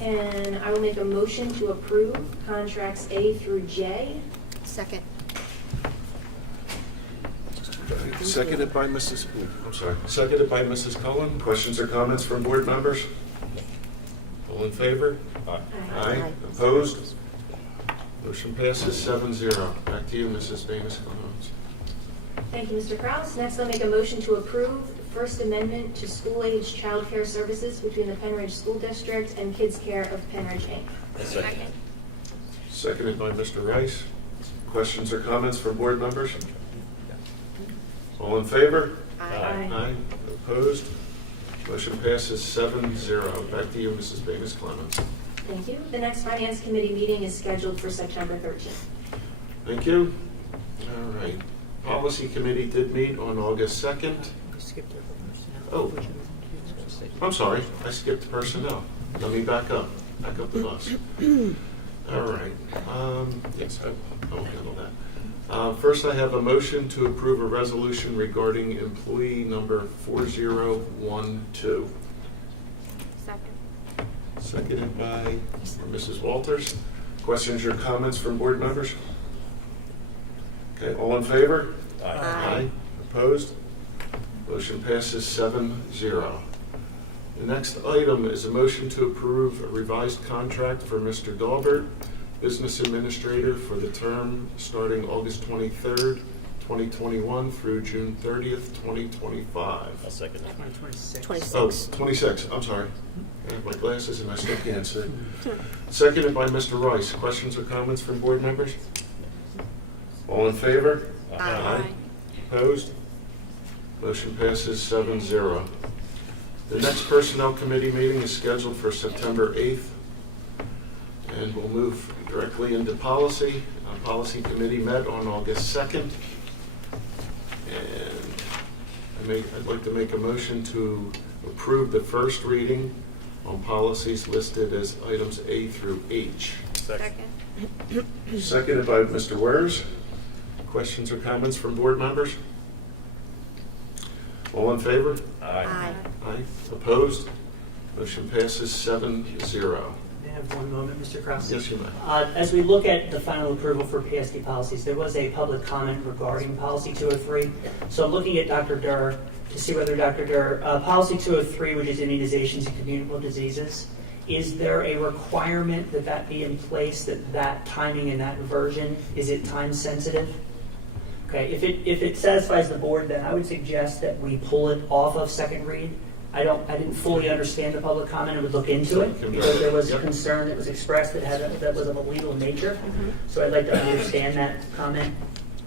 and I will make a motion to approve contracts A through J. Second. Seconded by Mrs. Seconded by Mrs. Cullen. Questions or comments from board members? All in favor? Aye. Opposed? Motion passes 7-0. Back to you, Mrs. Baines Clemens. Thank you, Mr. Krause. Next, I'll make a motion to approve the First Amendment to school-age child care services between the Penridge School District and Kids Care of Penridge, Inc. Second. Seconded by Mr. Rice. Questions or comments from board members? All in favor? Aye. Opposed? Motion passes 7-0. Back to you, Mrs. Baines Clemens. Thank you. The next Finance Committee meeting is scheduled for September 13th. Thank you. All right. Policy Committee did meet on August 2nd. Oh, I'm sorry. I skipped personnel. Let me back up. Back up the bus. All right. Yes, I will handle that. First, I have a motion to approve a resolution regarding employee number 4012. Second. Seconded by Mrs. Walters. Questions or comments from board members? Okay, all in favor? Aye. Opposed? Motion passes 7-0. The next item is a motion to approve a revised contract for Mr. Daubert, Business Administrator, for the term starting August 23rd, 2021 through June 30th, 2025. I'll second that. 2026. Oh, 26, I'm sorry. I have my glasses and I still can't see. Seconded by Mr. Rice. Questions or comments from board members? All in favor? Aye. Opposed? Motion passes 7-0. The next Personnel Committee meeting is scheduled for September 8th. And we'll move directly into policy. Policy Committee met on August 2nd. And I'd like to make a motion to approve the first reading on policies listed as items A through H. Second. Seconded by Mr. Wares. Questions or comments from board members? All in favor? Aye. Aye. Opposed? Motion passes 7-0. May I have one moment, Mr. Kraus? Yes, you may. As we look at the final approval for PSD policies, there was a public comment regarding policy 203. So I'm looking at Dr. Durr to see whether Dr. Durr, policy 203, which is immunizations and communicable diseases, is there a requirement that that be in place, that timing in that version, is it time sensitive? Okay, if it satisfies the board, then I would suggest that we pull it off of second read. I didn't fully understand the public comment and would look into it because there was a concern that was expressed that was of a legal nature. So I'd like to understand that comment.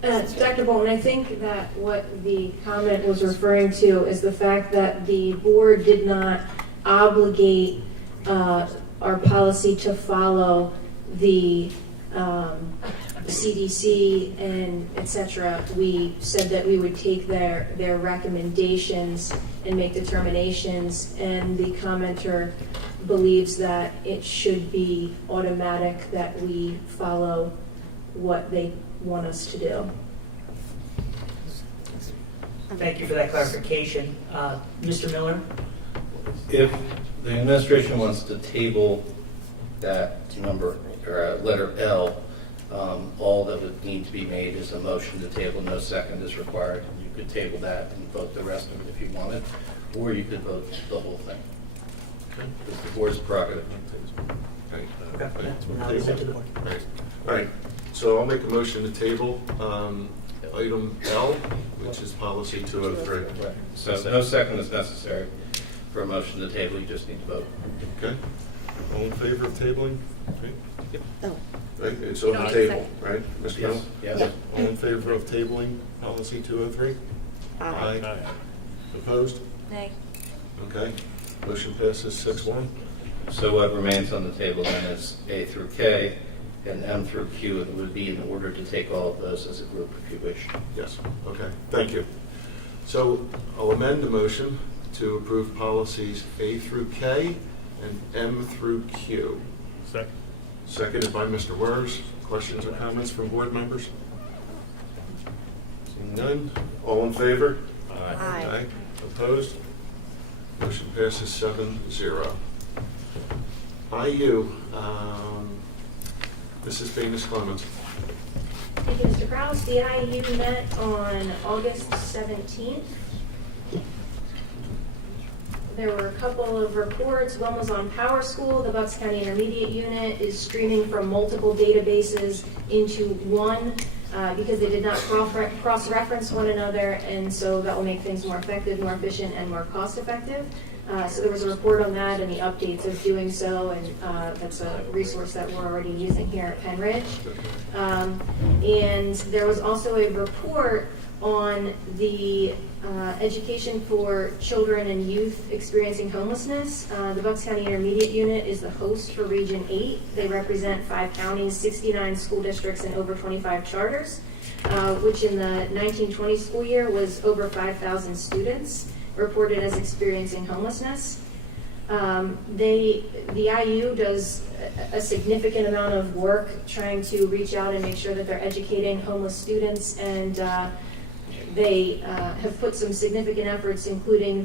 Dr. Bolton, I think that what the comment was referring to is the fact that the board did not obligate our policy to follow the CDC and et cetera. We said that we would take their recommendations and make determinations, and the commenter believes that it should be automatic that we follow what they want us to do. Thank you for that clarification. Mr. Miller? If the administration wants to table that number, or letter L, all that would need to be made is a motion to table, no second is required. You could table that and vote the rest of it if you wanted, or you could vote the whole thing. Okay. It's the board's prerogative. Okay. Okay. Now we send to the board. Right. All right. So I'll make a motion to table item L, which is policy 203. Right. So no second is necessary for a motion to table. You just need to vote. Okay. All in favor of tabling? Okay. Oh. Right. It's on the table, right, Mr. Miller? Yes. Yeah. All in favor of tabling policy 203? Aye. Opposed? Nay. Okay. Motion passes 6-1. So what remains on the table then is A through K and M through Q, and it would be in order to take all of those as a group if you wish. Yes. Okay. Thank you. So I'll amend the motion to approve policies A through K and M through Q. Second. Seconded by Mr. Wers. Questions or comments from board members? Seeing none. All in favor? Aye. Opposed? Motion passes 7-0. IU, Mrs. Famous Clemens. Thank you, Mr. Krause. The IU met on August 17th. There were a couple of reports. One was on Power School. The Bucks County Intermediate Unit is streaming from multiple databases into one because they did not cross-reference one another, and so that will make things more effective, more efficient, and more cost-effective. So there was a report on that and the updates of doing so, and that's a resource that we're already using here at Penn Ridge. And there was also a report on the education for children and youth experiencing homelessness. The Bucks County Intermediate Unit is the host for Region 8. They represent 5 counties, 69 school districts, and over 25 charters, which in the 1920 school year was over 5,000 students reported as experiencing homelessness. The IU does a significant amount of work trying to reach out and make sure that they're educating homeless students, and they have put some significant efforts, including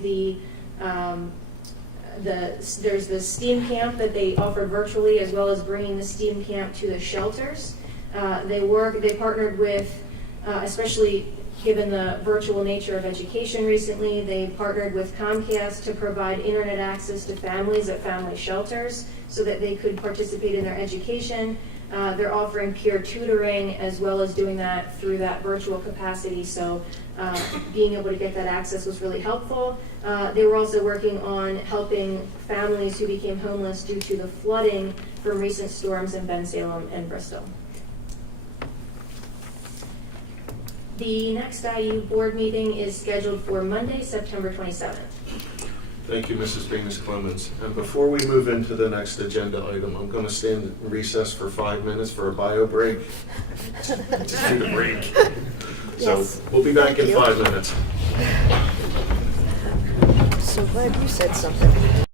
there's the STEAM camp that they offer virtually, as well as bringing the STEAM camp to the shelters. They partnered with, especially given the virtual nature of education recently, they partnered with Comcast to provide internet access to families at family shelters so that they could participate in their education. They're offering peer tutoring as well as doing that through that virtual capacity. So being able to get that access was really helpful. They were also working on helping families who became homeless due to the flooding from recent storms in Bensalem and Bristol. The next IU board meeting is scheduled for Monday, September 27th. Thank you, Mrs. Venus Clemens. And before we move into the next agenda item, I'm going to stand in recess for 5 minutes for a bio break. Just need a break. Yes. So we'll be back in 5 minutes. I'm so glad you said something.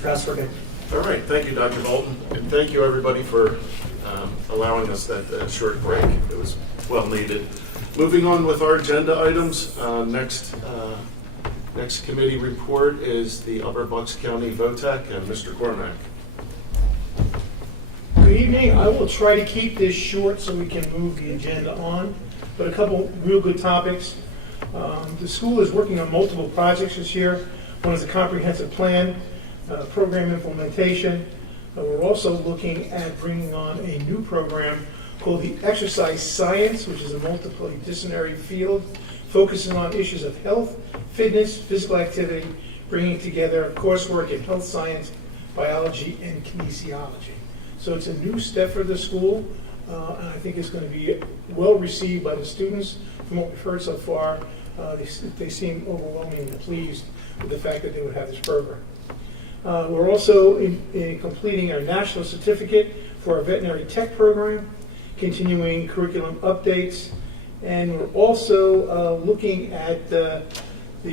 Mr. Kraus, we're good. All right, thank you, Dr. Bolton, and thank you, everybody, for allowing us that short break. It was well needed. Moving on with our agenda items, next committee report is the Upper Bucks County VOTEC and Mr. Cormack. Good evening. I will try to keep this short so we can move the agenda on, but a couple real good topics. The school is working on multiple projects this year. One is a comprehensive plan, program implementation. We're also looking at bringing on a new program called the Exercise Science, which is a multidisciplinary field focusing on issues of health, fitness, physical activity, bringing together coursework in health science, biology, and kinesiology. So it's a new step for the school, and I think it's going to be well received by the students. From what we've heard so far, they seem overwhelmingly pleased with the fact that they would have this program. We're also in completing our national certificate for our veterinary tech program, continuing curriculum updates, and we're also looking at the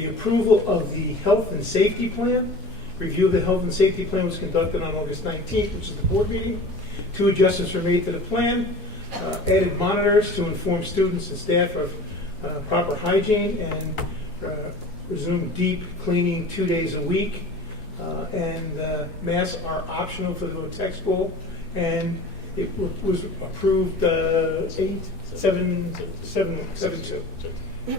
approval of the health and safety plan. Review of the health and safety plan was conducted on August 19th, which is the board meeting. 2 adjustments were made to the plan, added monitors to inform students and staff of proper hygiene, and resumed deep cleaning 2 days a week. And masks are optional for the VOTEC school, and it was approved 8/7/7/2.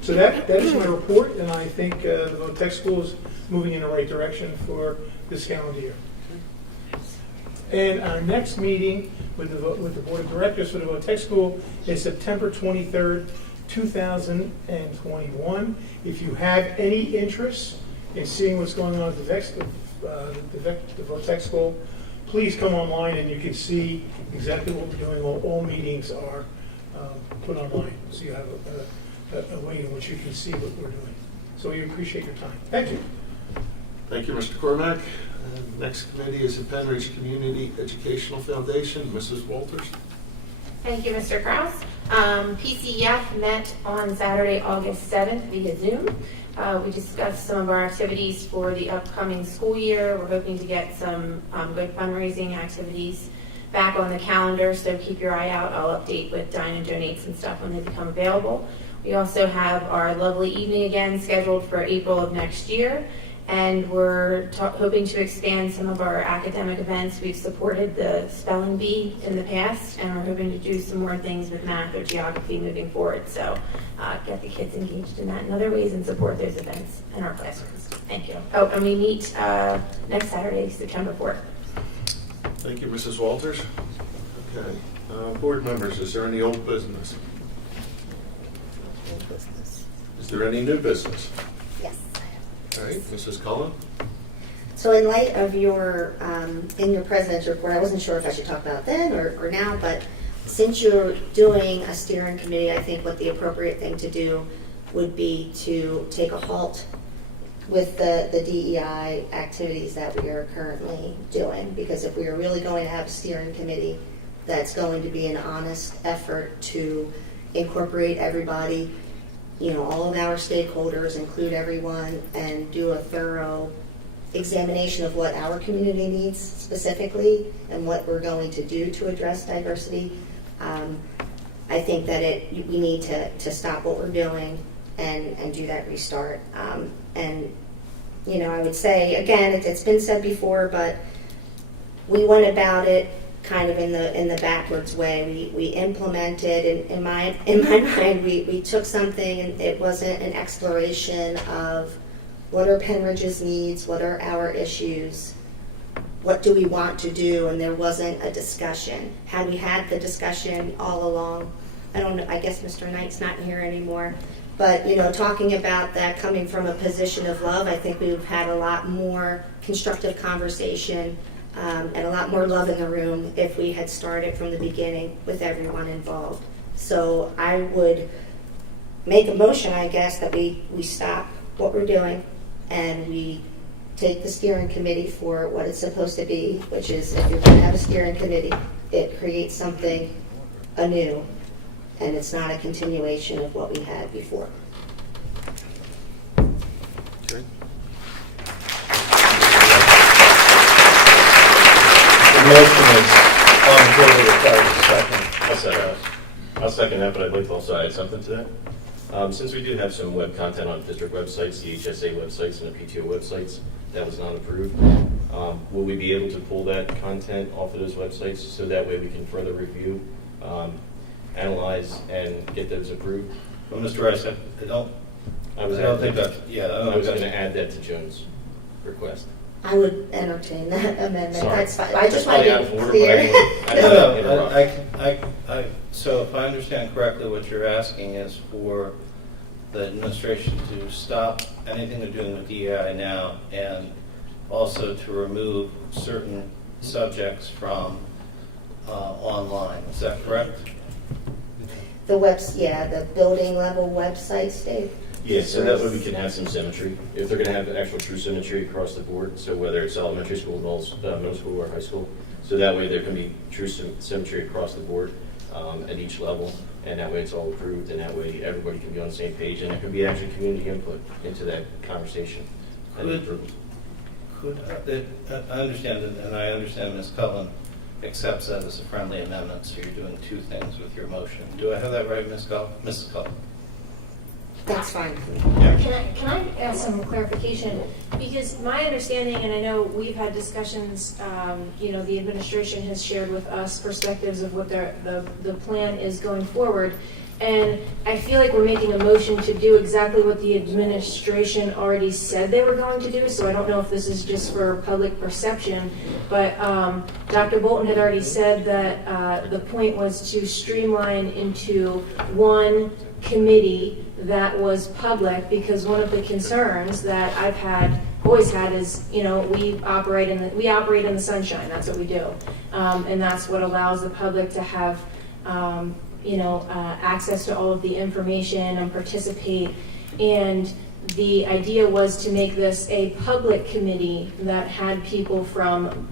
So that is my report, and I think the VOTEC school is moving in the right direction for this calendar year. And our next meeting with the Board of Directors for the VOTEC school is September 23rd, 2021. If you have any interest in seeing what's going on at the VOTEC school, please come online and you can see exactly what we're doing. All meetings are put online, so you have a way in which you can see what we're doing. So we appreciate your time. Thank you. Thank you, Mr. Cormack. Next committee is the Penn Ridge Community Educational Foundation. Mrs. Walters. Thank you, Mr. Kraus. PCEF met on Saturday, August 7th via Zoom. We discussed some of our activities for the upcoming school year. We're hoping to get some good fundraising activities back on the calendar, so keep your eye out. I'll update with Dine and Donates and stuff when they become available. We also have our lovely evening again scheduled for April of next year, and we're hoping to expand some of our academic events. We've supported the spelling bee in the past, and we're hoping to do some more things with math or geography moving forward. So get the kids engaged in that in other ways and support those events in our classrooms. Thank you. Oh, and we meet next Saturday, September 4th. Thank you, Mrs. Walters. Okay. Board members, is there any old business? Old business. Is there any new business? Yes. All right, Mrs. Cullen. So in light of your, in your president's report, I wasn't sure if I should talk about then or now, but since you're doing a steering committee, I think what the appropriate thing to do would be to take a halt with the DEI activities that we are currently doing. Because if we are really going to have a steering committee that's going to be an honest effort to incorporate everybody, you know, all of our stakeholders, include everyone, and do a thorough examination of what our community needs specifically and what we're going to do to address diversity, I think that we need to stop what we're doing and do that restart. And, you know, I would say, again, it's been said before, but we went about it kind of in the backwards way. We implemented, in my mind, we took something, and it wasn't an exploration of what are Penn Ridge's needs, what are our issues, what do we want to do, and there wasn't a discussion. Had we had the discussion all along, I don't know, I guess Mr. Knight's not here anymore, but, you know, talking about that coming from a position of love, I think we've had a lot more constructive conversation and a lot more love in the room if we had started from the beginning with everyone involved. So I would make a motion, I guess, that we stop what we're doing and we take the steering committee for what it's supposed to be, which is, if you're going to have a steering committee, it creates something anew, and it's not a continuation of what we had before. Okay. motion is on the table, requires a second. I'll second that, but I'd like to also add something to that. Since we do have some web content on district websites, the HSA websites and the PTO websites, that was not approved, will we be able to pull that content off of those websites so that way we can further review, analyze, and get those approved? Well, Mr. Rice, I don't think that, I was going to add that to Joan's request. I would entertain that amendment. Sorry. That's fine. I just That's want probably out to of be order, clear. but I didn't interrupt. So if I understand correctly, what you're asking is for the administration to stop anything they're doing with DEI now and also to remove certain subjects from online. Is that correct? The building level websites, Dave. Yeah, so that way we can have some symmetry. If they're going to have actual true symmetry across the board, so whether it's elementary school, middle school, or high school, so that way there can be true symmetry across the board at each level, and that way it's all approved, and that way everybody can be on the same page, and there can be actually community input into that conversation. I understand it, and I understand Ms. Cullen accepts that as a friendly amendment, so you're doing two things with your motion. Do I have that right, Ms. Cullen? Mrs. Cullen? That's fine. Can I ask some clarification? Because my understanding, and I know we've had discussions, the administration has shared with us perspectives of what the plan is going forward. And I feel like we're making a motion to do exactly what the administration already said they were going to do. So I don't know if this is just for public perception, but Dr. Bolton had already said that the point was to streamline into one committee that was public, because one of the concerns that I've always had is, we operate in the sunshine. That's what we do, and that's what allows the public to have access to all of the information and participate. And the idea was to make this a public committee that had people from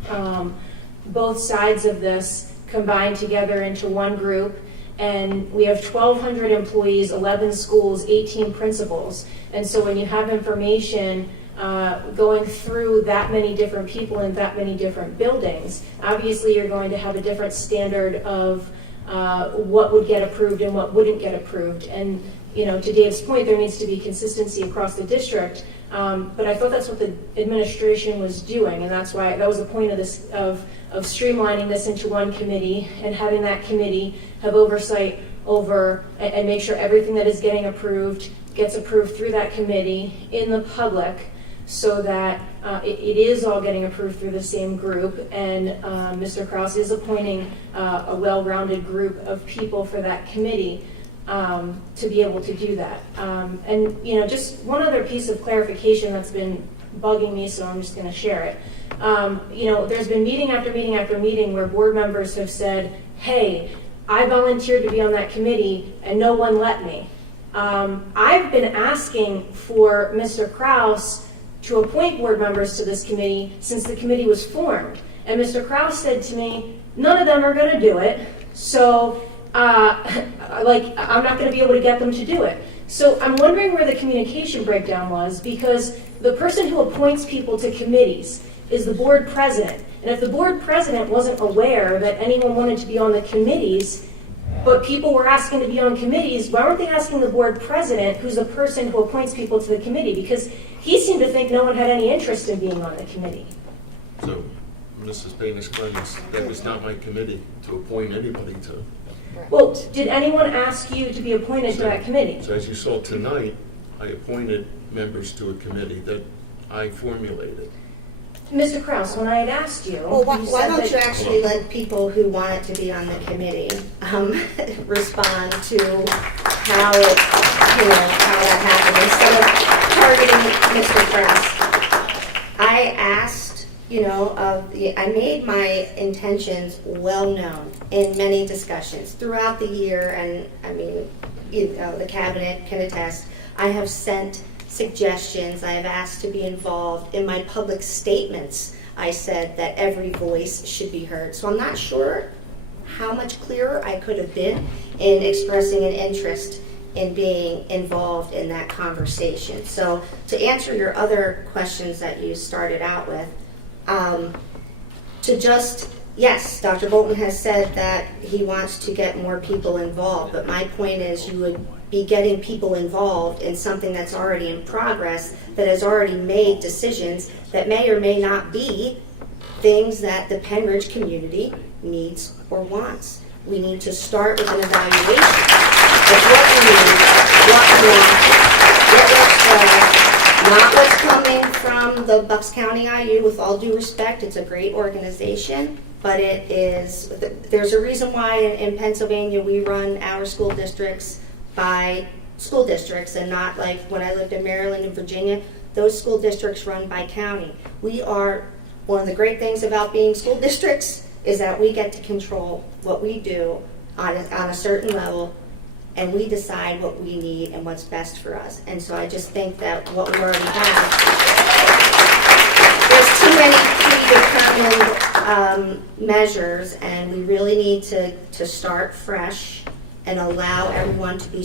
both sides of this combined together into one group. And we have 1,200 employees, 11 schools, 18 principals. And so when you have information going through that many different people in that many different buildings, obviously you're going to have a different standard of what would get approved and what wouldn't get approved. And to Dave's point, there needs to be consistency across the district. But I thought that's what the administration was doing, and that's why that was the point of this of streamlining this into one committee and having that committee have oversight over and make sure everything that is getting approved gets approved through that committee in the public, so that it is all getting approved through the same group. And Mr. Krause is appointing a well-rounded group of people for that committee to be able to do that. And just one other piece of clarification that's been bugging me, so I'm just going to share it. There's been meeting after meeting after meeting where board members have said, hey, I volunteered to be on that committee and no one let me. I've been asking for Mr. Krause to appoint board members to this committee since the committee was formed. And Mr. Krause said to me, none of them are going to do it, so I'm not going to be able to get them to do it. So I'm wondering where the communication breakdown was, because the person who appoints people to committees is the board president. And if the board president wasn't aware that anyone wanted to be on the committees, but people were asking to be on committees, why weren't they asking the board president, who's the person who appoints people to the committee? Because he seemed to think no one had any interest in being on the committee. So, Mrs. Baines-Clemens, that was not my committee to appoint anybody to. Well, did anyone ask you to be appointed to that committee? So as you saw tonight, I appointed members to a committee that I formulated. Mr. Krause, when I had asked you, Well, why said don't that- you actually let people who wanted to be on the committee respond to how that happened instead of targeting Mr. Krause? I asked, I made my intentions well known in many discussions throughout the year, and I mean, the cabinet can attest. I have sent suggestions. I have asked to be involved. In my public statements, I said that every voice should be heard. So I'm not sure how much clearer I could have been in expressing an interest in being involved in that conversation. So to answer your other questions that you started out with, to just yes, Dr. Bolton has said that he wants to get more people involved, but my point is you would be getting people involved in something that's already in progress, that has already made decisions that may or may not be things that the Penn Ridge community needs or wants. We need to start with an evaluation of what we need, what we want, what works well, not what's coming from the Bucks County IU. With all due respect, it's a great organization, but it is, there's a reason why in Pennsylvania we run our school districts by school districts and not like when I lived in Maryland and Virginia, those school districts run by county. We are, one of the great things about being school districts is that we get to control what we do on a certain level, and we decide what we need and what's best for us. And so I just think that what we already have, there's too many predetermined measures, and we really need to start fresh and allow everyone to be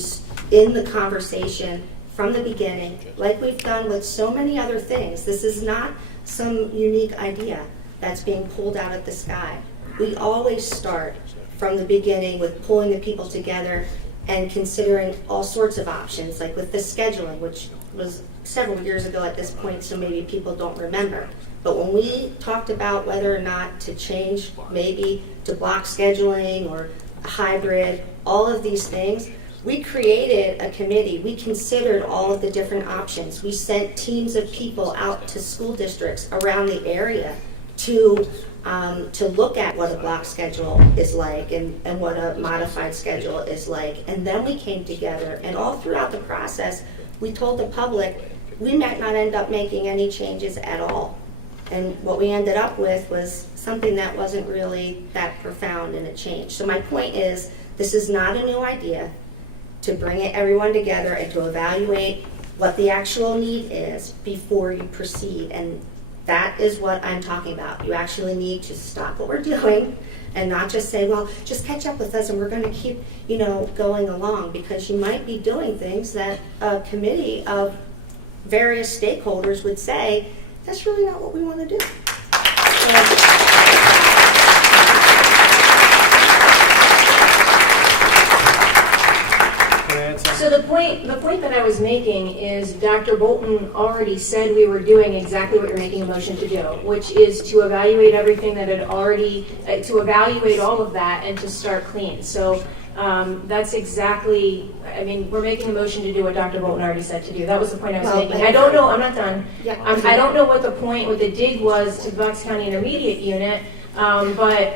in the conversation from the beginning, like we've done with so many other things. This is not some unique idea that's being pulled out of the sky. We always start from the beginning with pulling the people together and considering all sorts of options, like with the scheduling, which was several years ago at this point, so maybe people don't remember. But when we talked about whether or not to change maybe to block scheduling or hybrid, all of these things, we created a committee. We considered all of the different options. We sent teams of people out to school districts around the area to look at what a block schedule is like and what a modified schedule is like. And then we came together, and all throughout the process, we told the public we might not end up making any changes at all. And what we ended up with was something that wasn't really that profound in a change. So my point is, this is not a new idea. To bring everyone together and to evaluate what the actual need is before you proceed. And that is what I'm talking about. You actually need to stop what we're doing and not just say, well, just catch up with us and we're going to keep, going along, because you might be doing things that a committee of various stakeholders would say, that's really not what we want to do. So the point that I was making is Dr. Bolton already said we were doing exactly what you're making a motion to do, which is to evaluate everything that had already, to evaluate all of that and to start clean. So that's exactly, we're making a motion to do what Dr. Bolton already said to do. That was the point I was making. I don't know, I'm not done. I don't know what the dig was to the Bucks County Intermediate Unit, but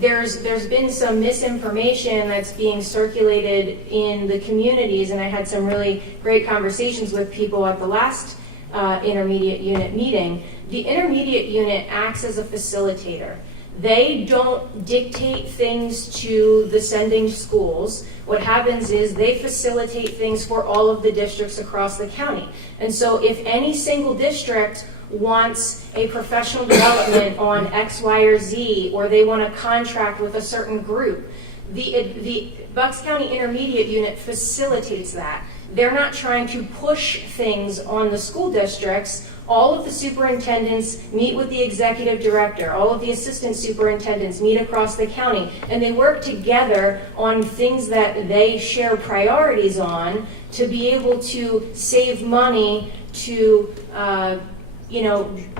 there's been some misinformation that's being circulated in the communities, and I had some really great conversations with people at the last intermediate unit meeting. The intermediate unit acts as a facilitator. They don't dictate things to the sending schools. What happens is they facilitate things for all of the districts across the county. And so if any single district wants a professional development on X, Y, or Z, or they want to contract with a certain group, the Bucks County Intermediate Unit facilitates that. They're not trying to push things on the school districts. All of the superintendents meet with the executive director. All of the assistant superintendents meet across the county, and they work together on things that they share priorities on to be able to save money to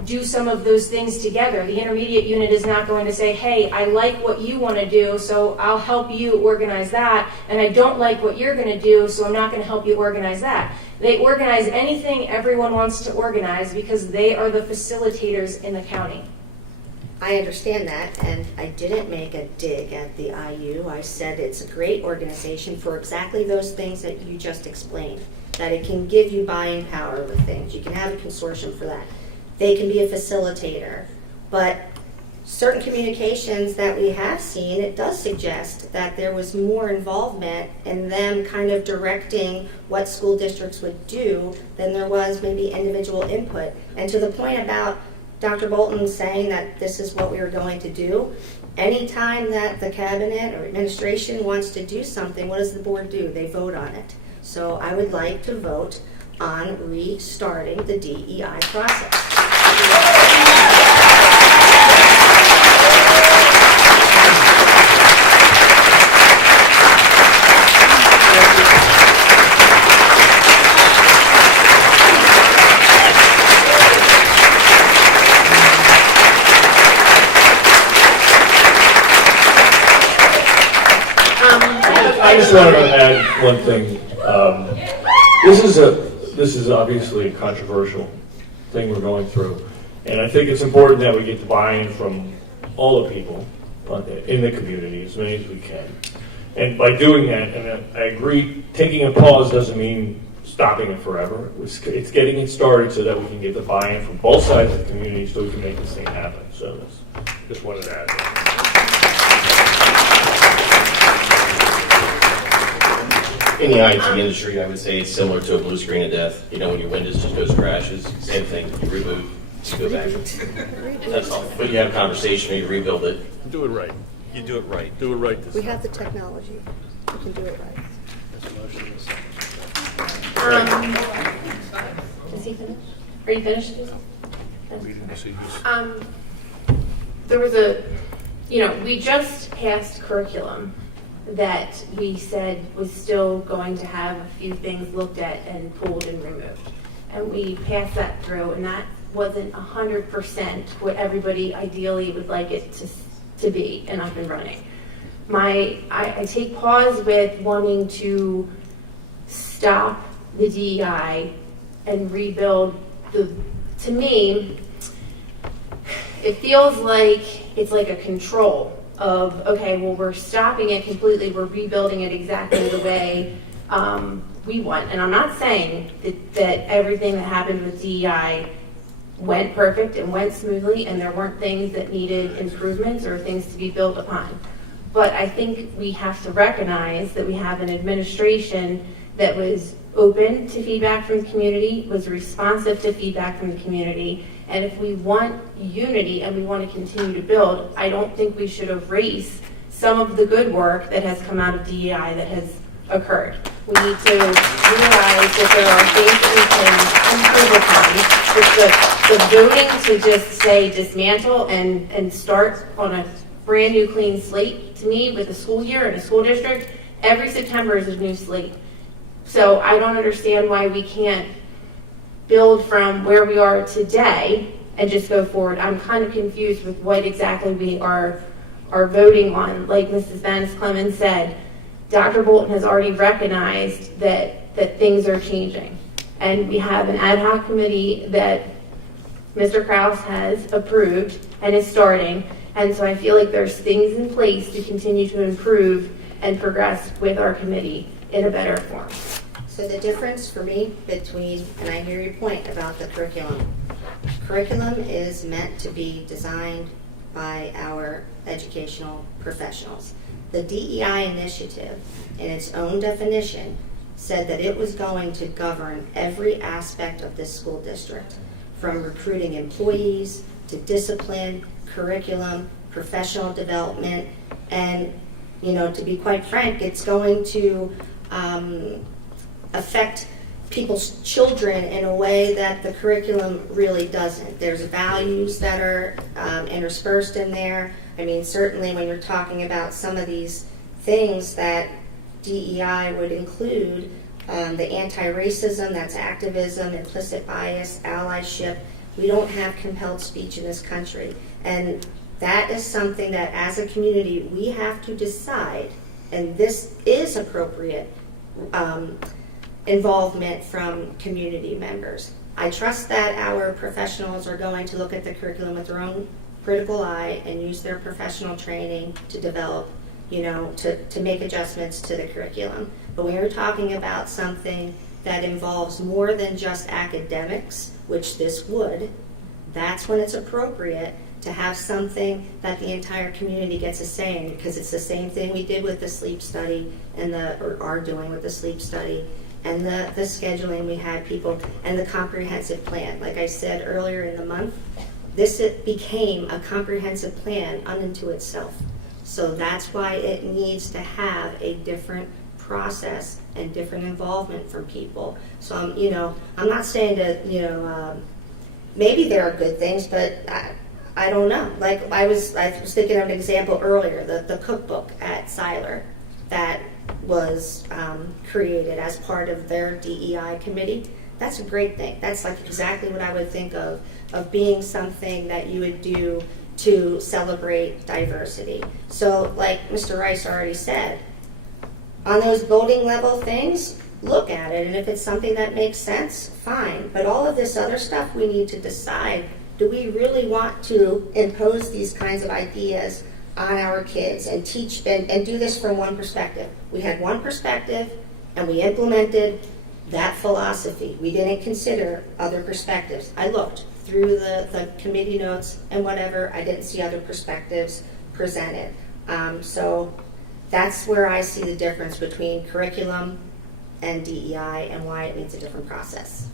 do some of those things together. The intermediate unit is not going to say, hey, I like what you want to do, so I'll help you organize that, and I don't like what you're going to do, so I'm not going to help you organize that. They organize anything everyone wants to organize because they are the facilitators in the county. I understand that, and I didn't make a dig at the IU. I said it's a great organization for exactly those things that you just explained, that it can give you buying power with things. You can have a consortium for that. They can be a facilitator, but certain communications that we have seen, it does suggest that there was more involvement in them kind of directing what school districts would do than there was maybe individual input. And to the point about Dr. Bolton saying that this is what we are going to do, anytime that the cabinet or administration wants to do something, what does the board do? They vote on it. So I would like to vote on restarting the DEI process. just wanted to add one thing. This is obviously a controversial thing we're going through, and I think it's important that we get the buy-in from all the people in the community, as many as we can. And by doing that, and I agree, taking a pause doesn't mean stopping it forever. It's getting it started so that we can get the buy-in from both sides of the community so we can make this thing happen. So just wanted to add that. In the IT industry, I would say it's similar to a blue screen of death. You know, when your Windows just goes crashes, same thing. You reboot, you go back. That's all. But you have a conversation or you rebuild it. Do it right. You do it right. Do it right this We time. have the technology. We can do it right. There's a motion and a second. Is he finished? Are you finished? We didn't see who's. There was we just passed curriculum that we said was still going to have a few things looked at and pulled and removed. And we passed that through, and that wasn't 100% what everybody ideally would like it to be and up and running. I take pause with wanting to stop the DEI and rebuild to me, it feels like it's like a control of, okay, well, we're stopping it completely, we're rebuilding it exactly the way we want. And I'm not saying that everything that happened with DEI went perfect and went smoothly and there weren't things that needed improvements or things to be built upon. But I think we have to recognize that we have an administration that was open to feedback from the community, was responsive to feedback from the community, and if we want unity and we want to continue to build, I don't think we should erase some of the good work that has come out of DEI that has occurred. We need to realize that there are things that we can improve upon. But the voting to just say dismantle and start on a brand new clean slate, to me, with a school year and a school district, every September is a new slate. So I don't understand why we can't build from where we are today and just go forward. I'm kind of confused with what exactly we are voting on. Like Mrs. Vance Clemens said, Dr. Bolton has already recognized that things are changing. And we have an ad hoc committee that Mr. Krause has approved and is starting. And so I feel like there's things in place to continue to improve and progress with our committee in a better form. So the difference for me between, and I hear your point about the curriculum. Curriculum is meant to be designed by our educational professionals. The DEI initiative, in its own definition, said that it was going to govern every aspect of this school district, from recruiting employees to discipline, curriculum, professional development, and, to be quite frank, it's going to affect people's children in a way that the curriculum really doesn't. There's values that are interspersed in there. I mean, certainly when you're talking about some of these things that DEI would include, the anti-racism, that's activism, implicit bias, allyship. We don't have compelled speech in this country. And that is something that as a community we have to decide, and this is appropriate involvement from community members. I trust that our professionals are going to look at the curriculum with their own critical eye and use their professional training to develop, to make adjustments to the curriculum. But when you're talking about something that involves more than just academics, which this would, that's when it's appropriate to have something that the entire community gets a say in, because it's the same thing we did with the sleep study or are doing with the sleep study and the scheduling we had people and the comprehensive plan. Like I said earlier in the month, it became a comprehensive plan unto itself. So that's why it needs to have a different process and different involvement from people. So I'm not saying that maybe there are good things, but I don't know. Like I was thinking of an example earlier, the cookbook at Siler that was created as part of their DEI committee. That's a great thing. That's like exactly what I would think of being something that you would do to celebrate diversity. So like Mr. Rice already said, On those building level things, look at it, and if it's something that makes sense, fine. But all of this other stuff, we need to decide, do we really want to impose these kinds of ideas on our kids and teach and do this from one perspective? We had one perspective, and we implemented that philosophy. We didn't consider other perspectives. I looked through the committee notes and whatever, I didn't see other perspectives presented. So that's where I see the difference between curriculum and DEI and why it needs a different process.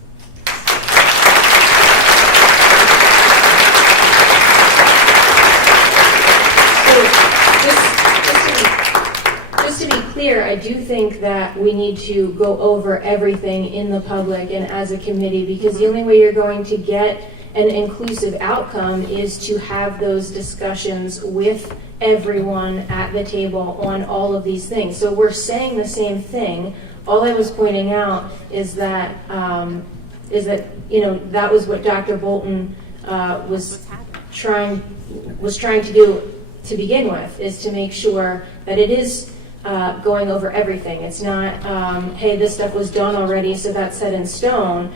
Just to be clear, I do think that we need to go over everything in the public and as a committee, because the only way you're going to get an inclusive outcome is to have those discussions with everyone at the table on all of these things. So we're saying the same thing. All I was pointing out is that that was what Dr. Bolton was trying to do to begin with, is to make sure that it is going over everything. It's not, hey, this stuff was done already, so that's set in stone.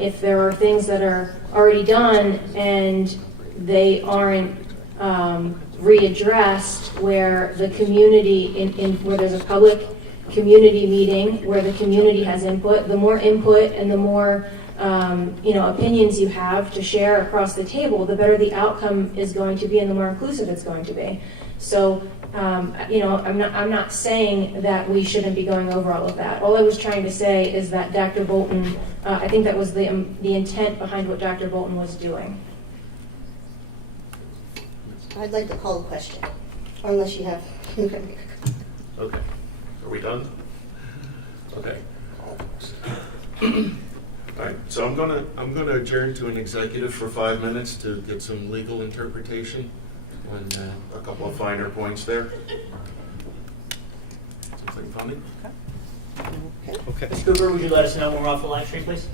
If there are things that are already done and they aren't readdressed, where the community, where there's a public community meeting where the community has input, the more input and the more opinions you have to share across the table, the better the outcome is going to be and the more inclusive it's going to be. So, I'm not saying that we shouldn't be going over all of that. All I was trying to say is that Dr. Bolton, I think that was the intent behind what Dr. Bolton was doing. I'd like to call a question, or unless you have. Okay. Are we done? Okay. All right, so I'm gonna adjourn to an executive for 5 minutes to get some legal interpretation on a couple of finer points there. Something funny? Okay. Ms. Cooper, would you let us know when we're off the live stream, please?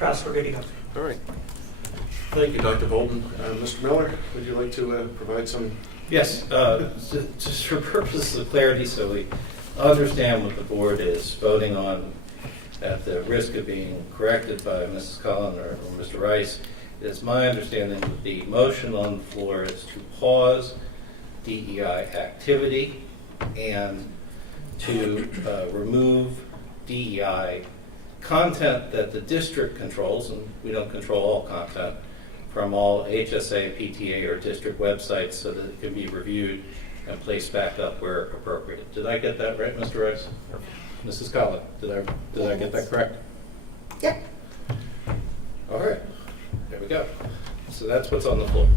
Kraus, we're good to go. All right. Thank you, Dr. Bolden. Mr. Miller, would you like to provide some? Yes, just for purposes of clarity, so we understand what the board is voting on at the risk of being corrected by Mrs. Cullen or Mr. Rice. It's my understanding that the motion on the floor is to pause DEI activity and to remove DEI content that the district controls, and we don't control all content, from all HSA, PTA, or district websites so that it can be reviewed and placed back up where appropriate. Did I get that right, Mr. Rice? Mrs. Collett, did I get that correct? Yep. All right, there we go. So that's what's on the floor.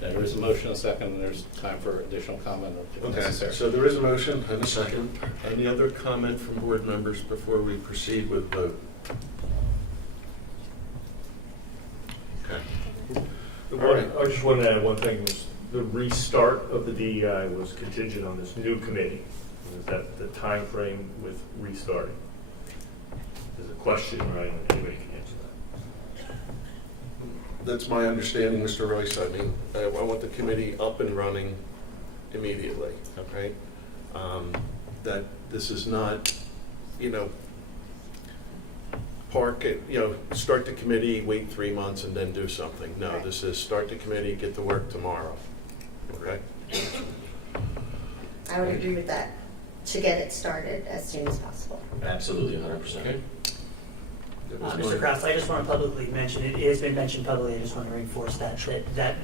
There is a motion, a second, and there's time for additional comment if Okay, necessary. so there is a motion and a second. Any other comment from board members before we proceed with vote? Okay. All right. I just wanted to add one thing. Was the restart of the DEI was contingent on this new committee. Is that the time frame with restarting? There's a question, right? Anybody can answer that. That's my understanding, Mr. Rice. I mean, I want the committee up and running immediately, okay? That this is not, park it, start the committee, wait 3 months, and then do something. No, Right. This is start the committee, get to work tomorrow, okay? I would agree with that, to get it started as soon as possible. Absolutely, 100%. Okay. Mr. Kraus, I just want to publicly mention, it has been mentioned publicly, I just want to reinforce that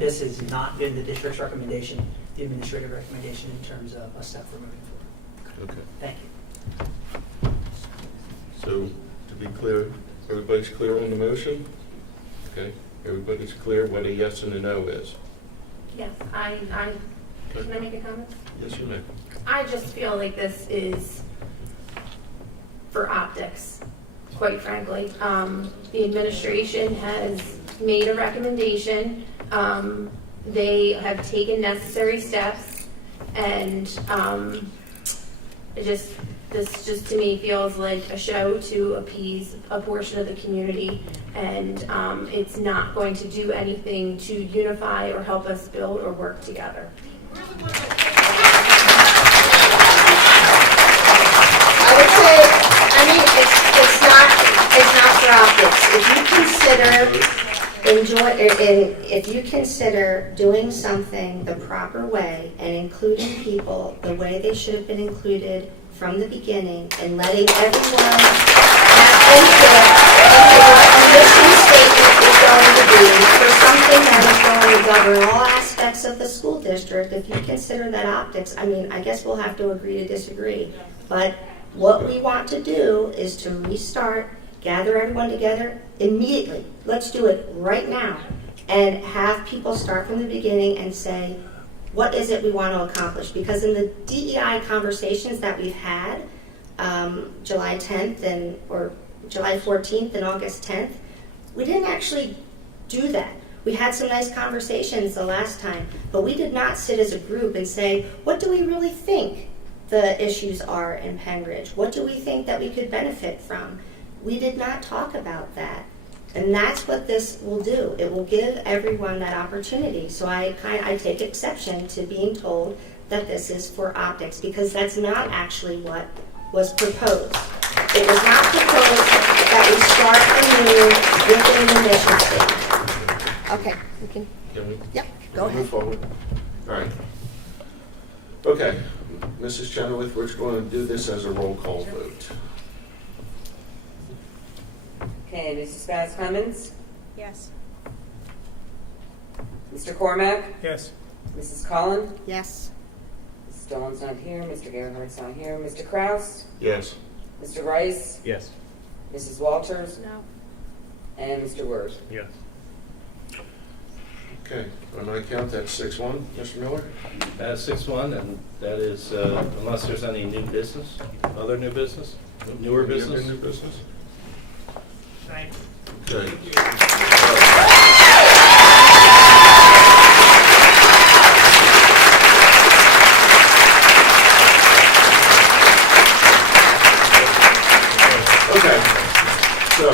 this has not been the district's recommendation, the administrative recommendation in terms of a step we're moving forward. Okay. Thank you. So, to be clear, everybody's clear on the motion? Okay, everybody's clear what a yes and a no is? Yes, can I make a comment? Yes or no? I just feel like this is for optics, quite frankly. The administration has made a recommendation. They have taken necessary steps, and this just to me feels like a show to appease a portion of the community, and it's not going to do anything to unify or help us build or work together. I would say, it's not for optics. If you consider doing something the proper way and including people the way they should have been included from the beginning and letting everyone have input into what a mission statement is going to be for something that is going to govern all aspects of the school district, if you consider that optics, I guess we'll have to agree to disagree. But what we want to do is to restart, gather everyone together immediately. Let's do it right now and have people start from the beginning and say, what is it we want to accomplish? Because in the DEI conversations that we've had, July 10th or July 14th and August 10th, we didn't actually do that. We had some nice conversations the last time, but we did not sit as a group and say, what do we really think the issues are in Penridge? What do we think that we could benefit from? We did not talk about that. And that's what this will do. It will give everyone that opportunity. So I take exception to being told that this is for optics, because that's not actually what was proposed. It was not proposed that we start anew within the mission statement. Okay, we can. Can we? Yep, go ahead. Move forward. All right. Okay, Mrs. Chenoweth, we're going to do this as a roll call vote. Okay, Mrs. Spass Clemens? Yes. Mr. Cormack? Yes. Mrs. Collin? Yes. Mrs. Dolan's not here. Mr. Gerhardt's not here. Mr. Kraus? Yes. Mr. Rice? Yes. Mrs. Walters? No. And Mr. Word? Yes. Okay, on my count, that's 6-1. Mr. Miller? That's 6-1, and that is unless there's any new business, other new business, newer Any other business. new business? Thank Okay. you. Okay, so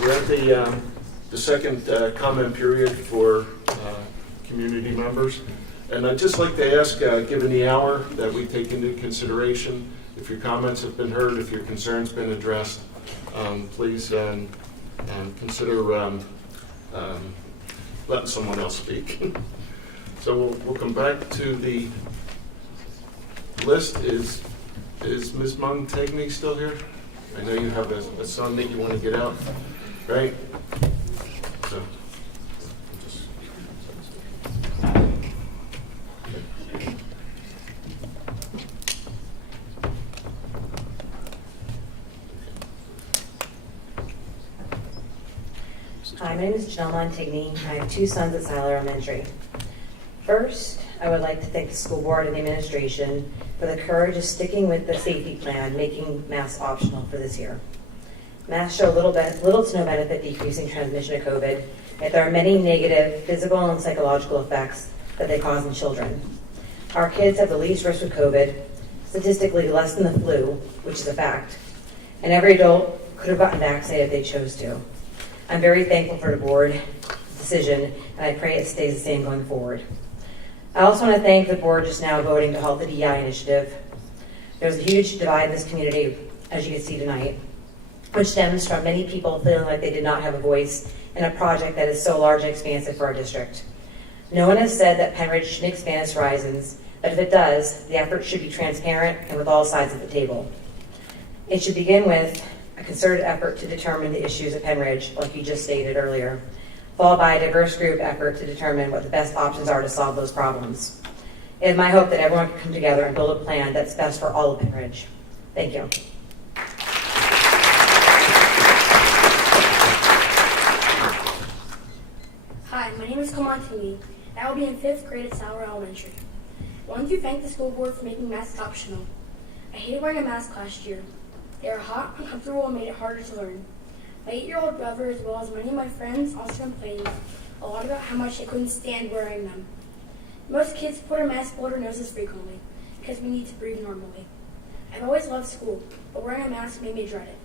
we're at the second comment period for community members. And I'd just like to ask, given the hour, that we take into consideration if your comments have been heard, if your concerns been addressed, please consider letting someone else speak. So we'll come back to the list. Is Ms. Montagne still here? I know you have a son that you want to get out, right? So. Hi, my name is Janelle Montagne. I have two sons at Siler Elementary. First, I would like to thank the school board and the administration for the courage of sticking with the safety plan, making masks optional for this year. Masks show little to no benefit decreasing transmission of COVID, yet there are many negative physical and psychological effects that they cause in children. Our kids have the least risk with COVID, statistically less than the flu, which is a fact, and every adult could have gotten vaccinated if they chose to. I'm very thankful for the board decision, and I pray it stays the same going forward. I also want to thank the board just now voting to halt the DEI initiative. There's a huge divide in this community, as you can see tonight, which stems from many people feeling like they did not have a voice in a project that is so large and expansive for our district. No one has said that Penridge shouldn't expand its horizons, but if it does, the effort should be transparent and with all sides of the table. It should begin with a concerted effort to determine the issues at Penridge, like you just stated earlier, followed by a diverse group effort to determine what the best options are to solve those problems. It is my hope that everyone can come together and build a plan that's best for all of Penridge. Thank you. Hi, my name is Kamatini, and I will be in 5th grade at Siler Elementary. I wanted to thank the school board for making masks optional. I hated wearing a mask last year. They are hot, uncomfortable, and made it harder to learn. My 8-year-old brother, as well as many of my friends, also complained a lot about how much they couldn't stand wearing them. Most kids put a mask below their noses frequently, because we need to breathe normally. I've always loved school, but wearing a mask made me dread it.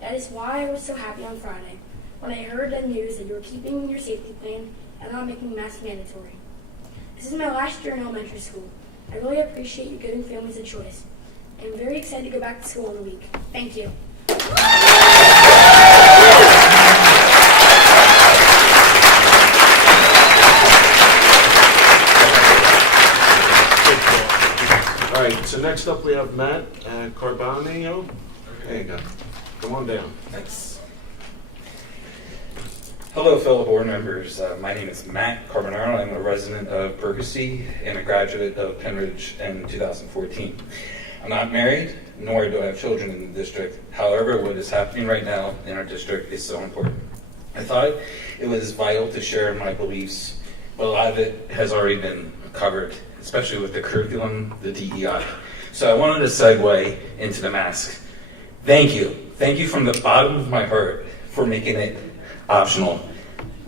That is why I was so happy on Friday, when I heard the news that you were keeping your safety plan and not making masks mandatory. This is my last year in elementary school. I really appreciate you giving families a choice. I'm very excited to go back to school in a week. Thank you. All right, so next up we have Matt Carbanio. There you go. Come on down. Thanks. Hello, fellow board members. My name is Matt Carbonaro. I'm a resident of Berkesee and a graduate of Penridge in 2014. I'm not married, nor do I have children in the district. However, what is happening right now in our district is so important. I thought it was vital to share my beliefs, but a lot of it has already been covered, especially with the curriculum, the DEI. So I wanted to segue into the mask. Thank you. Thank you from the bottom of my heart for making it optional.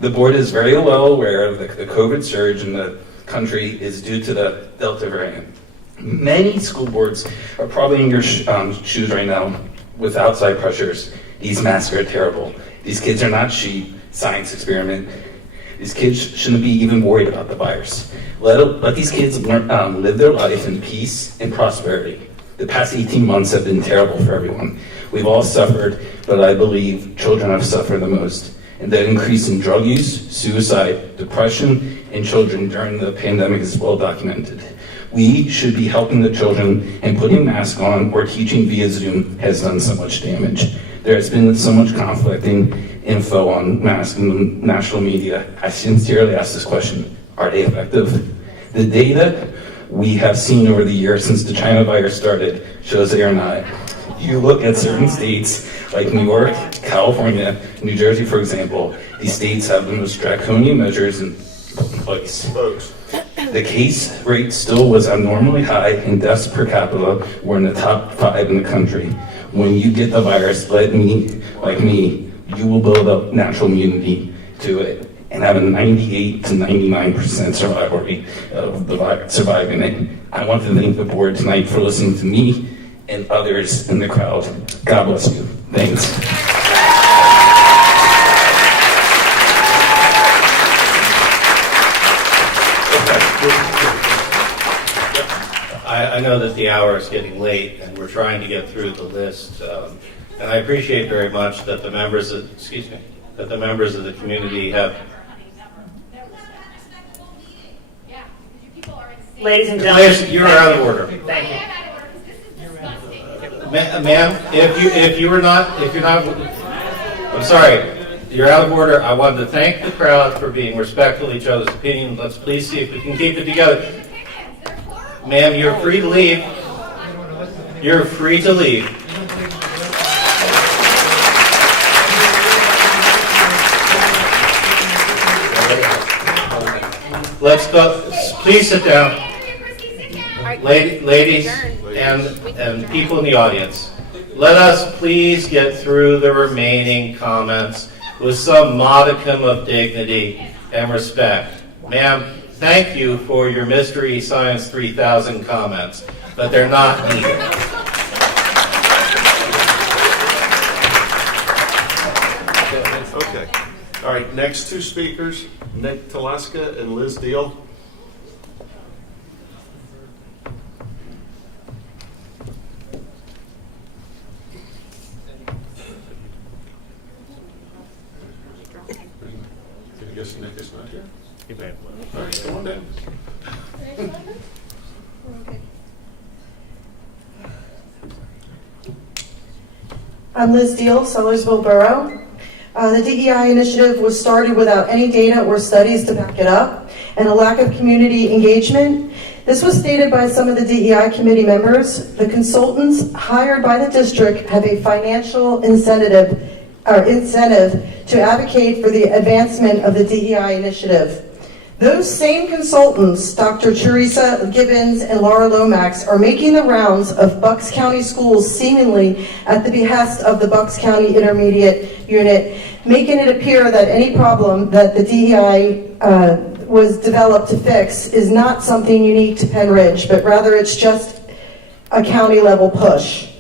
The board is very well aware of the COVID surge in the country is due to the Delta variant. Many school boards are probably in your shoes right now with outside pressures. These masks are terrible. These kids are not sheep, science experiment. These kids shouldn't be even worried about the virus. Let these kids live their life in peace and prosperity. The past 18 months have been terrible for everyone. We've all suffered, but I believe children have suffered the most. And the increase in drug use, suicide, depression in children during the pandemic is well documented. We should be helping the children, and putting masks on or teaching via Zoom has done so much damage. There has been so much conflicting info on masks in the national media. I sincerely ask this question: are they effective? The data we have seen over the years since the China virus started shows they are not. You look at certain states like New York, California, New Jersey, for example. These states have the most draconian measures in place. The case rate still was abnormally high, and deaths per capita were in the top 5 in the country. When you get the virus, like me, you will build up natural immunity to it and have a 98 to 99% survival rate of the virus surviving it. I want to thank the board tonight for listening to me and others in the crowd. God bless you. Thanks. know that the hour is getting late, and we're trying to get through the list. And I appreciate very much that the members of, that the members of the community have. Ladies and gentlemen, You're out of order. Thank you. Ma'am, if you're not, I'm sorry, you're out of order. I wanted to thank the crowd for being respectful of each other's opinion. Let's please see if we can keep it together. Ma'am, you're free to leave. You're free to leave. Let's go. Please sit down. Ladies and people in the audience, let us please get through the remaining comments with some modicum of dignity and respect. Ma'am, thank you for your Mystery Science 3000 comments, but they're not needed. Okay. All right, next two speakers, Nick Talaska and Liz Deal. I guess Nick is not here. All right, come on down. I'm Liz Deal, Sellersville Borough. The DEI initiative was started without any data or studies to back it up, and a lack of community engagement. This was stated by some of the DEI committee members. The consultants hired by the district have a financial incentive to advocate for the advancement of the DEI initiative. Those same consultants, Dr. Teresa Gibbons and Laura Lomax, are making the rounds of Bucks County schools seemingly at the behest of the Bucks County Intermediate Unit, making it appear that any problem that the DEI was developed to fix is not something unique to Penn Ridge, but rather it's just a county level push.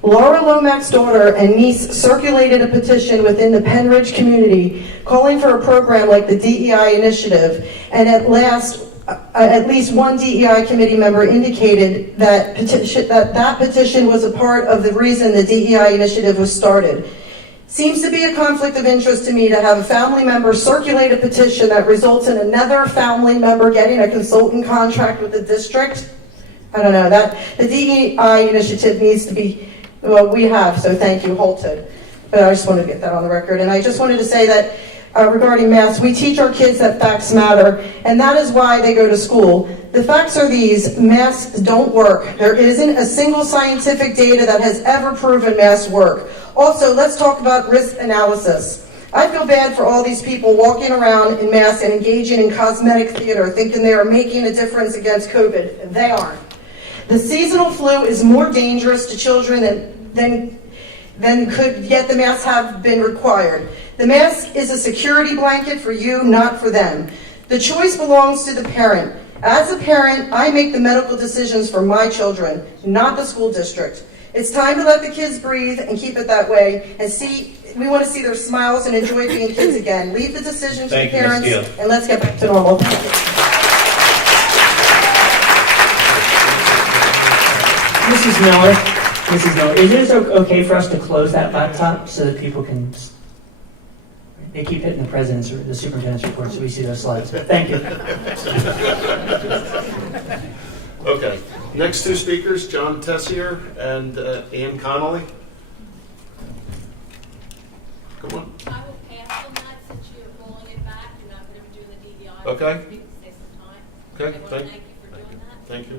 Laura Lomax's daughter and niece circulated a petition within the Penn Ridge community calling for a program like the DEI initiative, and at least one DEI committee member indicated that that petition was a part of the reason the DEI initiative was started. Seems to be a conflict of interest to me to have a family member circulate a petition that results in another family member getting a consultant contract with the district. I don't know, that the DEI initiative needs to be, well, we have, so thank you, halted. But I just wanted to get that on the record. And I just wanted to say that regarding masks, we teach our kids that facts matter, and that is why they go to school. The facts are these: masks don't work. There isn't a single scientific data that has ever proven masks work. Also, let's talk about risk analysis. I feel bad for all these people walking around in masks and engaging in cosmetic theater, thinking they are making a difference against COVID. They aren't. The seasonal flu is more dangerous to children than could yet the masks have been required. The mask is a security blanket for you, not for them. The choice belongs to the parent. As a parent, I make the medical decisions for my children, not the school district. It's time to let the kids breathe and keep it that way, and we want to see their smiles and enjoy being kids again. Leave the decision to the parents, and let's get back to normal. Mrs. Miller, is it okay for us to close that laptop so that people can? They keep hitting the president's or the superintendent's report, so we see those slides. Thank you. Okay. Next two speakers, John Tessier and Ann Connolly. Come on. I will pass on that since you're rolling it back. You're not going to be doing the DEI. Okay. We can save some time. Okay. I want to thank you for doing that. Thank you.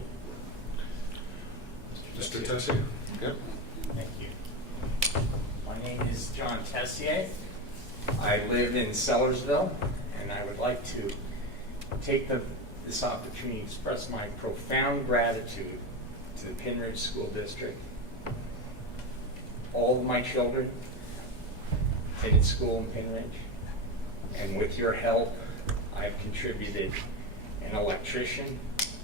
Mr. Tessier. Yep. Thank you. My name is John Tessier. I live in Sellersville, and I would like to take this opportunity to express my profound gratitude to the Penn Ridge School District. All of my children attended school in Penn Ridge, and with your help, I've contributed an electrician,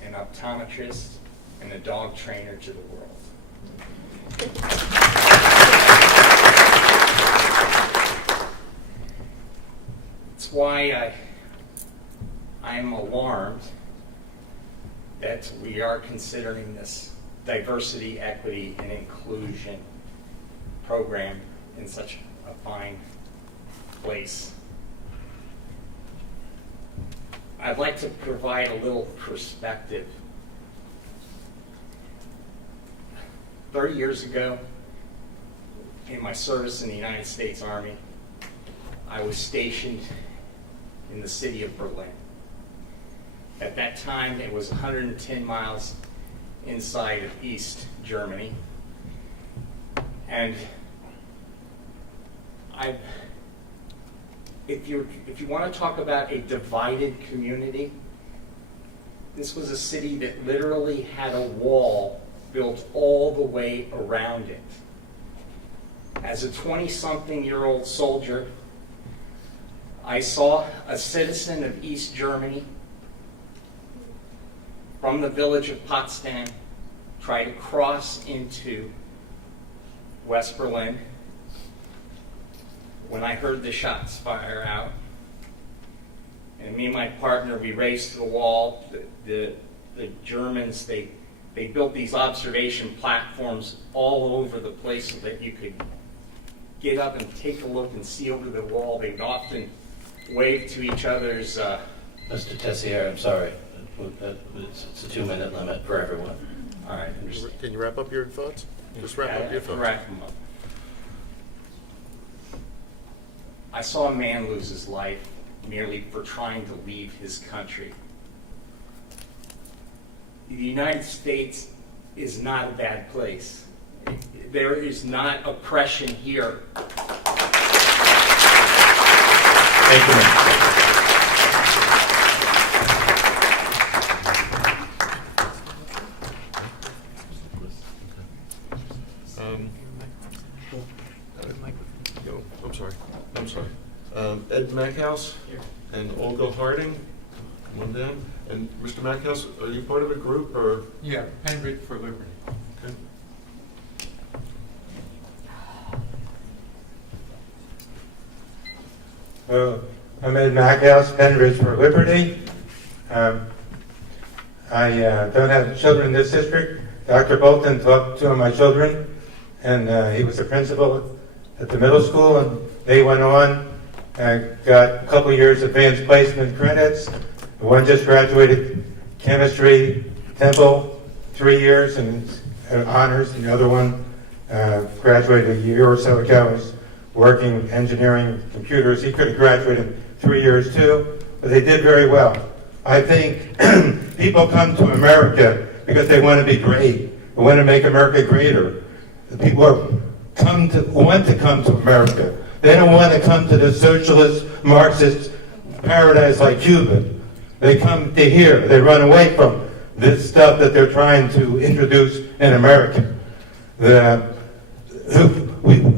an optometrist, and a dog trainer to the world. It's why I am alarmed that we are considering this diversity, equity, and inclusion program in such a fine place. I'd like to provide a little perspective. 30 years ago, in my service in the United States Army, I was stationed in the city of Berlin. At that time, it was 110 miles inside of East Germany. And if you want to talk about a divided community, this was a city that literally had a wall built all the way around it. As a 20-something-year-old soldier, I saw a citizen of East Germany from the village of Potsdam try to cross into West Berlin when I heard the shots fire out. And me and my partner, we raced to the wall. The Germans, they built these observation platforms all over the place so that you could get up and take a look and see over the wall. They would often wave to each other's... Mr. Tessier, I'm sorry. It's a 2-minute limit for everyone. All right. Can you wrap up your thoughts? Just wrap up your thoughts. Wrap them up. I saw a man lose his life merely for trying to leave his country. The United States is not a bad place. There is not oppression here. Thank you. I'm sorry. Ed Mackhouse and Olga Harding, come on down. And Mr. Mackhouse, are you part of a group or? Yeah, Penridge for Liberty. Okay. I'm Ed Mackhouse, Penridge for Liberty. I don't have children in this district. Dr. Bolton taught 2 of my children, and he was the principal at the middle school, and they went on and got a couple years advanced placement credits. One just graduated chemistry, Temple, 3 years and honors, and the other one graduated a year or so ago, was working engineering computers. He could have graduated in 3 years too, but they did very well. I think people come to America because they want to be great. They want to make America greater. The people want to come to America. They don't want to come to the socialist, Marxist paradise like Cuba. They come to here. They run away from this stuff that they're trying to introduce in America.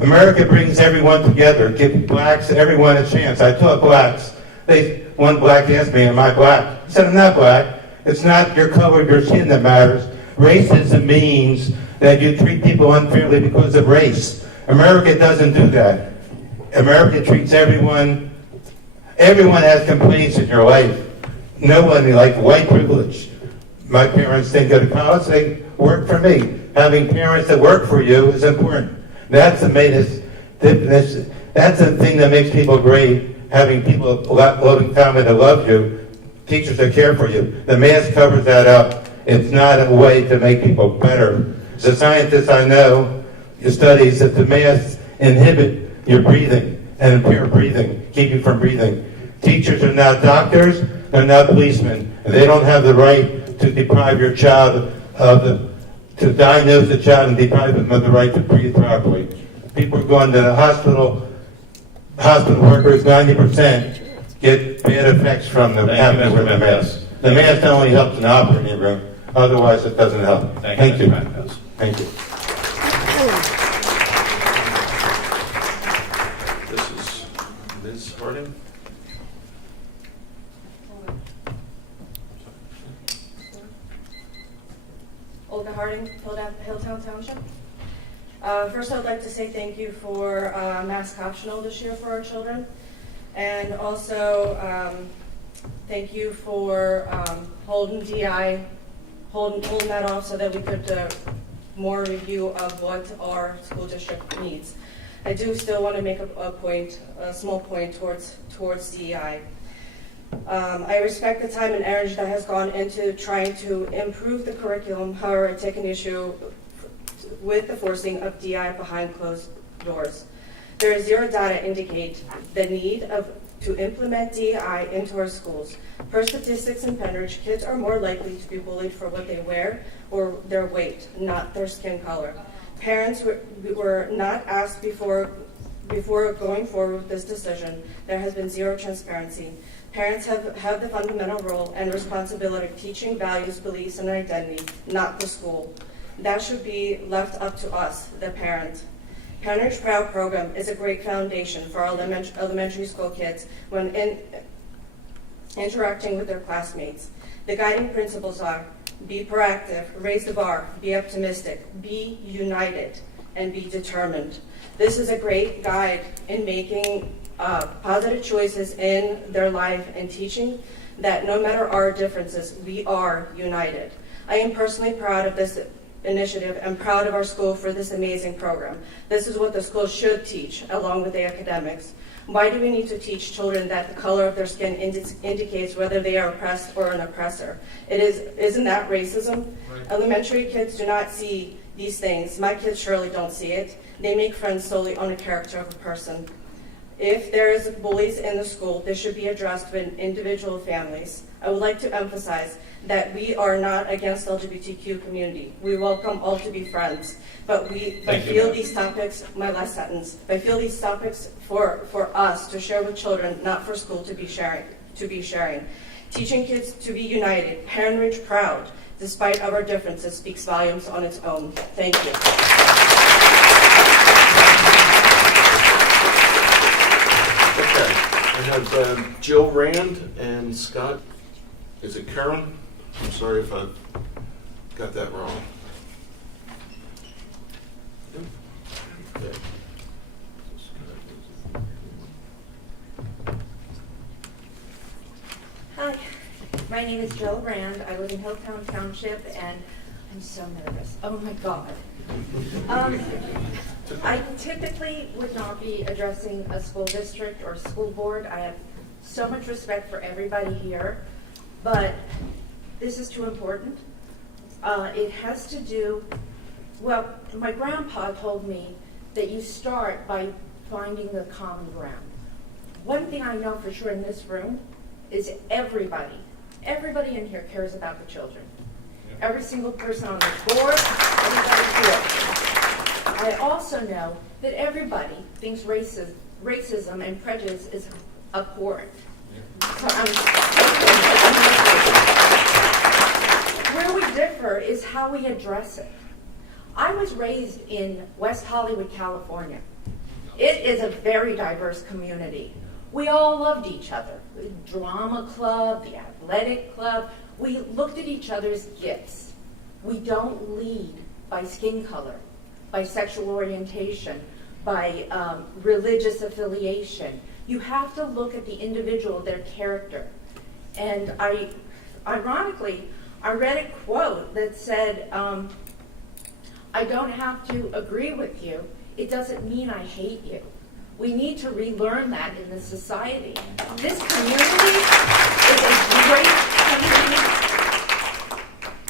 America brings everyone together, give blacks, everyone a chance. I taught blacks. One black asked me, am I black? I said, I'm not black. It's not your color of your skin that matters. Racism means that you treat people unfairly because of race. America doesn't do that. America treats everyone has complaints in your life. No one, like white privilege. My parents didn't go to college, they worked for me. Having parents that work for you is important. That's the thing that makes people great. Having people, loving family that love you, teachers that care for you. The mask covers that up. It's not a way to make people better. As a scientist, I know your studies that the masks inhibit your breathing and impair breathing, keep you from breathing. Teachers are not doctors, they're not policemen. And they don't have the right to deprive your child to diagnose the child and deprive them of the right to breathe properly. People are going to the hospital workers, 90% get bad effects from them having to wear the mask. The mask only helps in the operating room, otherwise it doesn't help. Thank you. Thank you. This is Ms. Harding. Olga Harding, Hilltown Township. First, I'd like to say thank you for mask optional this year for our children, and also thank you for holding that off so that we could more review of what our school district needs. I do still want to make a small point towards DEI. I respect the time and energy that has gone into trying to improve the curriculum. However, I take an issue with the forcing of DEI behind closed doors. There is zero data indicate the need to implement DEI into our schools. Per statistics in Pennridge, kids are more likely to be bullied for what they wear or their weight, not their skin color. Parents were not asked before going forward with this decision. There has been zero transparency. Parents have the fundamental role and responsibility of teaching values, beliefs, and identity, not the school. That should be left up to us, the parent. Pennridge Proud program is a great foundation for our elementary school kids when interacting with their classmates. The guiding principles are: be proactive, raise the bar, be optimistic, be united, and be determined. This is a great guide in making positive choices in their life and teaching that no matter our differences, we are united. I am personally proud of this initiative and proud of our school for this amazing program. This is what the school should teach along with the academics. Why do we need to teach children that the color of their skin indicates whether they are oppressed or an oppressor? Isn't that racism? Right. Elementary kids do not see these things. My kids surely don't see it. They make friends solely on the character of a person. If there is bullies in the school, this should be addressed with individual families. I would like to emphasize that we are not against the LGBTQ community. We welcome all to be friends. But I feel these topics, my last sentence, I feel these topics for us to share with children, not for school to be sharing. Teaching kids to be united, Pennridge proud, despite our differences, speaks volumes on its own. Thank you. Okay, I have Jill Rand and Scott. Is it Karen? I'm sorry if I got that wrong. Okay. Hi, my name is Jill Rand. I live in Hilltown Township, and I'm so nervous. Oh my God. I typically would not be addressing a school district or school board. I have so much respect for everybody here, but this is too important. It has to do, well, my grandpa told me that you start by finding the common ground. One thing I know for sure in this room is everybody in here cares about the children. Every single person on this board, everybody here. I also know that everybody thinks racism and prejudice is abhorrent. So where we differ is how we address it. I was raised in West Hollywood, California. It is a very diverse community. We all loved each other. The drama club, the athletic club. We looked at each other as gifts. We don't lead by skin color, by sexual orientation, by religious affiliation. You have to look at the individual, their character. And ironically, I read a quote that said, I don't have to agree with you. It doesn't mean I hate you. We need to relearn that in this society. This community is a great community.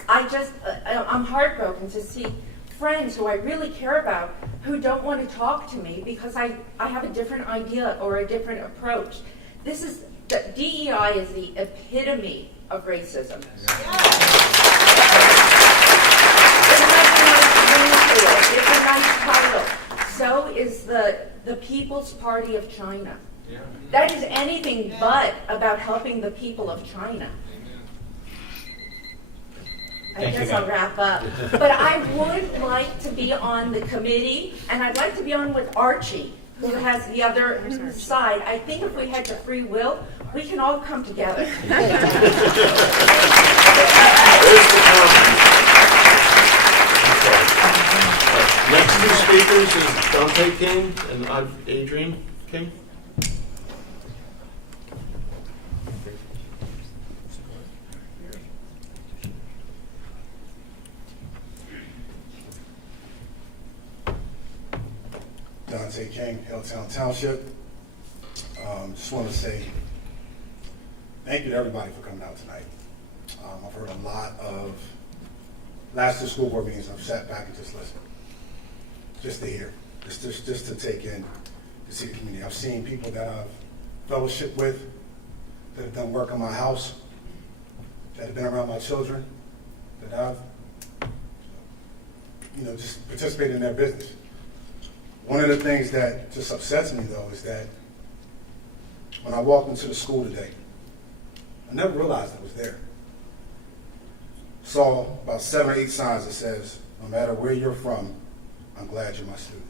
I'm heartbroken to see friends who I really care about who don't want to talk to me because I have a different idea or a different approach. DEI is the epitome of racism. It's a nice title. So is the People's Party of China. That is anything but about helping the people of China. I guess I'll wrap up. But I would like to be on the committee, and I'd like to be on with Archie, who has the other side. I think if we had the free will, we can all come together. Next two speakers is Dante King and Adrian King. Dante King, Hilltown Township. Just want to say thank you to everybody for coming out tonight. I've heard a lot of, last two school board meetings, I've sat back and just listened, just to hear, just to take in, to see the community. I've seen people that I've fellowship with, that have done work on my house, that have been around my children, that I've, just participated in their business. One of the things that just upsets me, though, is that when I walked into the school today, I never realized it was there. Saw about 7 or 8 signs that says, no matter where you're from, I'm glad you're my student.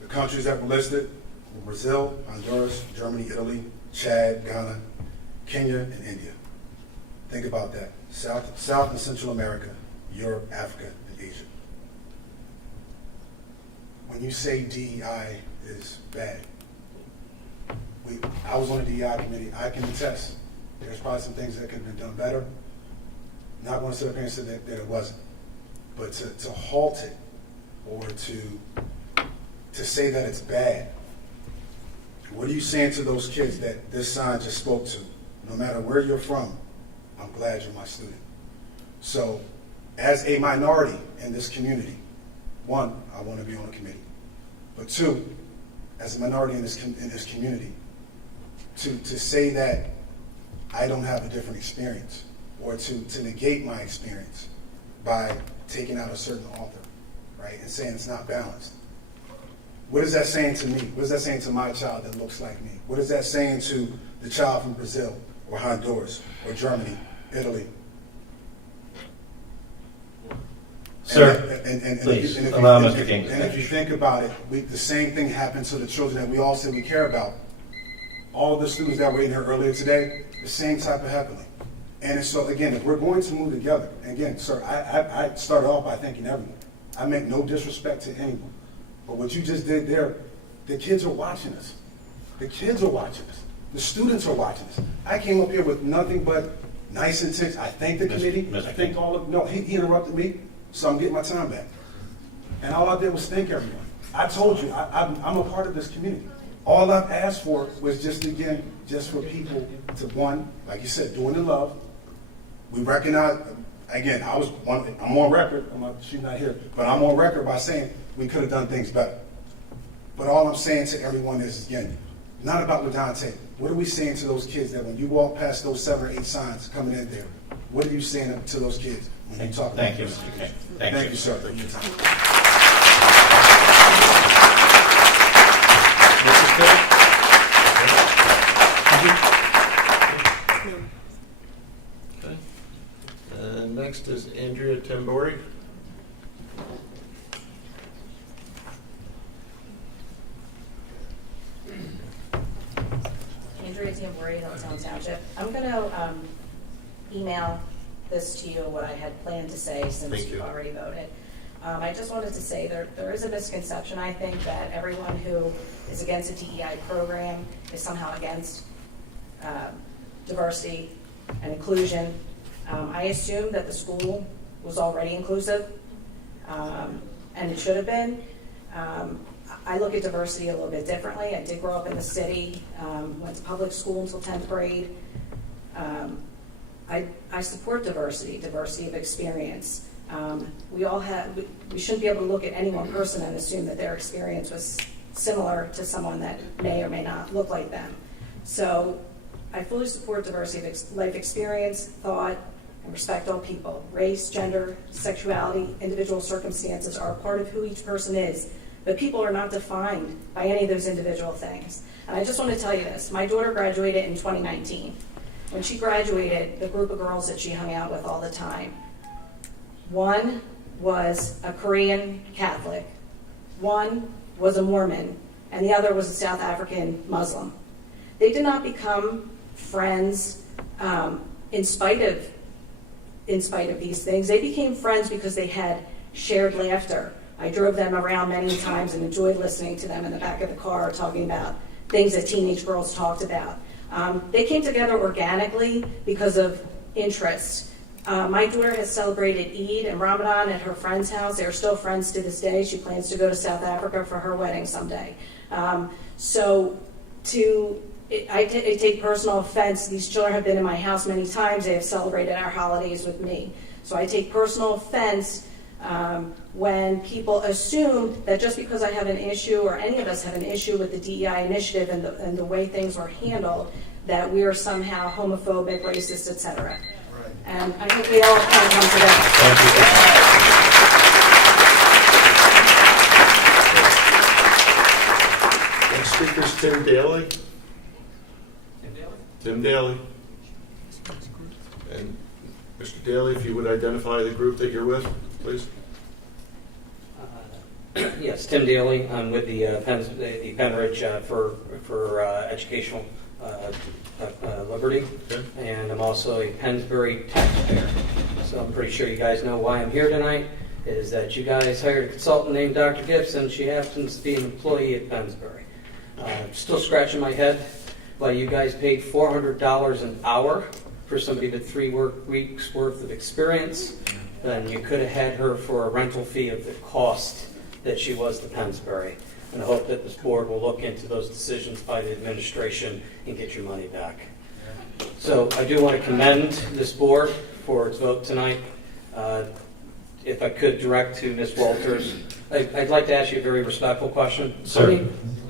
The countries that were listed were Brazil, Honduras, Germany, Italy, Chad, Ghana, Kenya, and India. Think about that. South and Central America, Europe, Africa, and Asia. When you say DEI is bad, I was on the DEI committee. I can attest. There's probably some things that could have been done better. Not going to sit up here and say that it wasn't. But to halt it or to say that it's bad, what are you saying to those kids that this sign just spoke to? No matter where you're from, I'm glad you're my student. So as a minority in this community, 1, I want to be on a committee. But 2, as a minority in this community, to say that I don't have a different experience or to negate my experience by taking out a certain author, right, and saying it's not balanced. What is that saying to me? What is that saying to my child that looks like me? What is that saying to the child from Brazil or Honduras or Germany, Italy? Sir, please allow Mr. King to And if you think about it, the same thing happens to the children that we all say we care about. All of the students that were in here earlier today, the same type of happening. And so again, if we're going to move together, and again, sir, I started off by thanking everyone. I meant no disrespect to anyone. But what you just did there, the kids are watching us. The kids are watching us. The students are watching us. I came up here with nothing but nice intent. I thanked the committee. I thanked all of, no, he interrupted me, so I'm getting my time back. And all I did was thank everyone. I told you, I'm a part of this community. All I've asked for was just for people to, 1, like you said, doing the love. We recognize, again, I'm on record, she's not here, but I'm on record by saying we could have done things better. But all I'm saying to everyone is, again, not about LaDante. What are we saying to those kids that when you walk past those 7 or 8 signs coming in there, what are you saying to those kids when you talk about Thank you, Mr. King. Thank you, sir. Thank you. Okay. Next is Andrea Tambori. Andrea Tambori, Hilltown Township. I'm going to email this to you, what I had planned to say since you've already voted. I just wanted to say there is a misconception, I think, that everyone who is against a DEI program is somehow against diversity and inclusion. I assumed that the school was already inclusive, and it should have been. I look at diversity a little bit differently. I did grow up in the city, went to public school until 10th grade. I support diversity of experience. We shouldn't be able to look at any one person and assume that their experience was similar to someone that may or may not look like them. So I fully support diversity of life experience, thought, and respect all people. Race, gender, sexuality, individual circumstances are a part of who each person is, but people are not defined by any of those individual things. And I just want to tell you this. My daughter graduated in 2019. When she graduated, the group of girls that she hung out with all the time, one was a Korean Catholic, one was a Mormon, and the other was a South African Muslim. They did not become friends in spite of these things. They became friends because they had shared laughter. I drove them around many times and enjoyed listening to them in the back of the car talking about things that teenage girls talked about. They came together organically because of interests. My daughter has celebrated Eid and Ramadan at her friend's house. They're still friends to this day. She plans to go to South Africa for her wedding someday. I take personal offense. These children have been in my house many times. They have celebrated our holidays with me. So I take personal offense when people assume that just because I have an issue, or any of us have an issue with the DEI initiative and the way things were handled, that we are somehow homophobic, racist, etc. And I think we all can come together. Next speaker is Tim Daly. Tim Daly. And Mr. Daly, if you would identify the group that you're with, please. Yes, Tim Daly. I'm with the Penridge for Educational Liberty, and I'm also a Pennsbury taxpayer. So I'm pretty sure you guys know why I'm here tonight, is that you guys hired a consultant named Dr. Gibson. She happens to be an employee at Pennsbury. Still scratching my head why you guys paid $400 an hour for somebody with 3 weeks worth of experience. Then you could have had her for a rental fee of the cost that she was to Pennsbury. And I hope that this board will look into those decisions by the administration and get your money back. So I do want to commend this board for its vote tonight. If I could direct to Ms. Walters, I'd like to ask you a very respectful question. Sir,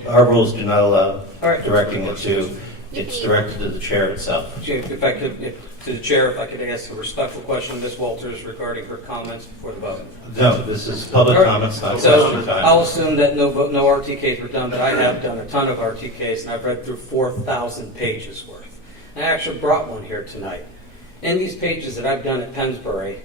our rules do not allow directing it to. It's directed to the chair itself. If I could, to the chair, if I could ask a respectful question of Ms. Walters regarding her comments before the vote. No, this is public comments, not question time. I'll assume that no RTKs were done, but I have done a ton of RTKs, and I've read through 4,000 pages worth. And I actually brought one here tonight. In these pages that I've done at Pennsbury,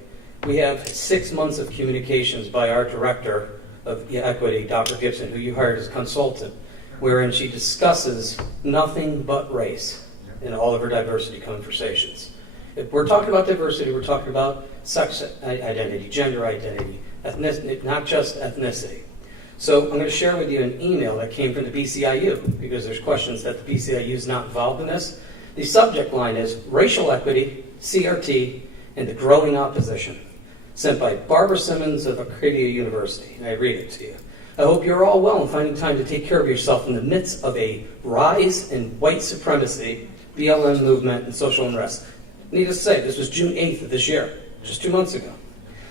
we have 6 months of communications by our director of equity, Dr. Gibson, who you hired as consultant, wherein she discusses nothing but race in all of her diversity conversations. If we're talking about diversity, we're talking about sex identity, gender identity, ethnicity, not just ethnicity. So I'm going to share with you an email that came from the BCIU, because there's questions that the BCIU is not involved in this. The subject line is Racial Equity, CRT, and the Growing Opposition, sent by Barbara Simmons of Acadia University, and I read it to you. I hope you're all well and finding time to take care of yourself in the midst of a rise in white supremacy, BLM movement, and social unrest. Needless to say, this was June 8th of this year, just 2 months ago.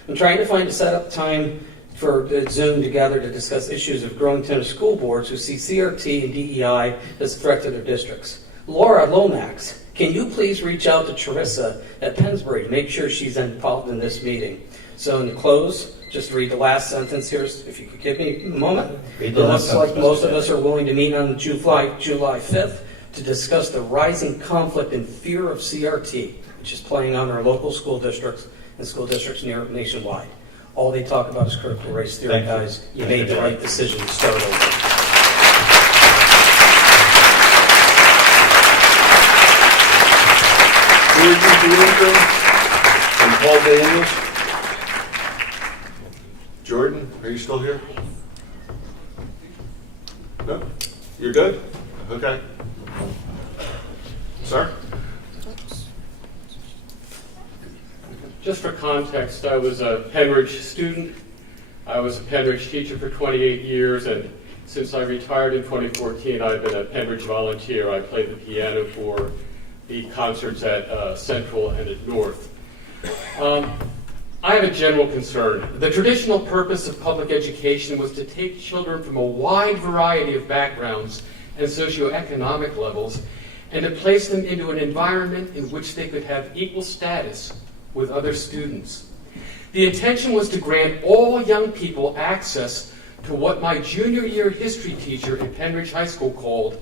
I'm trying to find a set-up time for Zoom together to discuss issues of growing tennis school boards who see CRT and DEI as a threat to their districts. Laura Lomax, can you please reach out to Teresa at Pennsbury to make sure she's involved in this meeting? So in close, just read the last sentence here, if you could give me a moment. It looks like most of us are willing to meet on July 5th to discuss the rising conflict and fear of CRT, which is playing on our local school districts and school districts nationwide. All they talk about is critical race theory, guys. You made the right decision to start over. And Paul Daniels. Jordan, are you still here? No? You're good? Okay. Sir? Just for context, I was a Penridge student. I was a Penridge teacher for 28 years, and since I retired in 2014, I've been a Penridge volunteer. I played the piano for the concerts at Central and at North. I have a general concern. The traditional purpose of public education was to take children from a wide variety of backgrounds and socioeconomic levels and to place them into an environment in which they could have equal status with other students. The intention was to grant all young people access to what my junior year history teacher at Penridge High School called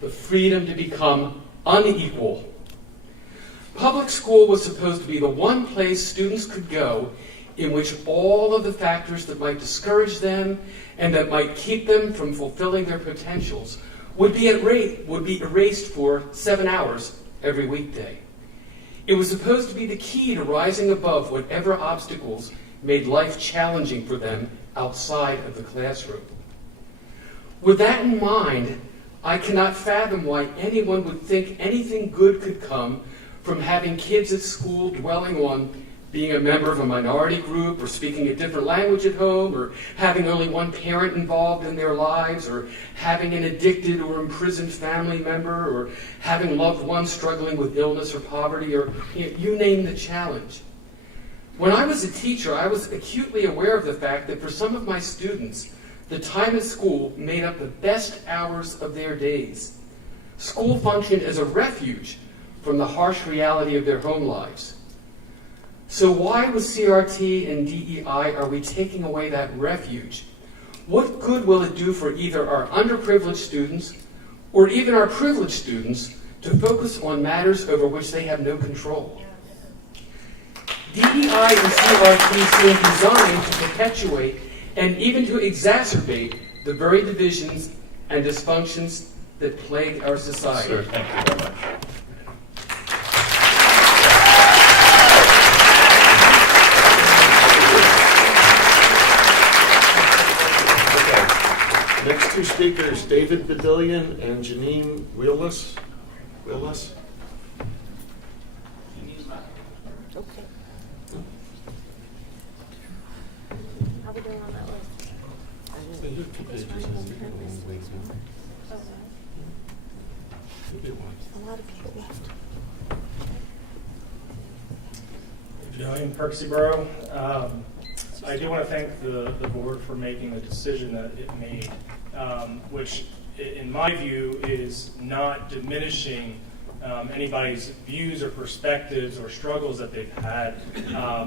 the freedom to become unequal. Public school was supposed to be the one place students could go in which all of the factors that might discourage them and that might keep them from fulfilling their potentials would be erased for 7 hours every weekday. It was supposed to be the key to rising above whatever obstacles made life challenging for them outside of the classroom. With that in mind, I cannot fathom why anyone would think anything good could come from having kids at school dwelling on being a member of a minority group, or speaking a different language at home, or having only one parent involved in their lives, or having an addicted or imprisoned family member, or having loved ones struggling with illness or poverty, or you name the challenge. When I was a teacher, I was acutely aware of the fact that for some of my students, the time at school made up the best hours of their days. School functioned as a refuge from the harsh reality of their home lives. So why with CRT and DEI are we taking away that refuge? What good will it do for either our underprivileged students or even our privileged students to focus on matters over which they have no control? DEI and CRT seem designed to perpetuate and even to exacerbate the very divisions and dysfunctions that plague our society. Sir, thank you very much. Next two speakers, David Badillion and Janine Wheelless. Wheelless? Okay. How we doing on that list? A lot of people left. Badillion, Percy Borough. I do want to thank the board for making the decision that it made, which in my view is not diminishing anybody's views or perspectives or struggles that they've had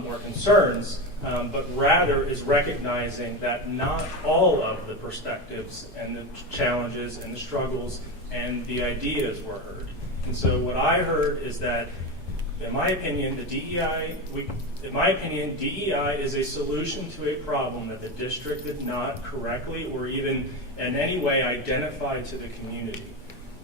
or concerns, but rather is recognizing that not all of the perspectives and the challenges and the struggles and the ideas were heard. And so what I heard is that, in my opinion, DEI is a solution to a problem that the district did not correctly or even in any way identify to the community.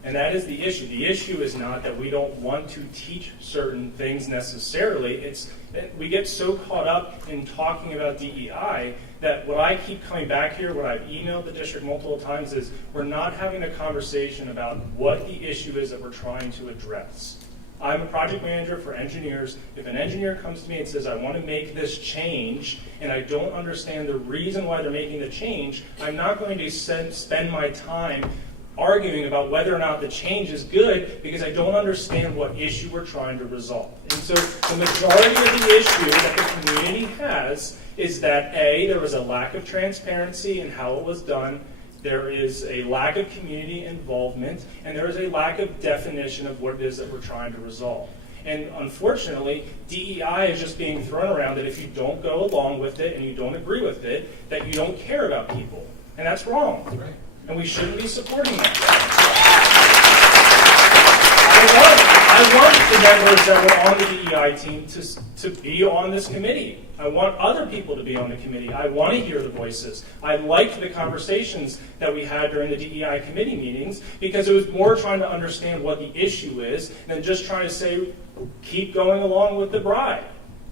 And that is the issue. The issue is not that we don't want to teach certain things necessarily. It's that we get so caught up in talking about DEI that what I keep coming back here, what I've emailed the district multiple times is we're not having a conversation about what the issue is that we're trying to address. I'm a project manager for engineers. If an engineer comes to me and says, I want to make this change, and I don't understand the reason why they're making the change, I'm not going to spend my time arguing about whether or not the change is good because I don't understand what issue we're trying to resolve. And so the majority of the issue that the community has is that A, there was a lack of transparency in how it was done, there is a lack of community involvement, and there is a lack of definition of what it is that we're trying to resolve. And unfortunately, DEI is just being thrown around that if you don't go along with it and you don't agree with it, that you don't care about people. And that's wrong. Right. And we shouldn't be supporting that. I want the members that were on the DEI team to be on this committee. I want other people to be on the committee. I want to hear the voices. I liked the conversations that we had during the DEI committee meetings because it was more trying to understand what the issue is than just trying to say, keep going along with the bride.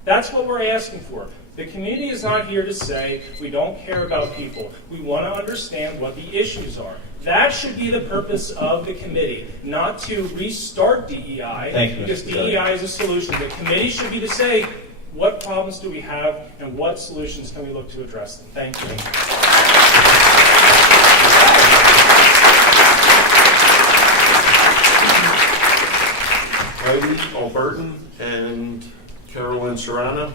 That's what we're asking for. The community is not here to say we don't care about people. We want to understand what the issues are. That should be the purpose of the committee, not to restart DEI, because DEI is a solution. The committee should be to say, what problems do we have and what solutions can we look to address them? Thank you. Heidi Albertin and Carolyn Serrano.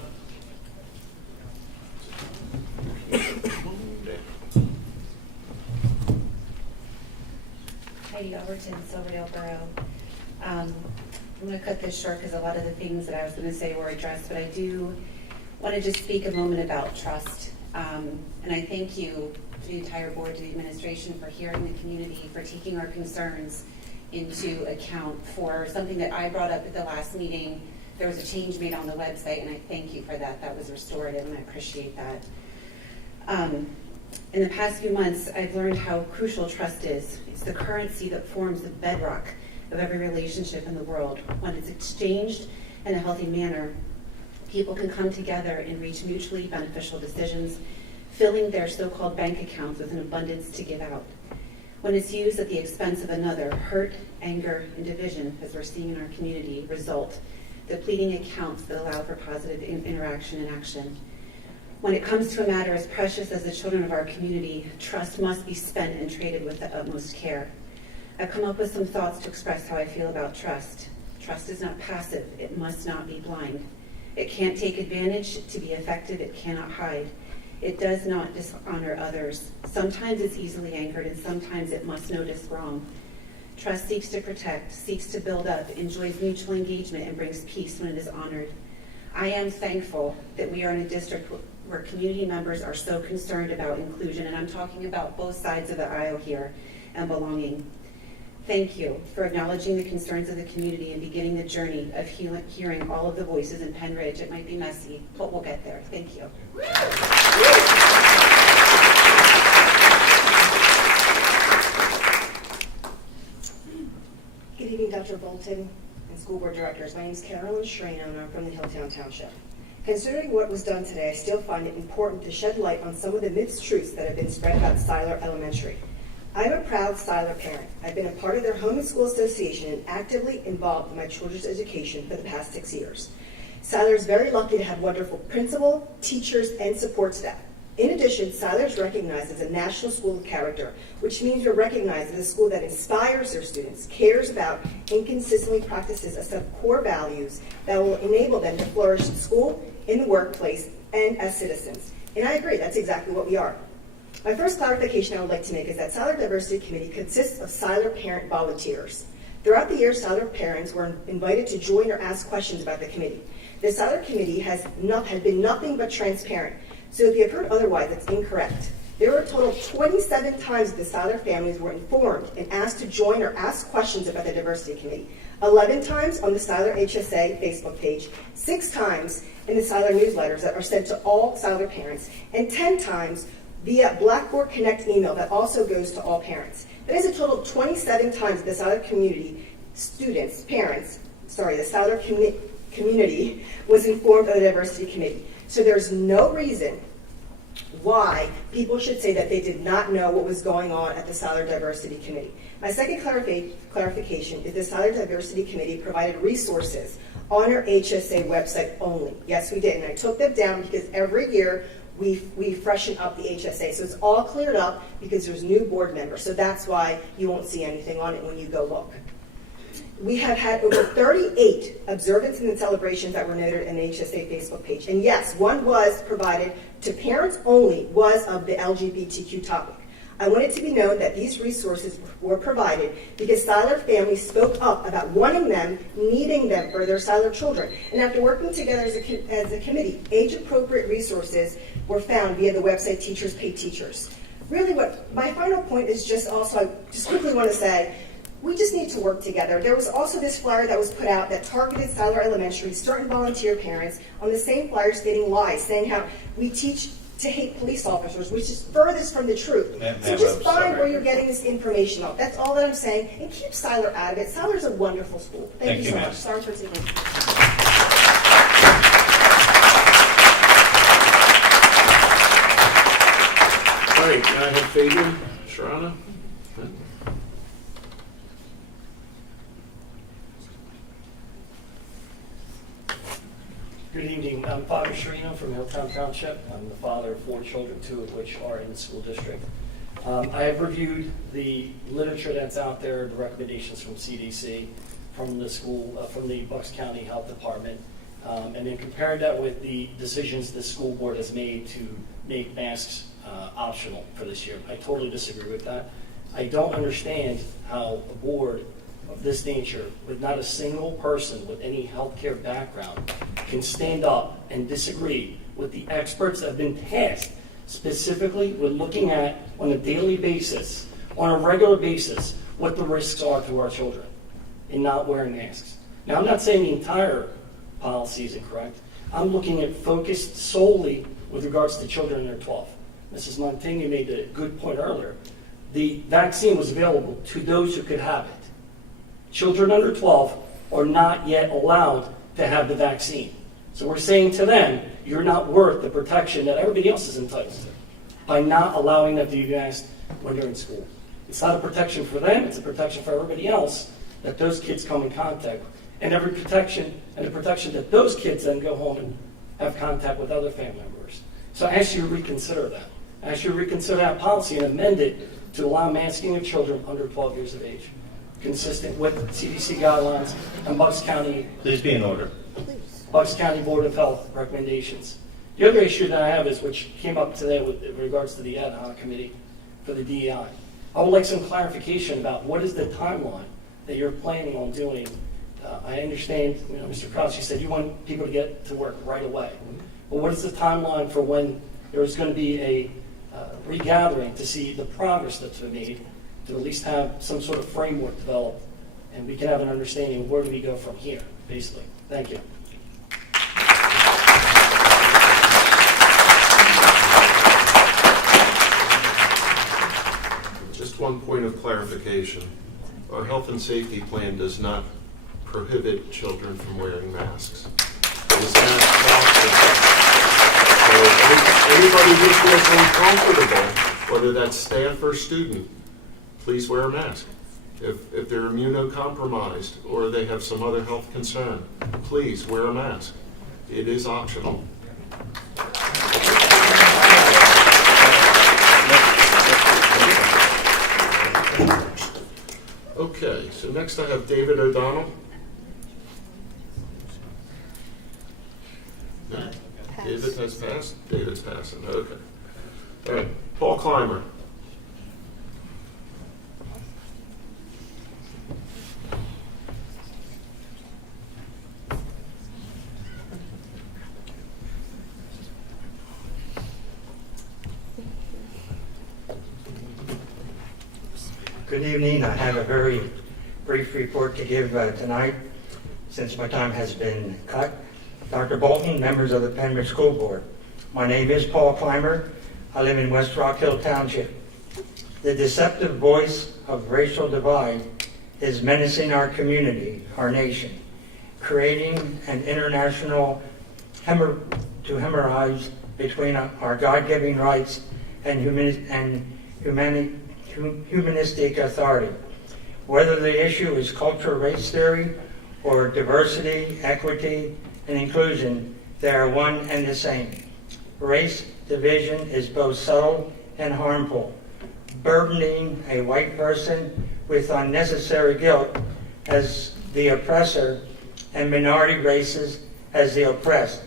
Heidi Albertin, Silverdale Borough. I'm going to cut this short because a lot of the things that I was going to say were addressed, but I do want to just speak a moment about trust. And I thank you to the entire board, to the administration for hearing the community, for taking our concerns into account for something that I brought up at the last meeting. There was a change made on the website, and I thank you for that. That was restorative, and I appreciate that. In the past few months, I've learned how crucial trust is. It's the currency that forms the bedrock of every relationship in the world. When it's exchanged in a healthy manner, people can come together and reach mutually beneficial decisions, filling their so-called bank accounts with an abundance to give out. When it's used at the expense of another, hurt, anger, and division, as we're seeing in our community, result. depleting accounts that allow for positive interaction and action. When it comes to a matter as precious as the children of our community, trust must be spent and traded with the utmost care. I've come up with some thoughts to express how I feel about trust. Trust is not passive. It must not be blind. It can't take advantage. To be effective, it cannot hide. It does not dishonor others. Sometimes it's easily anchored, and sometimes it must notice wrong. Trust seeks to protect, seeks to build up, enjoys mutual engagement, and brings peace when it is honored. I am thankful that we are in a district where community members are so concerned about inclusion, and I'm talking about both sides of the aisle here, and belonging. Thank you for acknowledging the concerns of the community and beginning the journey of hearing all of the voices in Penn Ridge. It might be messy, but we'll get there. Thank you. Good evening, Dr. Bolton and school board directors. My name is Carolyn Shreno, and I'm from the Hilltown Township. Considering what was done today, I still find it important to shed light on some of the mistruths that have been spread about Siler Elementary. I'm a proud Siler parent. I've been a part of their home and school association and actively involved in my children's education for the past 6 years. Siler is very lucky to have wonderful principal, teachers, and support staff. In addition, Siler is recognized as a national school of character, which means you're recognized as a school that inspires their students, cares about, and consistently practices a set of core values that will enable them to flourish in school, in the workplace, and as citizens. And I agree, that's exactly what we are. My first clarification I would like to make is that Siler Diversity Committee consists of Siler parent volunteers. Throughout the year, Siler parents were invited to join or ask questions about the committee. The Siler Committee has been nothing but transparent. So if you have heard otherwise, it's incorrect. There were a total of 27 times the Siler families were informed and asked to join or ask questions about the Diversity Committee. 11 times on the Siler HSA Facebook page, 6 times in the Siler newsletters that are sent to all Siler parents, and 10 times via Blackboard Connect email that also goes to all parents. That is a total of 27 times the Siler community students, parents, the Siler community was informed of the Diversity Committee. So there's no reason why people should say that they did not know what was going on at the Siler Diversity Committee. My second clarification is the Siler Diversity Committee provided resources on our HSA website only. Yes, we did, and I took them down because every year we freshen up the HSA. So it's all cleared up because there's new board members. So that's why you won't see anything on it when you go look. We have had over 38 observances and celebrations that were noted in the HSA Facebook page. And yes, one was provided to parents only, was of the LGBTQ topic. I want it to be known that these resources were provided because Siler families spoke up about wanting them, needing them for their Siler children. And after working together as a committee, age-appropriate resources were found via the website Teachers Pay Teachers. Really, what my final point is just also, I just quickly want to say, we just need to work together. There was also this flyer that was put out that targeted Siler Elementary, certain volunteer parents, on the same flyer stating lies, saying how we teach to hate police officers, which is furthest from the truth. So just find where you're getting this information off. That's all that I'm saying. And keep Siler out of it. Siler's a wonderful school. Thank you so much. Sorry for taking it. All right, can I have Fabian Sharana? Good evening. I'm Father Shreno from Hilltown Township. I'm the father of 4 children, 2 of which are in the school district. I have reviewed the literature that's out there, the recommendations from CDC, from the school, from the Bucks County Health Department, and then compared that with the decisions the school board has made to make masks optional for this year. I totally disagree with that. I don't understand how a board of this nature, with not a single person with any healthcare background, can stand up and disagree with the experts that have been tasked specifically with looking at, on a daily basis, on a regular basis, what the risks are to our children in not wearing masks. Now, I'm not saying the entire policy is incorrect. I'm looking at focused solely with regards to children under 12. Mrs. Montaigne made a good point earlier. The vaccine was available to those who could have it. Children under 12 are not yet allowed to have the vaccine. So we're saying to them, you're not worth the protection that everybody else is entitled to by not allowing them to be vaxxed when they're in school. It's not a protection for them, it's a protection for everybody else that those kids come in contact and every protection, and the protection that those kids then go home and have contact with other family members. So I ask you to reconsider that. I ask you to reconsider that policy and amend it to allow masking of children under 12 years of age, consistent with CDC guidelines and Bucks County. Please be in order. Bucks County Board of Health recommendations. The other issue that I have is, which came up today with regards to the ad hoc committee for the DEI. I would like some clarification about what is the timeline that you're planning on doing. I understand, Mr. Crouch, you said you want people to get to work right away. But what is the timeline for when there's going to be a regathering to see the progress that's been made, to at least have some sort of framework developed, and we can have an understanding of where do we go from here, basically. Thank you. Just one point of clarification. Our health and safety plan does not prohibit children from wearing masks. It is not so anybody who feels uncomfortable, whether that's staff or student, please wear a mask. If they're immunocompromised or they have some other health concern, please wear a mask. It is optional. Okay, so next I have David O'Donnell. No? David has passed? David's passing, okay. All right, Paul Clymer. Good evening. I have a very brief report to give tonight, since my time has been cut. Dr. Bolton, members of the Pembroke School Board. My name is Paul Clymer. I live in West Rock Hill Township. The deceptive voice of racial divide is menacing our community, our nation, creating an international hemorrhage between our God-given rights and humanistic authority. Whether the issue is cultural race theory or diversity, equity, and inclusion, they are one and the same. Race division is both subtle and harmful, burdening a white person with unnecessary guilt as the oppressor and minority races as the oppressed,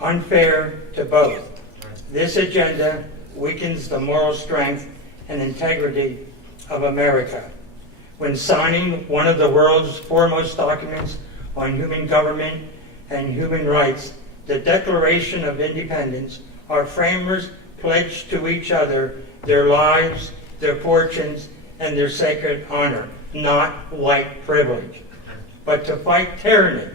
unfair to both. This agenda weakens the moral strength and integrity of America. When signing one of the world's foremost documents on human government and human rights, the Declaration of Independence, our framers pledged to each other their lives, their fortunes, and their sacred honor, not white privilege, but to fight tyranny,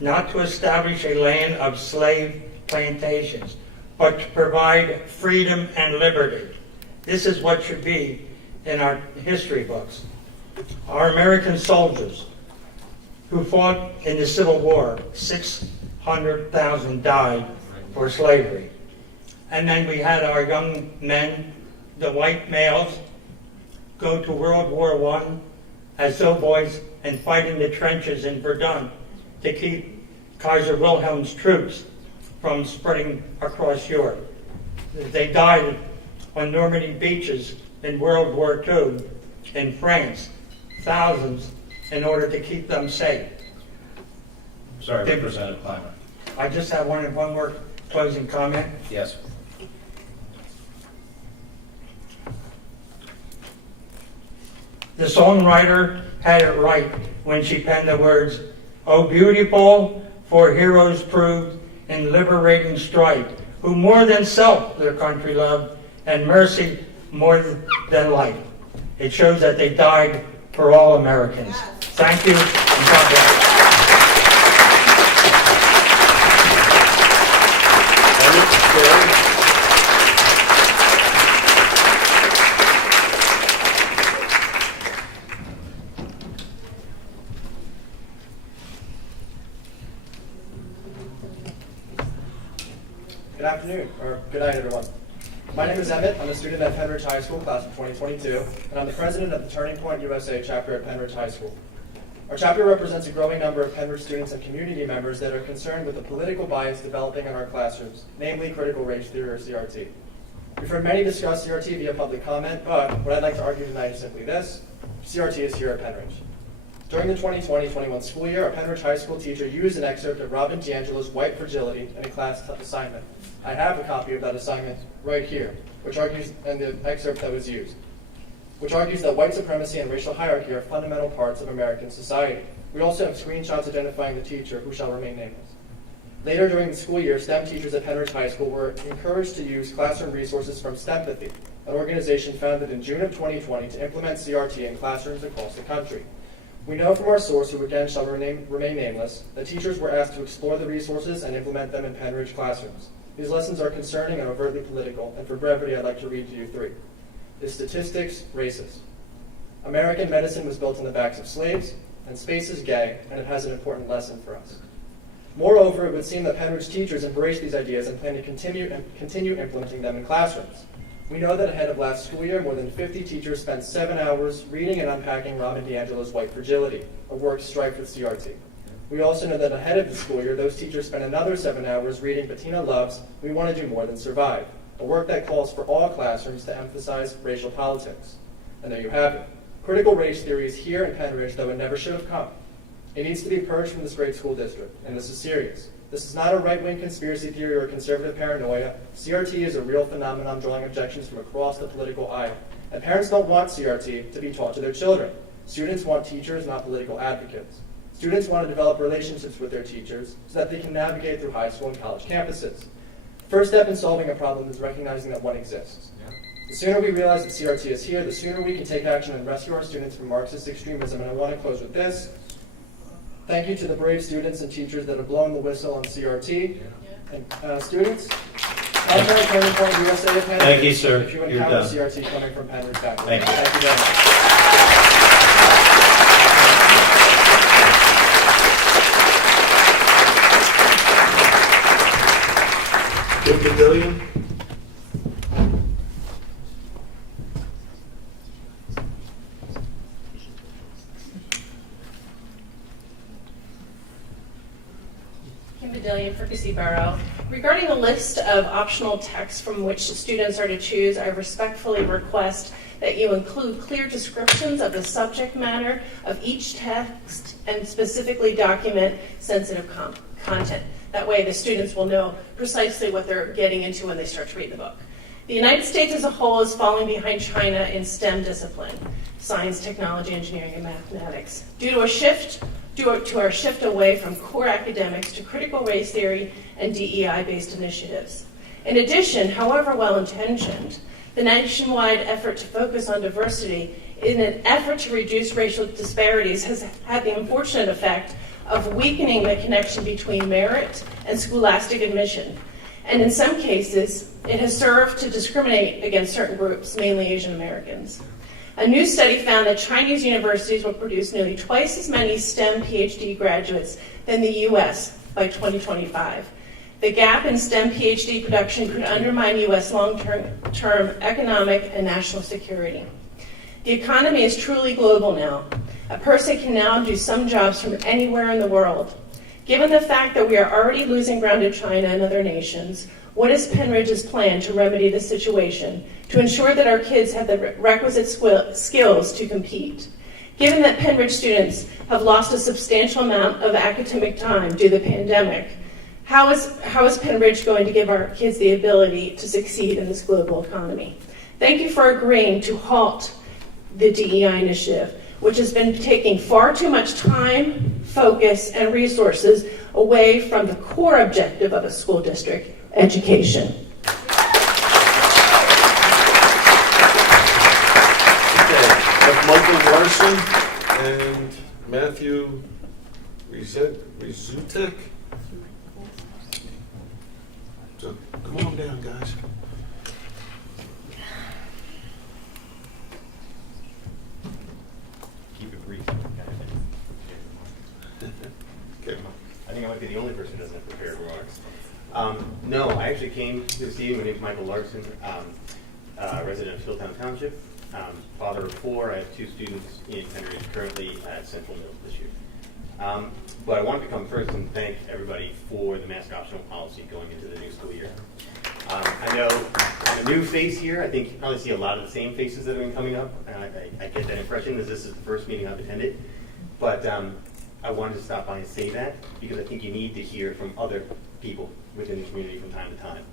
not to establish a land of slave plantations, but to provide freedom and liberty. This is what should be in our history books. Our American soldiers who fought in the Civil War, 600,000 died for slavery. And then we had our young men, the white males, go to World War I as doughboys and fight in the trenches in Verdun to keep Kaiser Wilhelm's troops from spreading across Europe. They died on Normandy beaches in World War II in France, thousands, in order to keep them safe. Sorry, Representative Clymer. I just have one more closing comment. Yes. The songwriter had it right when she penned the words, "Oh, beautiful for heroes proved in liberating strife, who more than self their country loved, and mercy more than life." It shows that they died for all Americans. Thank you, and God bless. Good afternoon, or good night, everyone. My name is Emmett. I'm a student at Penridge High School, class of 2022, and I'm the president of the Turning Point USA chapter at Penridge High School. Our chapter represents a growing number of Penridge students and community members that are concerned with the political bias developing in our classrooms, namely critical race theory or CRT. We've heard many discuss CRT via public comment, but what I'd like to argue tonight is simply this: CRT is here at Penridge. During the 2020-21 school year, a Penridge High School teacher used an excerpt of Robin DiAngelo's White Fragility in a class assignment. I have a copy of that assignment right here, which argues, and the excerpt that was used, which argues that white supremacy and racial hierarchy are fundamental parts of American society. We also have screenshots identifying the teacher, who shall remain nameless. Later during the school year, STEM teachers at Penridge High School were encouraged to use classroom resources from STEMpathy, an organization founded in June of 2020 to implement CRT in classrooms across the country. We know from our source, who again shall remain nameless, that teachers were asked to explore the resources and implement them in Penridge classrooms. These lessons are concerning and overtly political, and for brevity, I'd like to read to you three. The statistics, racist. American medicine was built on the backs of slaves, and space is gay, and it has an important lesson for us. Moreover, it would seem that Penridge teachers embrace these ideas and plan to continue implementing them in classrooms. We know that ahead of last school year, more than 50 teachers spent 7 hours reading and unpacking Robin DiAngelo's White Fragility, a work strife with CRT. We also know that ahead of the school year, those teachers spent another 7 hours reading Bettina Love's We Want to Do More Than Survive, a work that calls for all classrooms to emphasize racial politics. And there you have it. Critical race theory is here in Penridge, though it never should have come. It needs to be purged from this great school district, and this is serious. This is not a right-wing conspiracy theory or conservative paranoia. CRT is a real phenomenon drawing objections from across the political aisle. And parents don't want CRT to be taught to their children. Students want teachers, not political advocates. Students want to develop relationships with their teachers so that they can navigate through high school and college campuses. The first step in solving a problem is recognizing that one exists. The sooner we realize that CRT is here, the sooner we can take action and rescue our students from Marxist extremism. And I want to close with this. Thank you to the brave students and teachers that have blown the whistle on CRT. And students, Military Turning Point USA of Penridge. Thank you, sir. If you You're encounter done. CRT coming from Penridge faculty. Thank you. Thank you very much. Kim Pavilion. Kim Bedelia, Ferguson Borough. Regarding the list of optional texts from which students are to choose, I respectfully request that you include clear descriptions of the subject matter of each text and specifically document sensitive content. That way the students will know precisely what they're getting into when they start to read the book. The United States as a whole is falling behind China in STEM discipline, science, technology, engineering, and mathematics. Due to our shift away from core academics to critical race theory and DEI-based initiatives. In addition, however well-intentioned, the nationwide effort to focus on diversity in an effort to reduce racial disparities has had the unfortunate effect of weakening the connection between merit and scholastic admission. And in some cases, it has served to discriminate against certain groups, mainly Asian Americans. A new study found that Chinese universities will produce nearly twice as many STEM PhD graduates than the US by 2025. The gap in STEM PhD production could undermine US long-term economic and national security. The economy is truly global now. A person can now do some jobs from anywhere in the world. Given the fact that we are already losing ground to China and other nations, what is Penridge's plan to remedy the situation, to ensure that our kids have the requisite skills to compete? Given that Penridge students have lost a substantial amount of academic time due to the pandemic, how is Penridge going to give our kids the ability to succeed in this global economy? Thank you for agreeing to halt the DEI initiative, which has been taking far too much time, focus, and resources away from the core objective of a school district, education. Okay, have Michael Larson and Matthew Rizutek. So come on down, guys. Keep it brief. Okay. I think I might be the only person who doesn't have prepared remarks. No, I actually came to see you. My name is Michael Larson, resident of Hilltown Township. Father of 4, I have 2 students in Penridge currently at Central Middle this year. But I wanted to come first and thank everybody for the mask optional policy going into the new school year. I know I'm a new face here. I think you probably see a lot of the same faces that have been coming up. I get that impression as this is the first meeting I've attended. But I wanted to stop by and say that because I think you need to hear from other people within the community from time to time.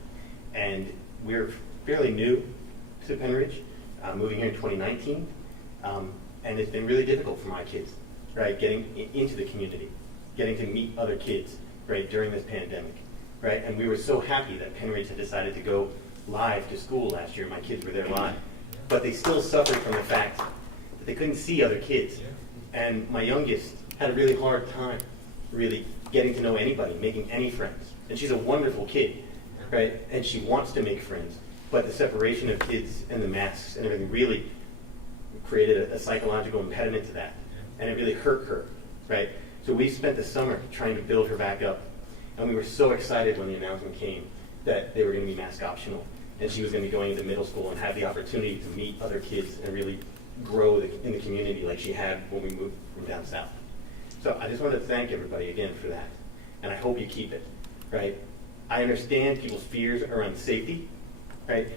And we're fairly new to Penridge, moving here in 2019, and it's been really difficult for my kids, right, getting into the community, getting to meet other kids, right, during this pandemic, right, and we were so happy that Penridge had decided to go live to school last year. My kids were there live, but they still suffered from the fact that they couldn't see other kids, and my youngest had a really hard time really getting to know anybody, making any friends, and she's a wonderful kid, right, and she wants to make friends, but the separation of kids and the masks and everything really created a psychological impediment to that, and it really hurt her, right? So we spent the summer trying to build her back up, and we were so excited when the announcement came that they were going to be mask optional, and she was going to be going into middle school and have the opportunity to meet other kids and really grow in the community like she had when we moved from down south. So I just wanted to thank everybody again for that, and I hope you keep it, right? I understand people's fears around safety, right?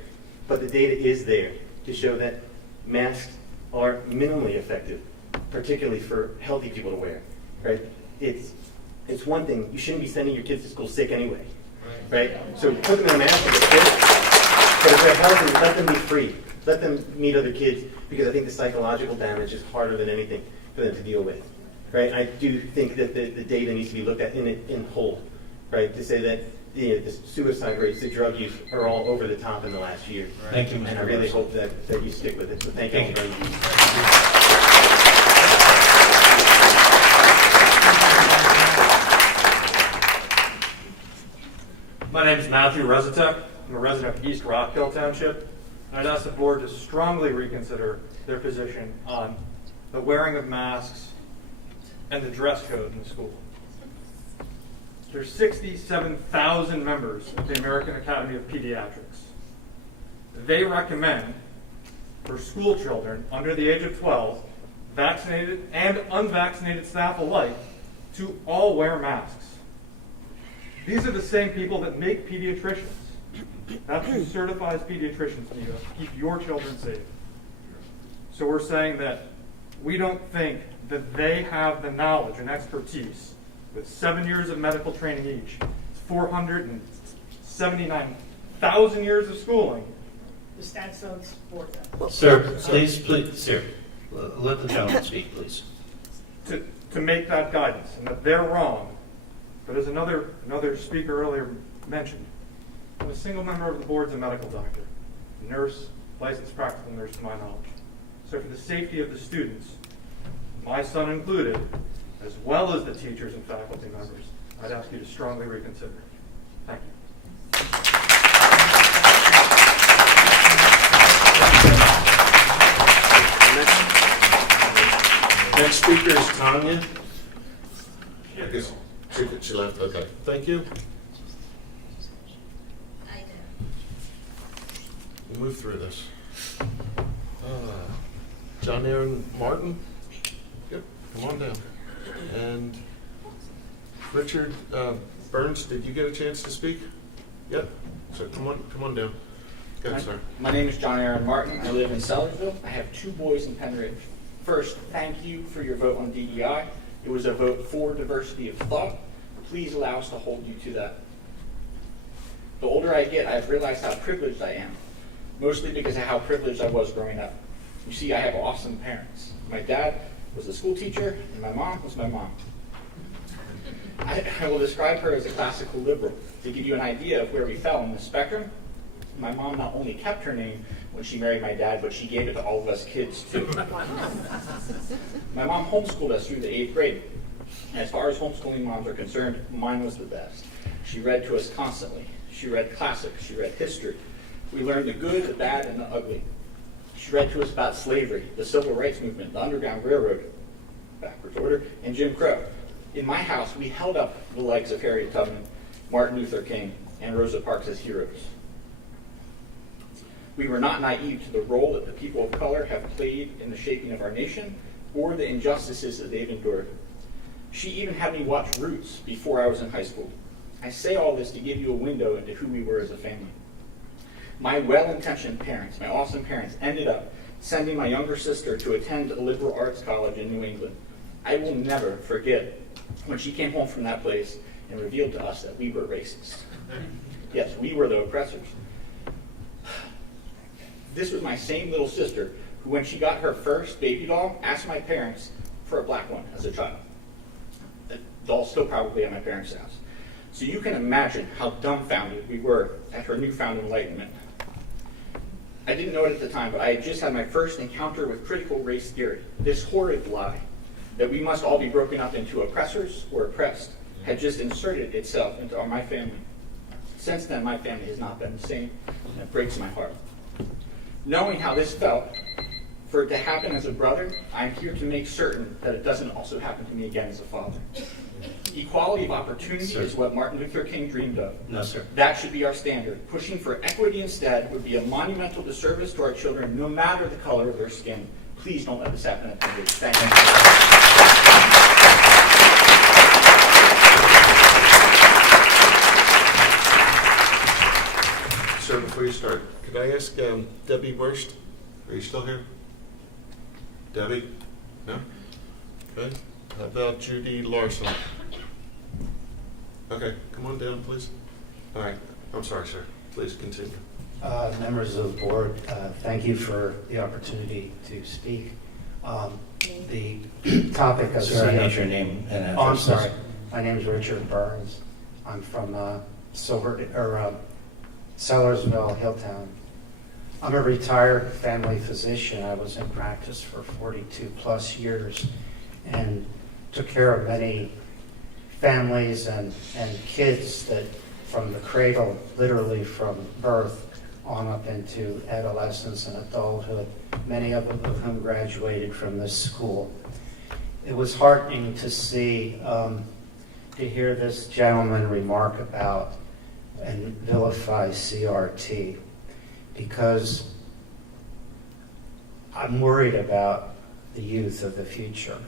But the data is there to show that masks are minimally effective, particularly for healthy people to wear, right? It's one thing, you shouldn't be sending your kids to school sick anyway, right? So put them in a mask and get sick, but if they're healthy, let them be free. Let them meet other kids, because I think the psychological damage is harder than anything for them to deal with, right? I do think that the data needs to be looked at in whole, right? To say that the suicide rates, the drug use are all over the top in the last year. Thank you, Mr. And I really Russell. hope that you stick with it. So thank you. My name is Matthew Rezatek. I'm a resident of East Rockville Township. I'd ask the board to strongly reconsider their position on the wearing of masks and the dress code in the school. There's 67,000 members of the American Academy of Pediatrics. They recommend for school children under the age of 12, vaccinated and unvaccinated staff alike, to all wear masks. These are the same people that make pediatricians. That's who certifies pediatricians to keep your children safe. So we're saying that we don't think that they have the knowledge and expertise with 7 years of medical training each, 479,000 years of schooling. The stats don't support that. Sir, please, sir, let the gentleman speak, please. To make that guidance, and that they're wrong. But as another speaker earlier mentioned, I'm a single member of the board, a medical doctor, nurse, licensed practical nurse to my knowledge. So for the safety of the students, my son included, as well as the teachers and faculty members, I'd ask you to strongly reconsider. Thank you. Next speaker is Tanya. I guess she left. Okay. Thank you. We'll move through this. John Aaron Martin. Yep. Come on down. And Richard Burns. Did you get a chance to speak? Yep. So come on down. Go ahead, sir. My name is John Aaron Martin. I live in Sellersville. I have 2 boys in Penridge. First, thank you for your vote on DEI. It was a vote for diversity of thought. Please allow us to hold you to that. The older I get, I've realized how privileged I am, mostly because of how privileged I was growing up. You see, I have awesome parents. My dad was a school teacher, and my mom was my mom. I will describe her as a classical liberal. To give you an idea of where we fell in the spectrum, my mom not only kept her name when she married my dad, but she gave it to all of us kids too. My mom homeschooled us through the 8th grade. And as far as homeschooling moms are concerned, mine was the best. She read to us constantly. She read classics. She read history. We learned the good, the bad, and the ugly. She read to us about slavery, the civil rights movement, the Underground Railroad, backwards order, and Jim Crow. In my house, we held up the likes of Harriet Tubman, Martin Luther King, and Rosa Parks as heroes. We were not naive to the role that the people of color have played in the shaping of our nation or the injustices that they've endured. She even had me watch Roots before I was in high school. I say all this to give you a window into who we were as a family. My well-intentioned parents, my awesome parents, ended up sending my younger sister to attend a liberal arts college in New England. I will never forget when she came home from that place and revealed to us that we were racist. Yes, we were the oppressors. This was my same little sister who, when she got her first baby doll, asked my parents for a black one as a child. The doll's still probably at my parents' house. So you can imagine how dumbfounded we were at her newfound enlightenment. I didn't know it at the time, but I had just had my first encounter with critical race theory. This horrid lie that we must all be broken up into oppressors or oppressed had just inserted itself into my family. Since then, my family has not been the same, and it breaks my heart. Knowing how this felt, for it to happen as a brother, I'm here to make certain that it doesn't also happen to me again as a father. Equality of opportunity is what Martin Luther King dreamed of. No, sir. That should be our standard. Pushing for equity instead would be a monumental disservice to our children, no matter the color of their skin. Please don't let this happen at Penn Ridge. Thank you. Sir, before you start, could I ask Debbie Wurst? Are you still here? Debbie? No? Okay. How about Judy Larson? Okay, come on down, please. All right. I'm sorry, sir. Please continue. Members of the board, thank you for the opportunity to speak. The topic of Sir, I need your name and address. Oh, I'm sorry. My name is Richard Burns. I'm from Sellersville, Hilltown. I'm a retired family physician. I was in practice for 42 plus years and took care of many families and kids that from the cradle, literally from birth on up into adolescence and adulthood, many of whom graduated from this school. It was heartening to see, to hear this gentleman remark about and vilify CRT, because I'm worried about the youth of the future.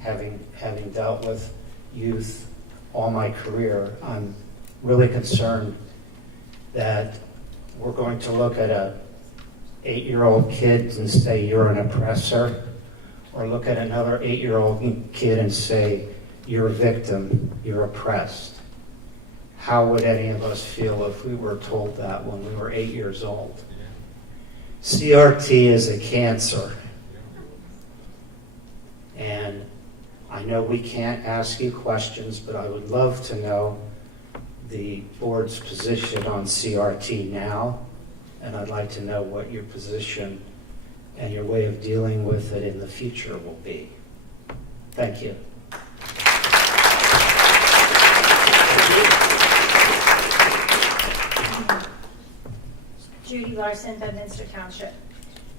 Having dealt with youth all my career, I'm really concerned that we're going to look at a 8-year-old kid and say, you're an oppressor, or look at another 8-year-old kid and say, you're a victim, you're oppressed. How would any of us feel if we were told that when we were 8 years old? CRT is a cancer. And I know we can't ask you questions, but I would love to know the board's position on CRT now, and I'd like to know what your position and your way of dealing with it in the future will be. Thank you. Judy Larson, Bedminster Township.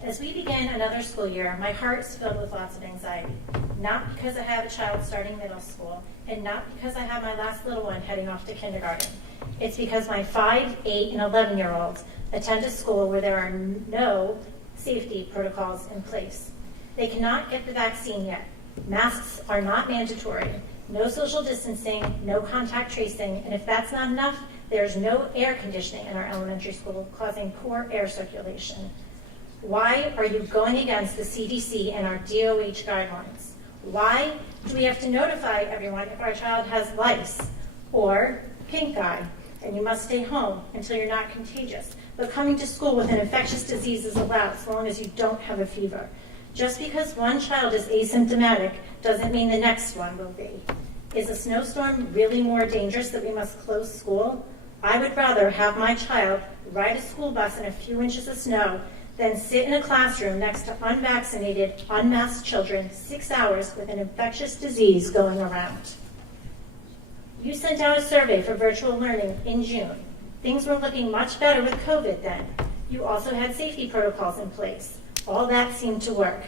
As we begin another school year, my heart is filled with lots of anxiety. Not because I have a child starting middle school, and not because I have my last little one heading off to kindergarten. It's because my 5, 8, and 11-year-olds attend a school where there are no safety protocols in place. They cannot get the vaccine yet. Masks are not mandatory. No social distancing, no contact tracing, and if that's not enough, there's no air conditioning in our elementary school, causing poor air circulation. Why are you going against the CDC and our DOH guidelines? Why do we have to notify everyone if our child has lice or pink eye and you must stay home until you're not contagious? But coming to school with an infectious disease is allowed as long as you don't have a fever. Just because one child is asymptomatic doesn't mean the next one will be. Is a snowstorm really more dangerous that we must close school? I would rather have my child ride a school bus in a few inches of snow than sit in a classroom next to unvaccinated, unmasked children 6 hours with an infectious disease going around. You sent out a survey for virtual learning in June. Things were looking much better with COVID then. You also had safety protocols in place. All that seemed to work.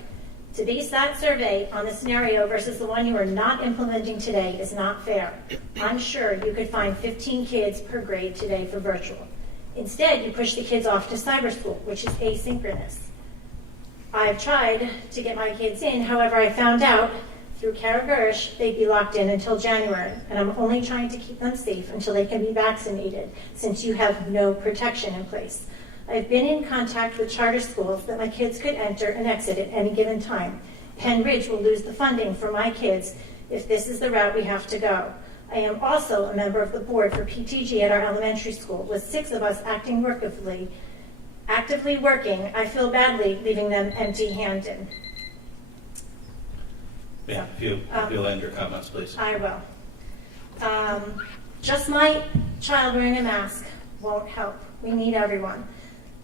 To base that survey on the scenario versus the one you are not implementing today is not fair. I'm sure you could find 15 kids per grade today for virtual. Instead, you push the kids off to cyber school, which is asynchronous. I've tried to get my kids in, however, I found out through Kara Gersh they'd be locked in until January, and I'm only trying to keep them safe until they can be vaccinated, since you have no protection in place. I've been in contact with charter schools that my kids could enter and exit at any given time. Penn Ridge will lose the funding for my kids if this is the route we have to go. I am also a member of the board for PTG at our elementary school, with 6 of us actively working. I feel badly leaving them empty-handed. Yeah, if you'll end your comments, please. I will. Just my child wearing a mask won't help. We need everyone.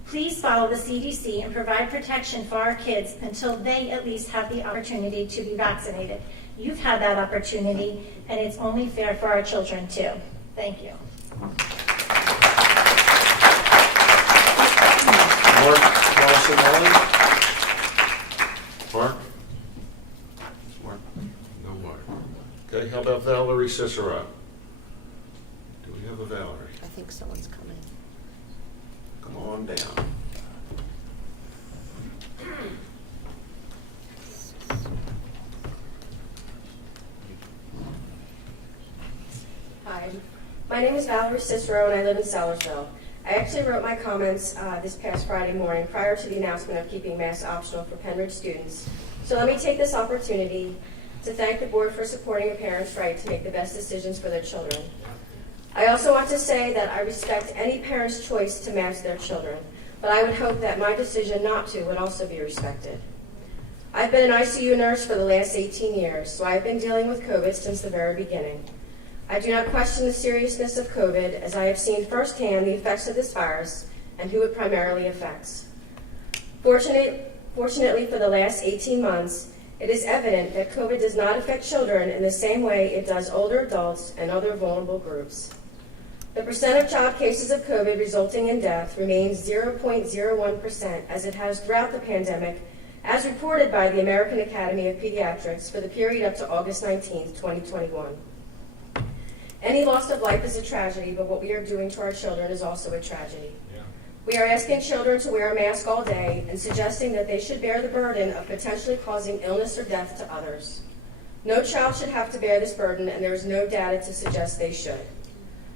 Please follow the CDC and provide protection for our kids until they at least have the opportunity to be vaccinated. You've had that opportunity, and it's only fair for our children, too. Thank you. Mark Lawson-Wally? Mark? Mark? No Mark. Okay, how about Valerie Cicero? Do we have a Valerie? I think someone's coming. Come on down. Hi, my name is Valerie Cicero and I live in Sellersville. I actually wrote my comments this past Friday morning prior to the announcement of keeping masks optional for Penn Ridge students. So let me take this opportunity to thank the board for supporting a parent's right to make the best decisions for their children. I also want to say that I respect any parent's choice to mask their children, but I would hope that my decision not to would also be respected. I've been an ICU nurse for the last 18 years, so I've been dealing with COVID since the very beginning. I do not question the seriousness of COVID, as I have seen firsthand the effects of this virus and who it primarily affects. Fortunately for the last 18 months, it is evident that COVID does not affect children in the same way it does older adults and other vulnerable groups. The percent of child cases of COVID resulting in death remains 0.01%, as it has throughout the pandemic, as reported by the American Academy of Pediatrics for the period up to August 19, 2021. Any loss of life is a tragedy, but what we are doing to our children is also a tragedy. We are asking children to wear a mask all day and suggesting that they should bear the burden of potentially causing illness or death to others. No child should have to bear this burden, and there is no data to suggest they should.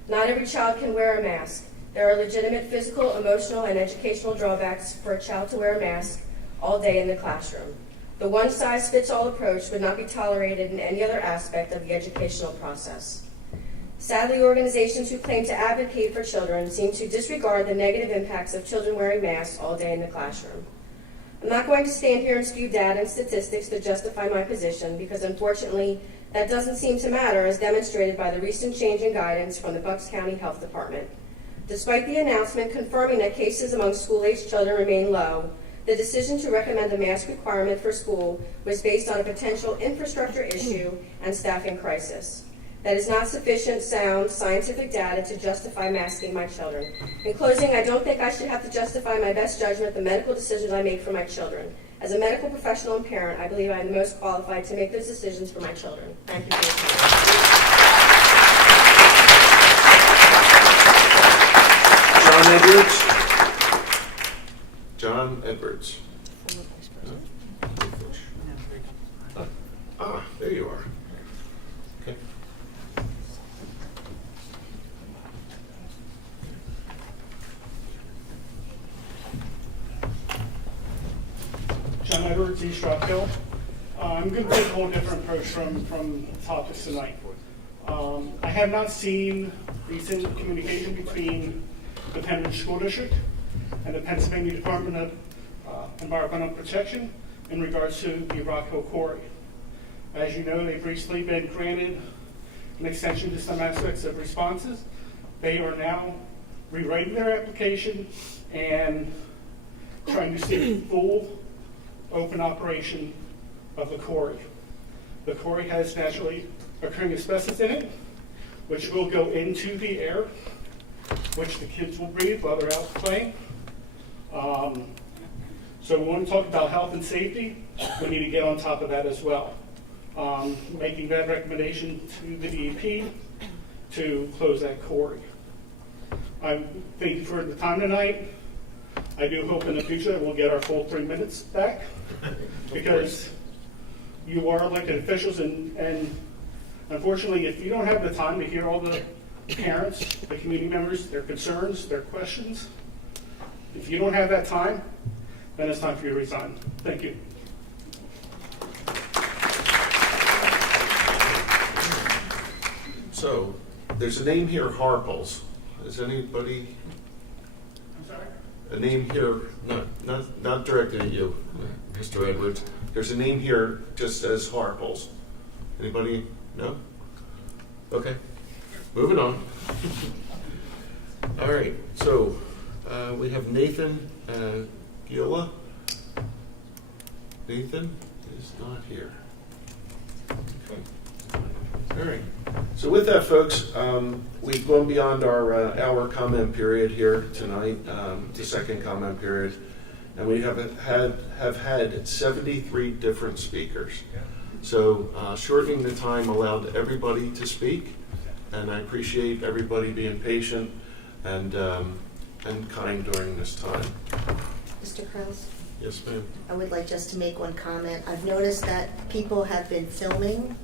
Not every child can wear a mask. There are legitimate physical, emotional, and educational drawbacks for a child to wear a mask all day in the classroom. The one-size-fits-all approach would not be tolerated in any other aspect of the educational process. Sadly, organizations who claim to advocate for children seem to disregard the negative impacts of children wearing masks all day in the classroom. I'm not going to stand here and spew data and statistics to justify my position, because unfortunately, that doesn't seem to matter, as demonstrated by the recent change in guidance from the Bucks County Health Department. Despite the announcement confirming that cases among school-aged children remain low, the decision to recommend a mask requirement for school was based on a potential infrastructure issue and staffing crisis. That is not sufficient, sound, scientific data to justify masking my children. In closing, I don't think I should have to justify my best judgment the medical decisions I make for my children. As a medical professional and parent, I believe I am the most qualified to make those decisions for my children. Thank you for your John Edwards. John Edwards. Ah, there you are. Okay. John Edwards, East Rock Hill. I'm going to take a whole different approach from the topics tonight. I have not seen recent communication between the Penn Ridge School District and the Pennsylvania Department of Environmental Protection in regards to the Rock Hill Quarry. As you know, they've recently been granted an extension to some aspects of responses. They are now rewriting their application and trying to see full open operation of the quarry. The quarry has naturally occurring asbestos in it, which will go into the air, which the kids will breathe while they're out playing. So we want to talk about health and safety. We need to get on top of that as well. Making that recommendation to the DEP to close that quarry. I thank you for the time tonight. I do hope in the future that we'll get our full 3 minutes back, because you are elected officials, and unfortunately, if you don't have the time to hear all the parents, the community members, their concerns, their questions, if you don't have that time, then it's time for you to resign. Thank you. So, there's a name here, Harples. Is anybody, I'm sorry? a name here, not directed at you, Mr. Edwards. There's a name here just says Harples. Anybody? No? Okay. Moving on. All right, so we have Nathan Gila. Nathan is not here. Okay. All right. So with that, folks, we've gone beyond our hour comment period here tonight, the second comment period, and we have had 73 different speakers. So shortening the time allowed everybody to speak, and I appreciate everybody being patient and kind during this time. Mr. Krause? Yes, ma'am. I would like just to make one comment. I've noticed that people have been filming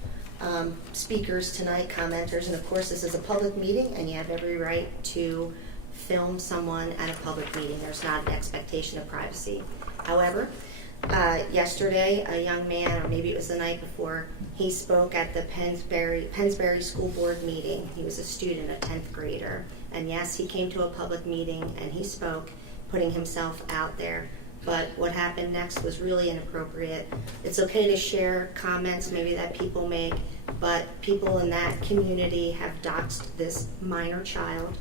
speakers tonight, commenters, and of course this is a public meeting and you have every right to film someone at a public meeting. There's not an expectation of privacy. However, yesterday a young man, or maybe it was the night before, he spoke at the Pennsbury School Board meeting. He was a student, a 10th grader, and yes, he came to a public meeting and he spoke, putting himself out there. But what happened next was really inappropriate. It's okay to share comments maybe that people make, but people in that community have doxed this minor child.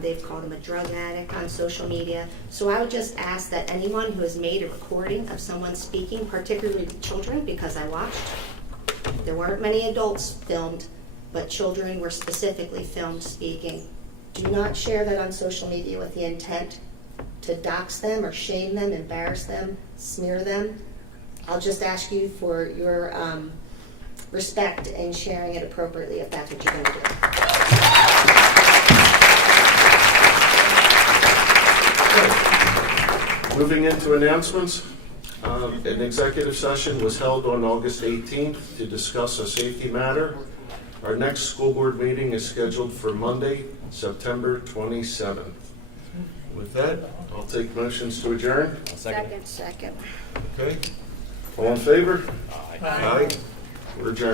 They've called him a drug addict on social media. So I would just ask that anyone who has made a recording of someone speaking, particularly children, because I watched, there weren't many adults filmed, but children were specifically filmed speaking. Do not share that on social media with the intent to dox them or shame them, embarrass them, smear them. I'll just ask you for your respect in sharing it appropriately if that's what you're going to do. Moving into announcements, an executive session was held on August 18th to discuss a safety matter. Our next school board meeting is scheduled for Monday, September 27th. With that, I'll take motions to adjourn. Second. Okay. All in favor? Aye. We're adjourned.